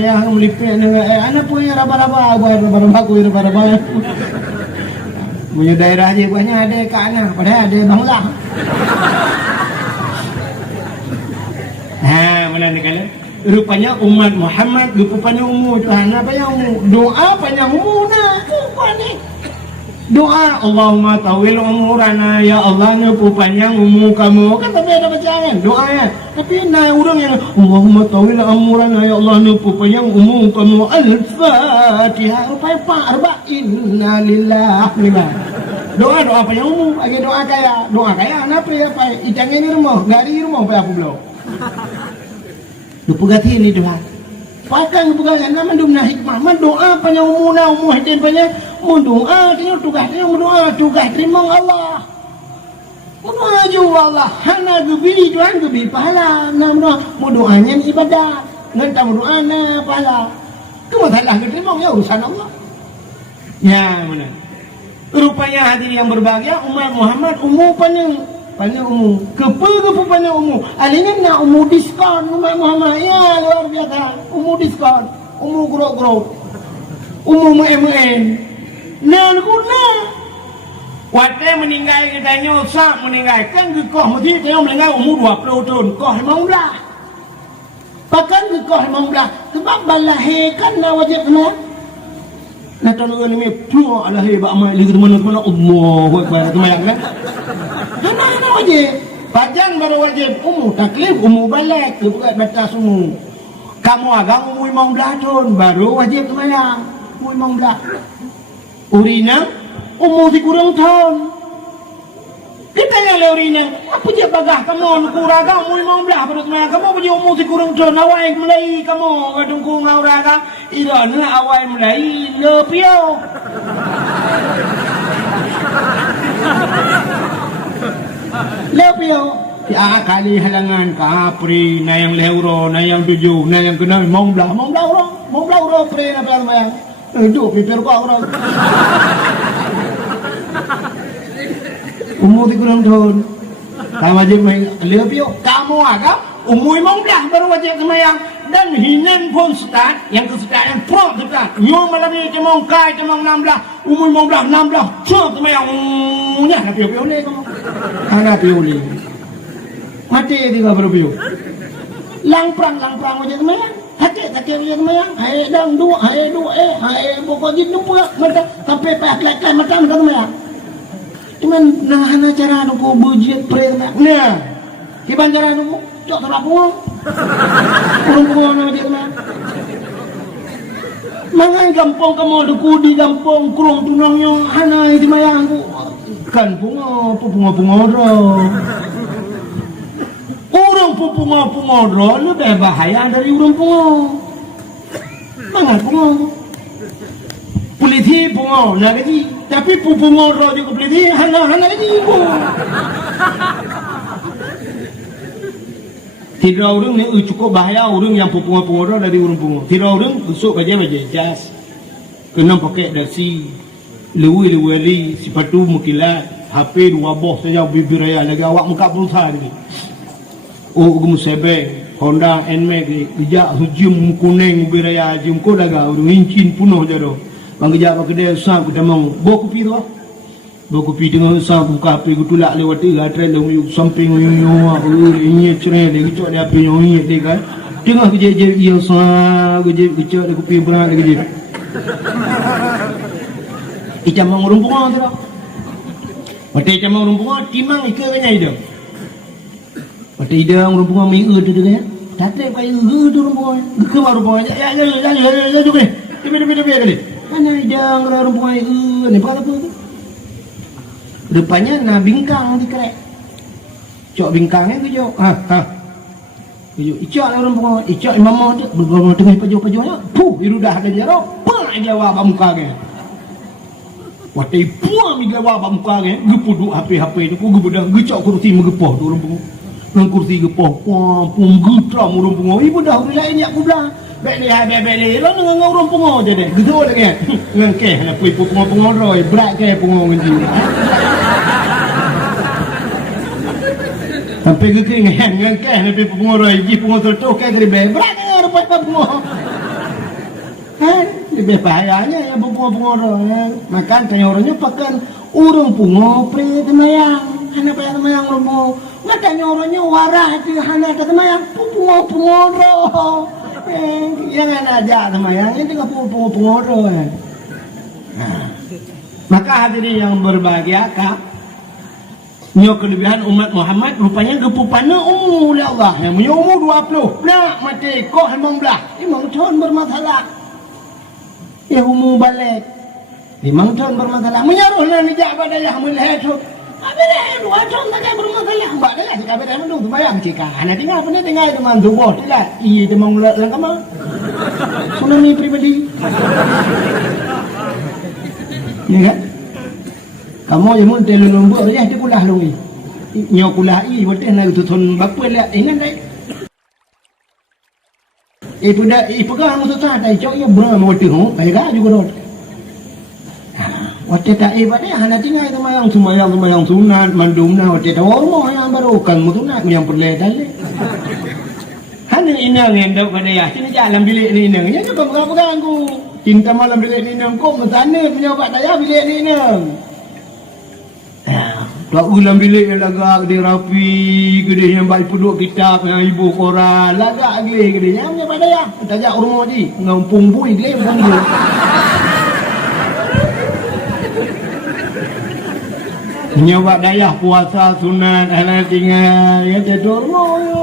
ayah melipik dengan anak punya raba-raba aku raba-raba punya daerah je banyak ada kat anak padahal ada bangla mana ni kala rupanya umat Muhammad lupa panjang umur Tuhan apa yang umur doa panjang umur nak apa ni Doa Allahumma tawil umurana, ya Allah nyepu panjang umur kamu. Kan tapi ada bacaan doa ya. Tapi nah orang yang Allahumma tawil umurana, ya Allah nyepu panjang umur kamu. Al-Fatihah rupanya pak arba'in innalillah. Doa panjang umur, lagi doa kaya kenapa ya pak? Icangnya di rumah, gari rumah apa aku belum. Lupa gati ini doa. Pakai bukan nama dumna hikmah, doa panjang umur hidin panjang. Doa dia tugas terima Allah. Doa juga Allah. Hana gebi juan gebi pahala. Nam doanya ibadah. Ngentang doa na pahala. Kamu salah terima ya urusan Allah. Ya mana? Rupanya hadirin yang berbahagia umat Muhammad umum panjang umum. Kepu panjang umum. Alingin nak umum diskon umat Muhammad. Ya luar biasa. Umum diskon. Umum grok. Umum MN. Nah, guna. Waktu meninggal kita nyosak meninggalkan gekoh mesti tengok meninggal umur 20 tahun. Koh 15. Bahkan gekoh 15. Sebab balahirkan na wajib kena. Nah, kalau ini puluh alahir ba'amai lagi mana Allahu Akbar kemayang kan? Mana wajib? Pajang baru wajib umur taklif, umur balik, bukan batas umur. Kamu agak umur 15 tahun baru wajib kemayang. Umur 15. Urina umur kurang tahun. Kita yang urina apa je bagah kamu kurang umur 15 baru mana kamu punya umur kurang tahun awai mulai kamu kadung ngauraga irana awai mulai lepio. Lepio ya kali halangan kapri na yang leuro na yang 7 na yang kena 15 orang pre na pelang hidup piper kau orang umur 30 tahun kamu wajib lebih kamu agak umur 15 baru wajib semayang dan hinan pun start yang kesetaraan pro start nyom malam ini cemong 16 umur 15 16 cok semayang nya na piu ni kamu ana piu ni mati dia baru piu langprang wajib semayang hati wajib semayang hai dang dua hai pokok jin pula mata sampai pakai mata semayang cuman nah cara aku bujiat pre nah kiban cara aku cok terapung urung wajib semayang mangan gampang kamu deku di gampang kurung tunangnya hana di mayang aku kan bunga urang pungo lebih bahaya dari urang pungo. Mangan pungo. Polisi pungo nak gaji, tapi pungo juga polisi hana gaji pungo. Tidak orang ni cukup bahaya orang yang pungo dari urang pungo. Tidak orang besok baca jas. Kena pakai dasi, lewi sepatu mukilat, HP 2 boh saja bibir raya lagi awak muka berusaha lagi. Gum sebe Honda NMAX dijak hujum kuning biraya jum ko daga urung incin punuh jado bang dijak ke dia sang kita mau boku pi tu boku pi dengan sang buka api gutulak lewat tiga trail lu samping yo ini cere dia gicok dia api yo ini dia kan tengah je dia sang gicok dia kupi berat dia icam urung pungo tu mati icam urung pungo timang ikanya itu Pati ida orang bunga minggu tu kan? Tatek kaya tu orang bunga. Ke baru bunga. Ya juga ni. Dia kali. Mana ida orang bunga ni apa tu? Rupanya na bingkang di kerek. Cok bingkangnya tu jo. Icok orang bunga. Icok imam tu bergolong tengah paju-pajunya. Puh, irudah ke dia. Pak jawab muka ke. Pati puang mi jawab muka ke. Gepuduk HP tu ku gebedah gecok kursi megepoh tu orang bunga. Nang kursi gepoh pum gutram urung pungo ibu dah lain yak kubla bek lo nang urung pungo je deh gitu lagi nang ke na pui pungo roi brak ke pungo ngi sampai ke ngang ke na pui pungo roi ji pungo tertuk ke gede brak ke rupa pungo lebih bahayanya ya pungo roi makan tanyornya pakan urung pungo pre temayang hana pa temayang urung Matanya orangnya warah itu hana kata mayang pungo roh. Yang aja sama yang ini nggak pungo roh. Maka hadirin yang berbahagia, nyo kelebihan umat Muhammad rupanya gepupana umur oleh Allah. Yang punya umur 20, nak mati kok 15. Imam tahun bermasalah. Ya umur balik. 5 tahun bermasalah. Menyaruhlah nijak pada yang melihat tu. Abang 2 tahun tak bermasalah. Mbak dah lah cakap pada mendung tu bayang cakap. Anak tinggal apa ni tinggal teman tu bos tu lah. Iya teman ulang kama. Tsunami pribadi. Ya kan? Kamu yang mun telu nombor je dia kulah lu ni. Nyo kulah i betul nak tutun bapa lah ingat dai. Pada pegang tu tak dai cok ya bra mau tengok pega juga rot. Waktu tak pada hana tinggal tu mayang sunat mandum na waktu tu orang yang baru kan sunat yang perle dale. Hana inang yang dak pada ya sini jalan bilik ni inang. Ya kau pegang aku. Cinta malam bilik ni inang kau mesana punya pak daya bilik ni inang. Tak ulang bilik yang lagak dia rapi, gede yang baik puduk kitab yang ibu koran, lagak gede yang punya pada ya. Tajak rumah ni, ngampung bui dia bukan dia. Nyoba dayah puasa sunat, anak tinggal, ya jatuh rumah ya.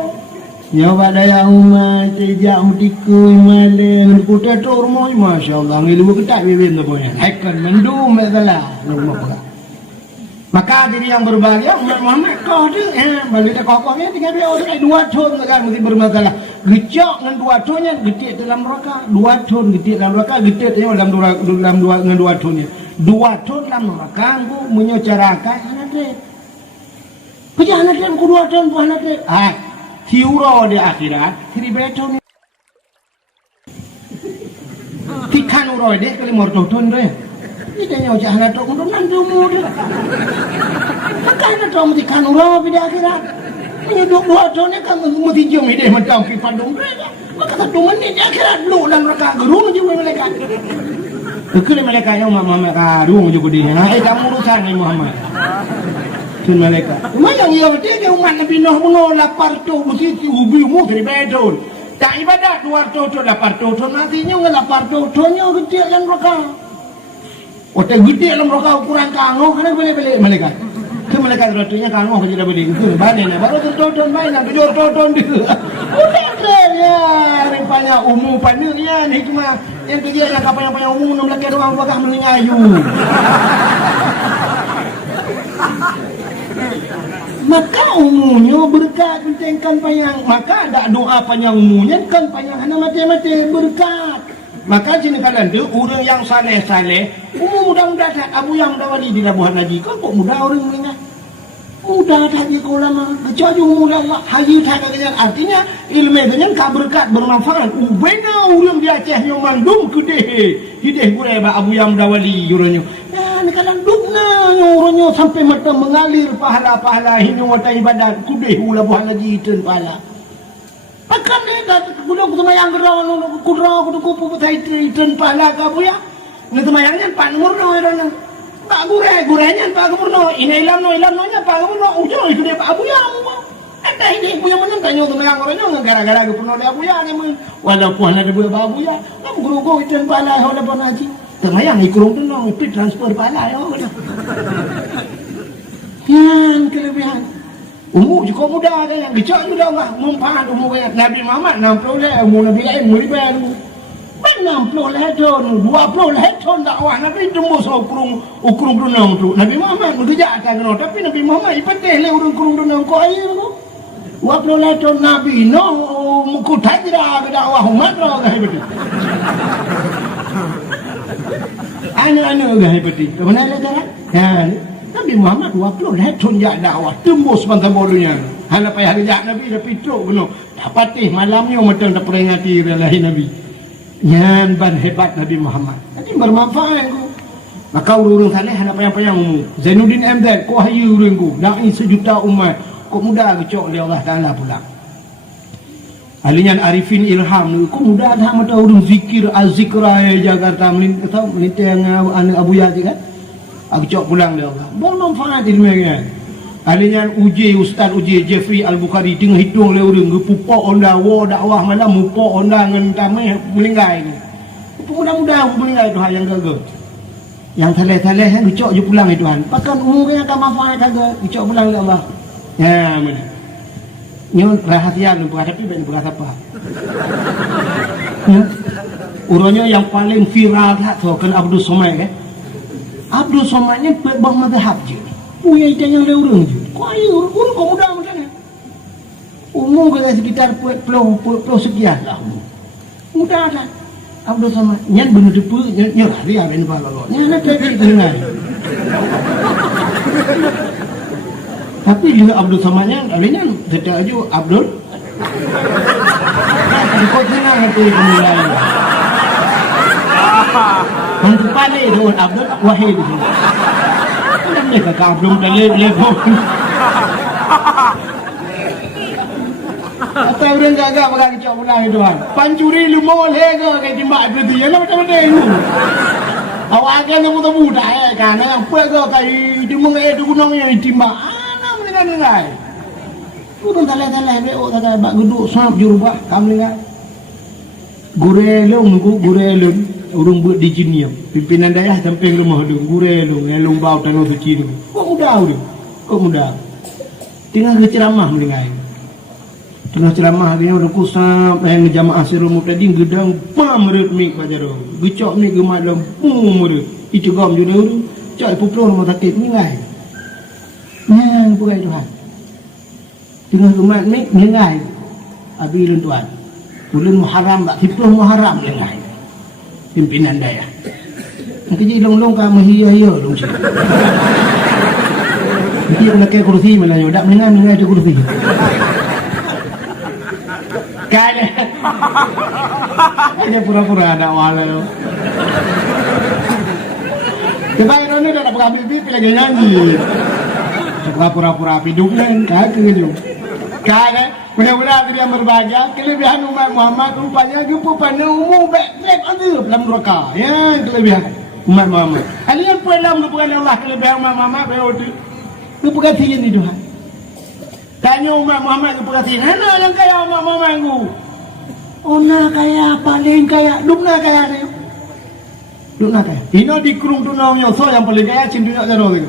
Nyoba dayah umat, cejak mutikui maling, kuda tu rumah, Masya Allah, ngilu ketak bibir tu punya. Akan mendum, tak salah, rumah pegang. Maka diri yang berbahagia umat Muhammad kau tu balik dah kau ni tinggal dia orang 2 tahun kan mesti bermasalah gecok dengan 2 tahunnya getik dalam neraka 2 tahun getik dalam neraka getik tengok dalam 2 tahunnya 2 tahun dalam neraka aku menyocarakan anak dia kerja anak dia aku 2 tahun buah anak dia hiuro di akhirat 3 tahun tikan uro dia kali morto tahun dia ini dia jangan nak untuk nanti umur dia. Makan nak tahu mesti kan orang pada akhirat. Ini 2 tahun ni kan mesti jom dia macam pipa dong dia. Maka 1 menit di akhirat lu dan mereka gerung juga mereka. Kekali mereka yang Muhammad gerung juga dia. Kamu urusan ni Muhammad. Tun mereka. Macam yang dia umat Nabi Nuh bunuh lapar tu mesti ubi umur dari bedon. Tak ibadat 2 tahun 8 tahun nantinya ngan lapar tahunnya gede yang mereka. Otak gede dalam rokok ukuran kanggo, kan boleh malaikat. Ke malaikat rotunya kanggo kerja dah boleh. Itu badan baru tertonton main nak jor tonton dia. Udah ya, rupanya umum panil ya ni cuma yang kerja nak apa yang umum nak belakang orang bakal meningayu. Maka umumnya berkat pentengkan payang. Maka ada doa panjang umumnya kan payang hana mati-mati berkat. Maka sini kalian tu orang yang saleh-saleh umur mudah-mudah Abu yang dawali di Labuhan Haji kau kok mudah orang mengingat mudah tadi kau lama kecuali mudah Allah haji tak ada artinya ilmu dengan berkat bermanfaat ubena orang di Aceh yang mandum kedeh hideh gure ba Abu yang dawali uranyo ni kalian dukna uranyo sampai mata mengalir pahala-pahala hinu wata ibadat kudeh Labuhan Haji ten pahala. Akan ni dah budak semayang gerang kudra kudu betai ten pala ka buya. Ni semayangnya pak murno orang. Pak gurenya pak murno. Ini ilam nya pak murno ujung itu dia pak buya. Ada ini buya mana tanyo semayang orang gara-gara ke penuh dia buya ni mun. Walaupun ada buya pak buya, kamu guru ten pala hola panaji. Semayang ikurung tu no pi transfer pala yo. Yan kelebihan. Umur juga muda ada yang gecok juga Allah mumpan umur Nabi Muhammad 60 umur Nabi lain umur baru 60 tahun 20 tahun dakwah Nabi tembus ukurung dunang tu Nabi Muhammad bergerak kan tapi Nabi Muhammad ipateh le urung kurung dunang ko air tu 20 tahun Nabi no muku tajra dakwah umat lah gah betul anu gah betul mana ada cara Nabi Muhammad 20 tahun jak dakwah tembus pantai bolunya. Hal apa yang jak Nabi dah pitruk benar. Dapat malamnya macam dah peringati lahir Nabi. Yan ban hebat Nabi Muhammad. Jadi bermanfaat aku. Maka urung saleh hal apa yang umum. Zainuddin MZ ko hayu urungku. Dai 1 juta umat. Kok mudah gecok oleh Allah Taala pula. Alinyan Arifin Ilham ko mudah dah mata urung zikir az-zikra Jakarta melintang Abu Yazid kan. Aku cok pulang dia Allah. Bermanfaat ilmu yang alinya Ustaz Uji Jeffrey Al-Bukhari tengah hitung le urang gepupok onda wa dakwah malam mupok onda ngan tamai melinggai ni. Mudah-mudahan melinggai tu yang gagal. Yang thaleh-thaleh kan dicok je pulang Tuhan. Pakan umurnya akan manfaat kagak dicok pulang oleh Allah. Ya mana. Nyo rahasia lu berhadapi ben berapa. Urangnya yang paling viral lah tu kan Abdul Somad kan. Abdul Somad ni bah mazhab je. Punya yang le urang je. Kau ayo urang kau muda macam ni. Umur ke sekitar puluh sekian lah. Muda dah. Abdul Somad nyan benar depu nyan dia ben balalo. Nyan nak cek dengar. Tapi juga Abdul Somad nyan alenya tidak aja Abdul. Kau kenal tu mulai. Untuk pandai tu Abdul Wahid. Kan dia kakak belum level. Atau orang gagak pakai kicau pulang itu kan. Pancuri lu mau lega kayak timbak berarti. Ya macam mana itu? Awak akan temu dah kan. Yang pergi kayak timbang itu gunungnya timbak. Anak mendengar. Kurang talai-talai beo tak bak guduk sap jurubah kami kan. Gurelong urung buat di jinia. Pimpinan daerah samping rumah tu gurelong elong bau tanah suci tu. Kok mudah. Tinggal ceramah mendengar. Tengah ceramah dia ada kusap yang jamaah serumu tadi gedang pam merut mik bajaro. Gecok ni gemat dalam pum merut. Itu gam juga tu. Cak puplo rumah sakit ni ngai. Nyang pugai Tuhan. Tengah gemat mik ngai. Abi lun Tuhan. Bulan Muharram tak 10 Muharram ngai. Pimpinan daerah. Nanti long-long ka mahia-hia long cik. Nanti nak ke kursi mana yo dak mendengar tu kursi. Kaya dia pura-pura ada wala. Kebayang ni dah dapat bibit lagi nyanyi. Pura-pura hidup lain kaya gitu. Kaya mudah-mudahan dia berbahagia. Kelebihan umat Muhammad rupanya jumpa pada umum baik anjir dalam neraka. Ya kelebihan umat Muhammad. Kalian pulang kepada Allah kelebihan umat Muhammad betul. Kepada ini Tuhan. Tanya umat Muhammad ke perhatian, mana yang kaya umat Muhammad ku? Ona kaya, paling kaya, dumna kaya ni. Dumna kaya. Ino di kurung tunau nyoso yang paling kaya cintunya jaro tu.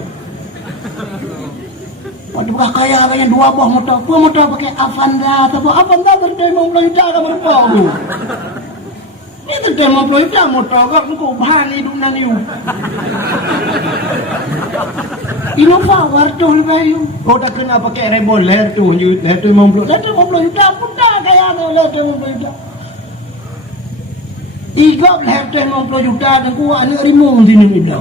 Waduh kaya kaya 2 buah motor. Dua motor pakai Avanza, tapi Avanza berdemo melita ke berapa tu? Ini berdemo melita motor kau kau bahani dumna ni. Innova warto lebayu. Kau dah kena pakai Revoler tu, ler tu 50 juta puta kaya tu ler tu 50 juta. Igap ler tu 50 juta dan ku anak rimung sini ni dah.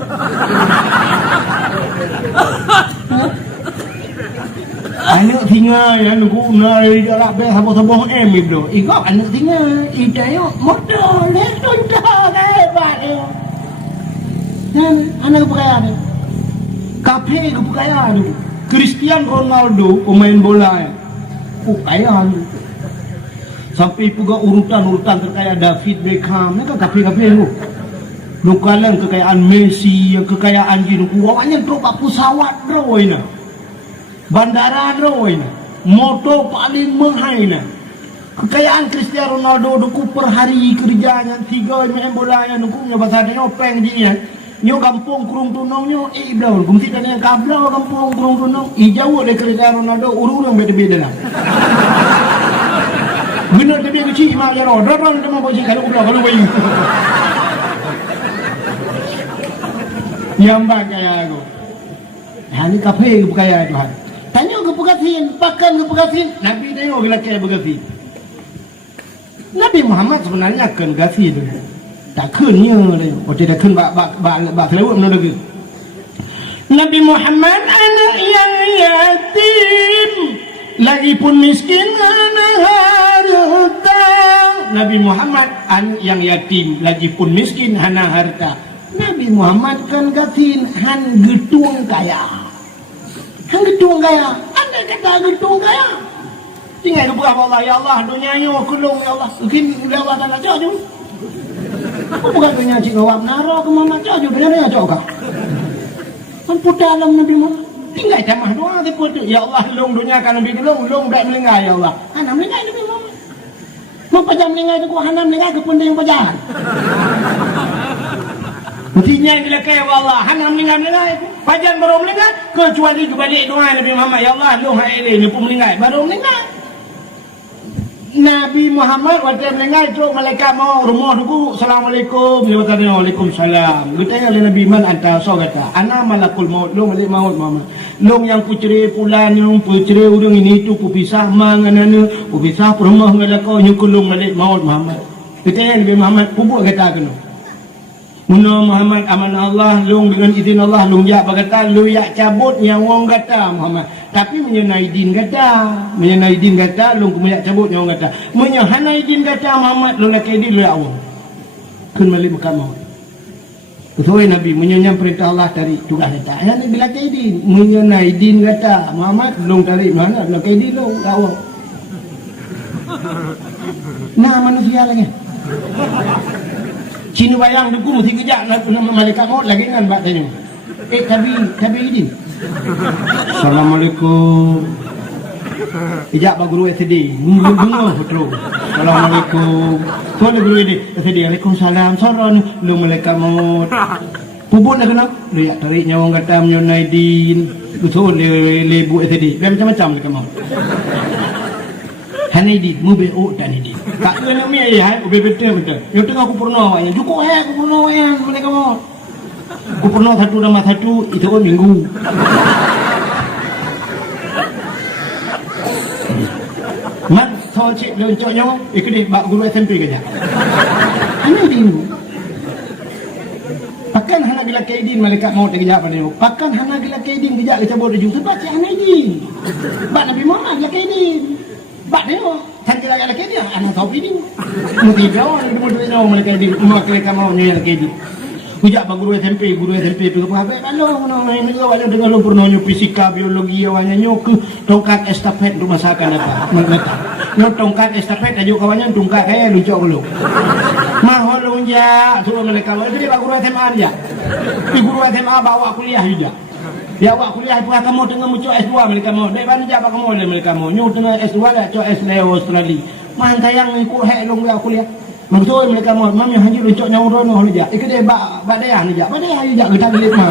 Anak tinggal yang ku nari dak be sabo-sabo itu. Igap anak tinggal itayo motor ler tu juta kaya bae. Dan anak berkaya ni. Kafe kekayaan tu. Cristiano Ronaldo pemain bola kekayaan tu. Sampai juga urutan terkaya David Beckham ni kan kafe tu. Lukalan kekayaan Messi, yang kekayaan gitu. Awaknya tu pak pesawat droina. Bandara droina. Motor paling mahal na. Kekayaan Cristiano Ronaldo tu per hari kerjanya 3 main bola yang tu bahasa dia peng dia. Nyo kampung kurung tunong nyo iblau gumti kan yang kablau kampung kurung tunong ijau le kerja Ronaldo urung beda-beda lah. Benar dia kecil mak ya ro ro dia mau bagi kalau bayi. Yang kaya aku. Hani kafe kaya Tuhan. Tanya ke pegasin, pakan ke pegasin. Nabi tengok bila kaya pegasin. Nabi Muhammad sebenarnya kan gasi tu. Tak kunnya le. Oh tidak kun bak kelewat mana lagi. Nabi Muhammad anak yang yatim, lagi pun miskin anak harta. Nabi Muhammad anak yang yatim, lagi pun miskin anak harta. Nabi Muhammad kan gatin han getung kaya. Han getung kaya. Anda kata getung kaya. Tinggal kepada Allah ya Allah dunia nyo kulung ya Allah. Mungkin Allah tak nak jauh. Bukan punya cik awak naro ke mama jauh benar ya jauh kah? Ampun dalam Nabi Muhammad. Tinggal jamah doa tu pun ya Allah long dunia kan lebih long dak melingkai ya Allah. Hanam melingkai Nabi Muhammad. Mau pajam melingkai tu ku hanam melingkai ke pun yang pajahan. Mestinya bila kaya Allah, hana meninggal. Pajan baru meninggal, kecuali kebalik doa Nabi Muhammad, ya Allah, lu hai ni pun meninggal, baru meninggal. Nabi Muhammad waktu meninggal terus malaikat mau rumah dulu, Assalamualaikum, dia kata Waalaikumsalam. Kita oleh Nabi man anta so kata, ana malakul maut, lu malik maut Muhammad. Lu yang ku cerai pulan, yang ku cerai urang ini tu ku pisah manganana, ku pisah rumah ngala kau nyukulung malik maut Muhammad. Kita Nabi Muhammad pupuk kata kena. Muna Muhammad aman Allah, lung dengan izin Allah, lung ya berkata, lu ya cabut yang orang kata Muhammad. Tapi menyenai din kata, lung kumayak cabut yang orang kata. Menyenai din kata Muhammad, lu nak din lu ya Allah. Kun malik makamah. Betul Nabi, menyenyam perintah Allah dari tugas kata. Yang ni bila din, menyenai din kata Muhammad, lung tarik mana, lu nak din lu ya Allah. Nah manusia lagi. Cina bayang duku mesti kejap malaikat maut lagi kan bak tanya. Tapi izin. Assalamualaikum. Kejap bak guru SD. Bunga betul. Assalamualaikum. Tuan guru SD. Waalaikumsalam. Saran lu malaikat maut. Puput nak kena. Dia tarik nyawa kata menyonai din. Betul lebu SD. Macam-macam malaikat maut. Hanai di mobil tak ni di. Tak kena mi ayah, betul. Yo tengah aku purna awaknya. Cukup aku purna awaknya mereka mau. Aku purna satu nama satu itu minggu. Mat so cik lencoknya ikut dia bak guru SMP kerja. Hanai di. Pakan hana gila kaidin malaikat maut kerja pada dia. Pakan hana gila kaidin kerja le cabut ujung sebab cik hanai di. Bak Nabi Muhammad gila kaidin. Bak dia santai lagi lagi dia anak tahu ini mesti jauh ni mesti jauh mereka di mereka mau ni lagi di hujak bang guru SMP tu apa kalau ni kalau ada dengan lu pernah nyu fisika biologi awalnya nyu ke tongkat estafet rumah masakan apa mereka nyu tongkat estafet aja kawannya tongkat kayak lucu lu mahal lu ya suruh mereka lu jadi bang guru SMA aja di guru SMA bawa kuliah juga. Ya awak kuliah pun kamu tengah muncul S2 mereka mau. Dek mana jawab kamu oleh mereka mau. Nyu tengah S2 dah cok S2 Australia. Man tayang ikut hek long kuliah. Betul mereka mau. Mam yang hanya lucok nyawa rono holi jak. Ikut dia bak dia ni jak. Badai ayu jak kita gelit mah.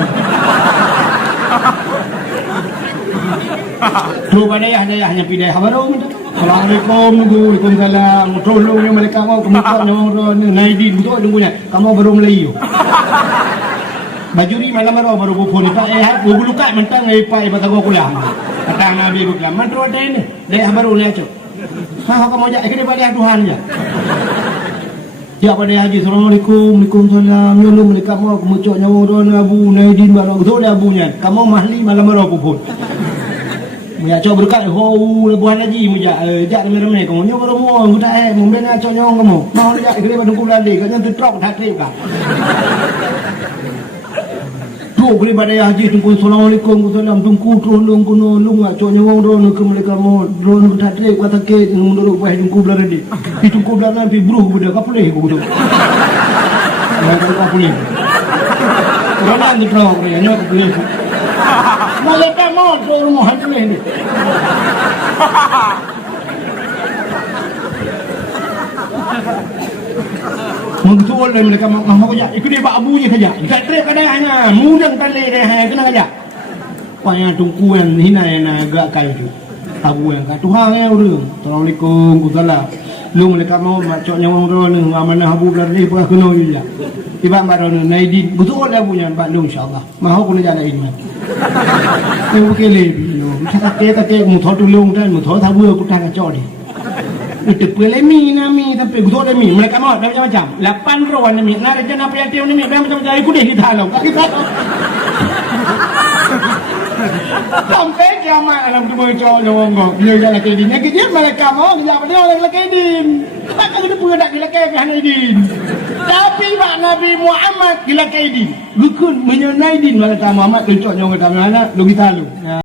Tu badai hanya pidai baru minta. Assalamualaikum Waalaikumsalam. Tolongnya mereka mau kemudian nyawa rono Naidin betul tunggunya. Kamu baru Melayu. Bajuri malam baru phone tak buku luka mentang pai batago kulah. Kata Nabi kulah. Mantro ada ini. Deh baru lihat cok. Ha kamu ajak ke pada Tuhan ya. Ya pada haji Assalamualaikum Waalaikumsalam. Lalu mereka mau kemucok nyawa ron Abu Naidin baru betul dia abunya. Kamu mahli malam baru phone. Ya cok berkat ho lebuhan haji muja. Jak rame-rame kamu nyawa baru mau kita membena cok nyawa kamu. Mau dia ke pada kulah dia kan tertrok tak trip kan. Tu boleh pada haji tunggu Assalamualaikum Waalaikumsalam tunggu tolong kuno lung acok nyawa drone ke mereka mau drone tak trek kata ke mundur buat tunggu belar dia tunggu belar nanti bruh budak kapuleh ku tu nak kapuleh orang ni drone dia nyawa kapuleh mereka mau drone mau kapuleh ni Mengtuol mereka mau kerja. Ikut dia bak abunya saja. Tak trip kadangnya. Mudang tali dia kena kerja. Pokoknya tungku yang hina yang agak kali tu. Abu yang kat Tuhan yang urang. Assalamualaikum Waalaikumsalam. Lu mereka mau macok nyawa urang ni amanah abu belar ni pun kena juga. Tiba baru Naidin betul abunya bak lu insya-Allah. Mahu kena jalan iman. Ni bukan lebih. Kata muthor tulung dan muthor tabu aku tak kacau ni. Itu pelemi nami tapi betul demi mereka mau macam-macam 8 rawan ni nak rencana apa yang tiap ni macam-macam ikut deh kita halau kita sampai kiamat alam tu macam ngomong dia jalan ke din dia mereka mau dia pada lagi din tak ada pun nak lagi ke Hanidin tapi Pak Nabi Muhammad lagi din rukun menyonai din mereka Muhammad tunjuk nyawa kata mana lu kita lu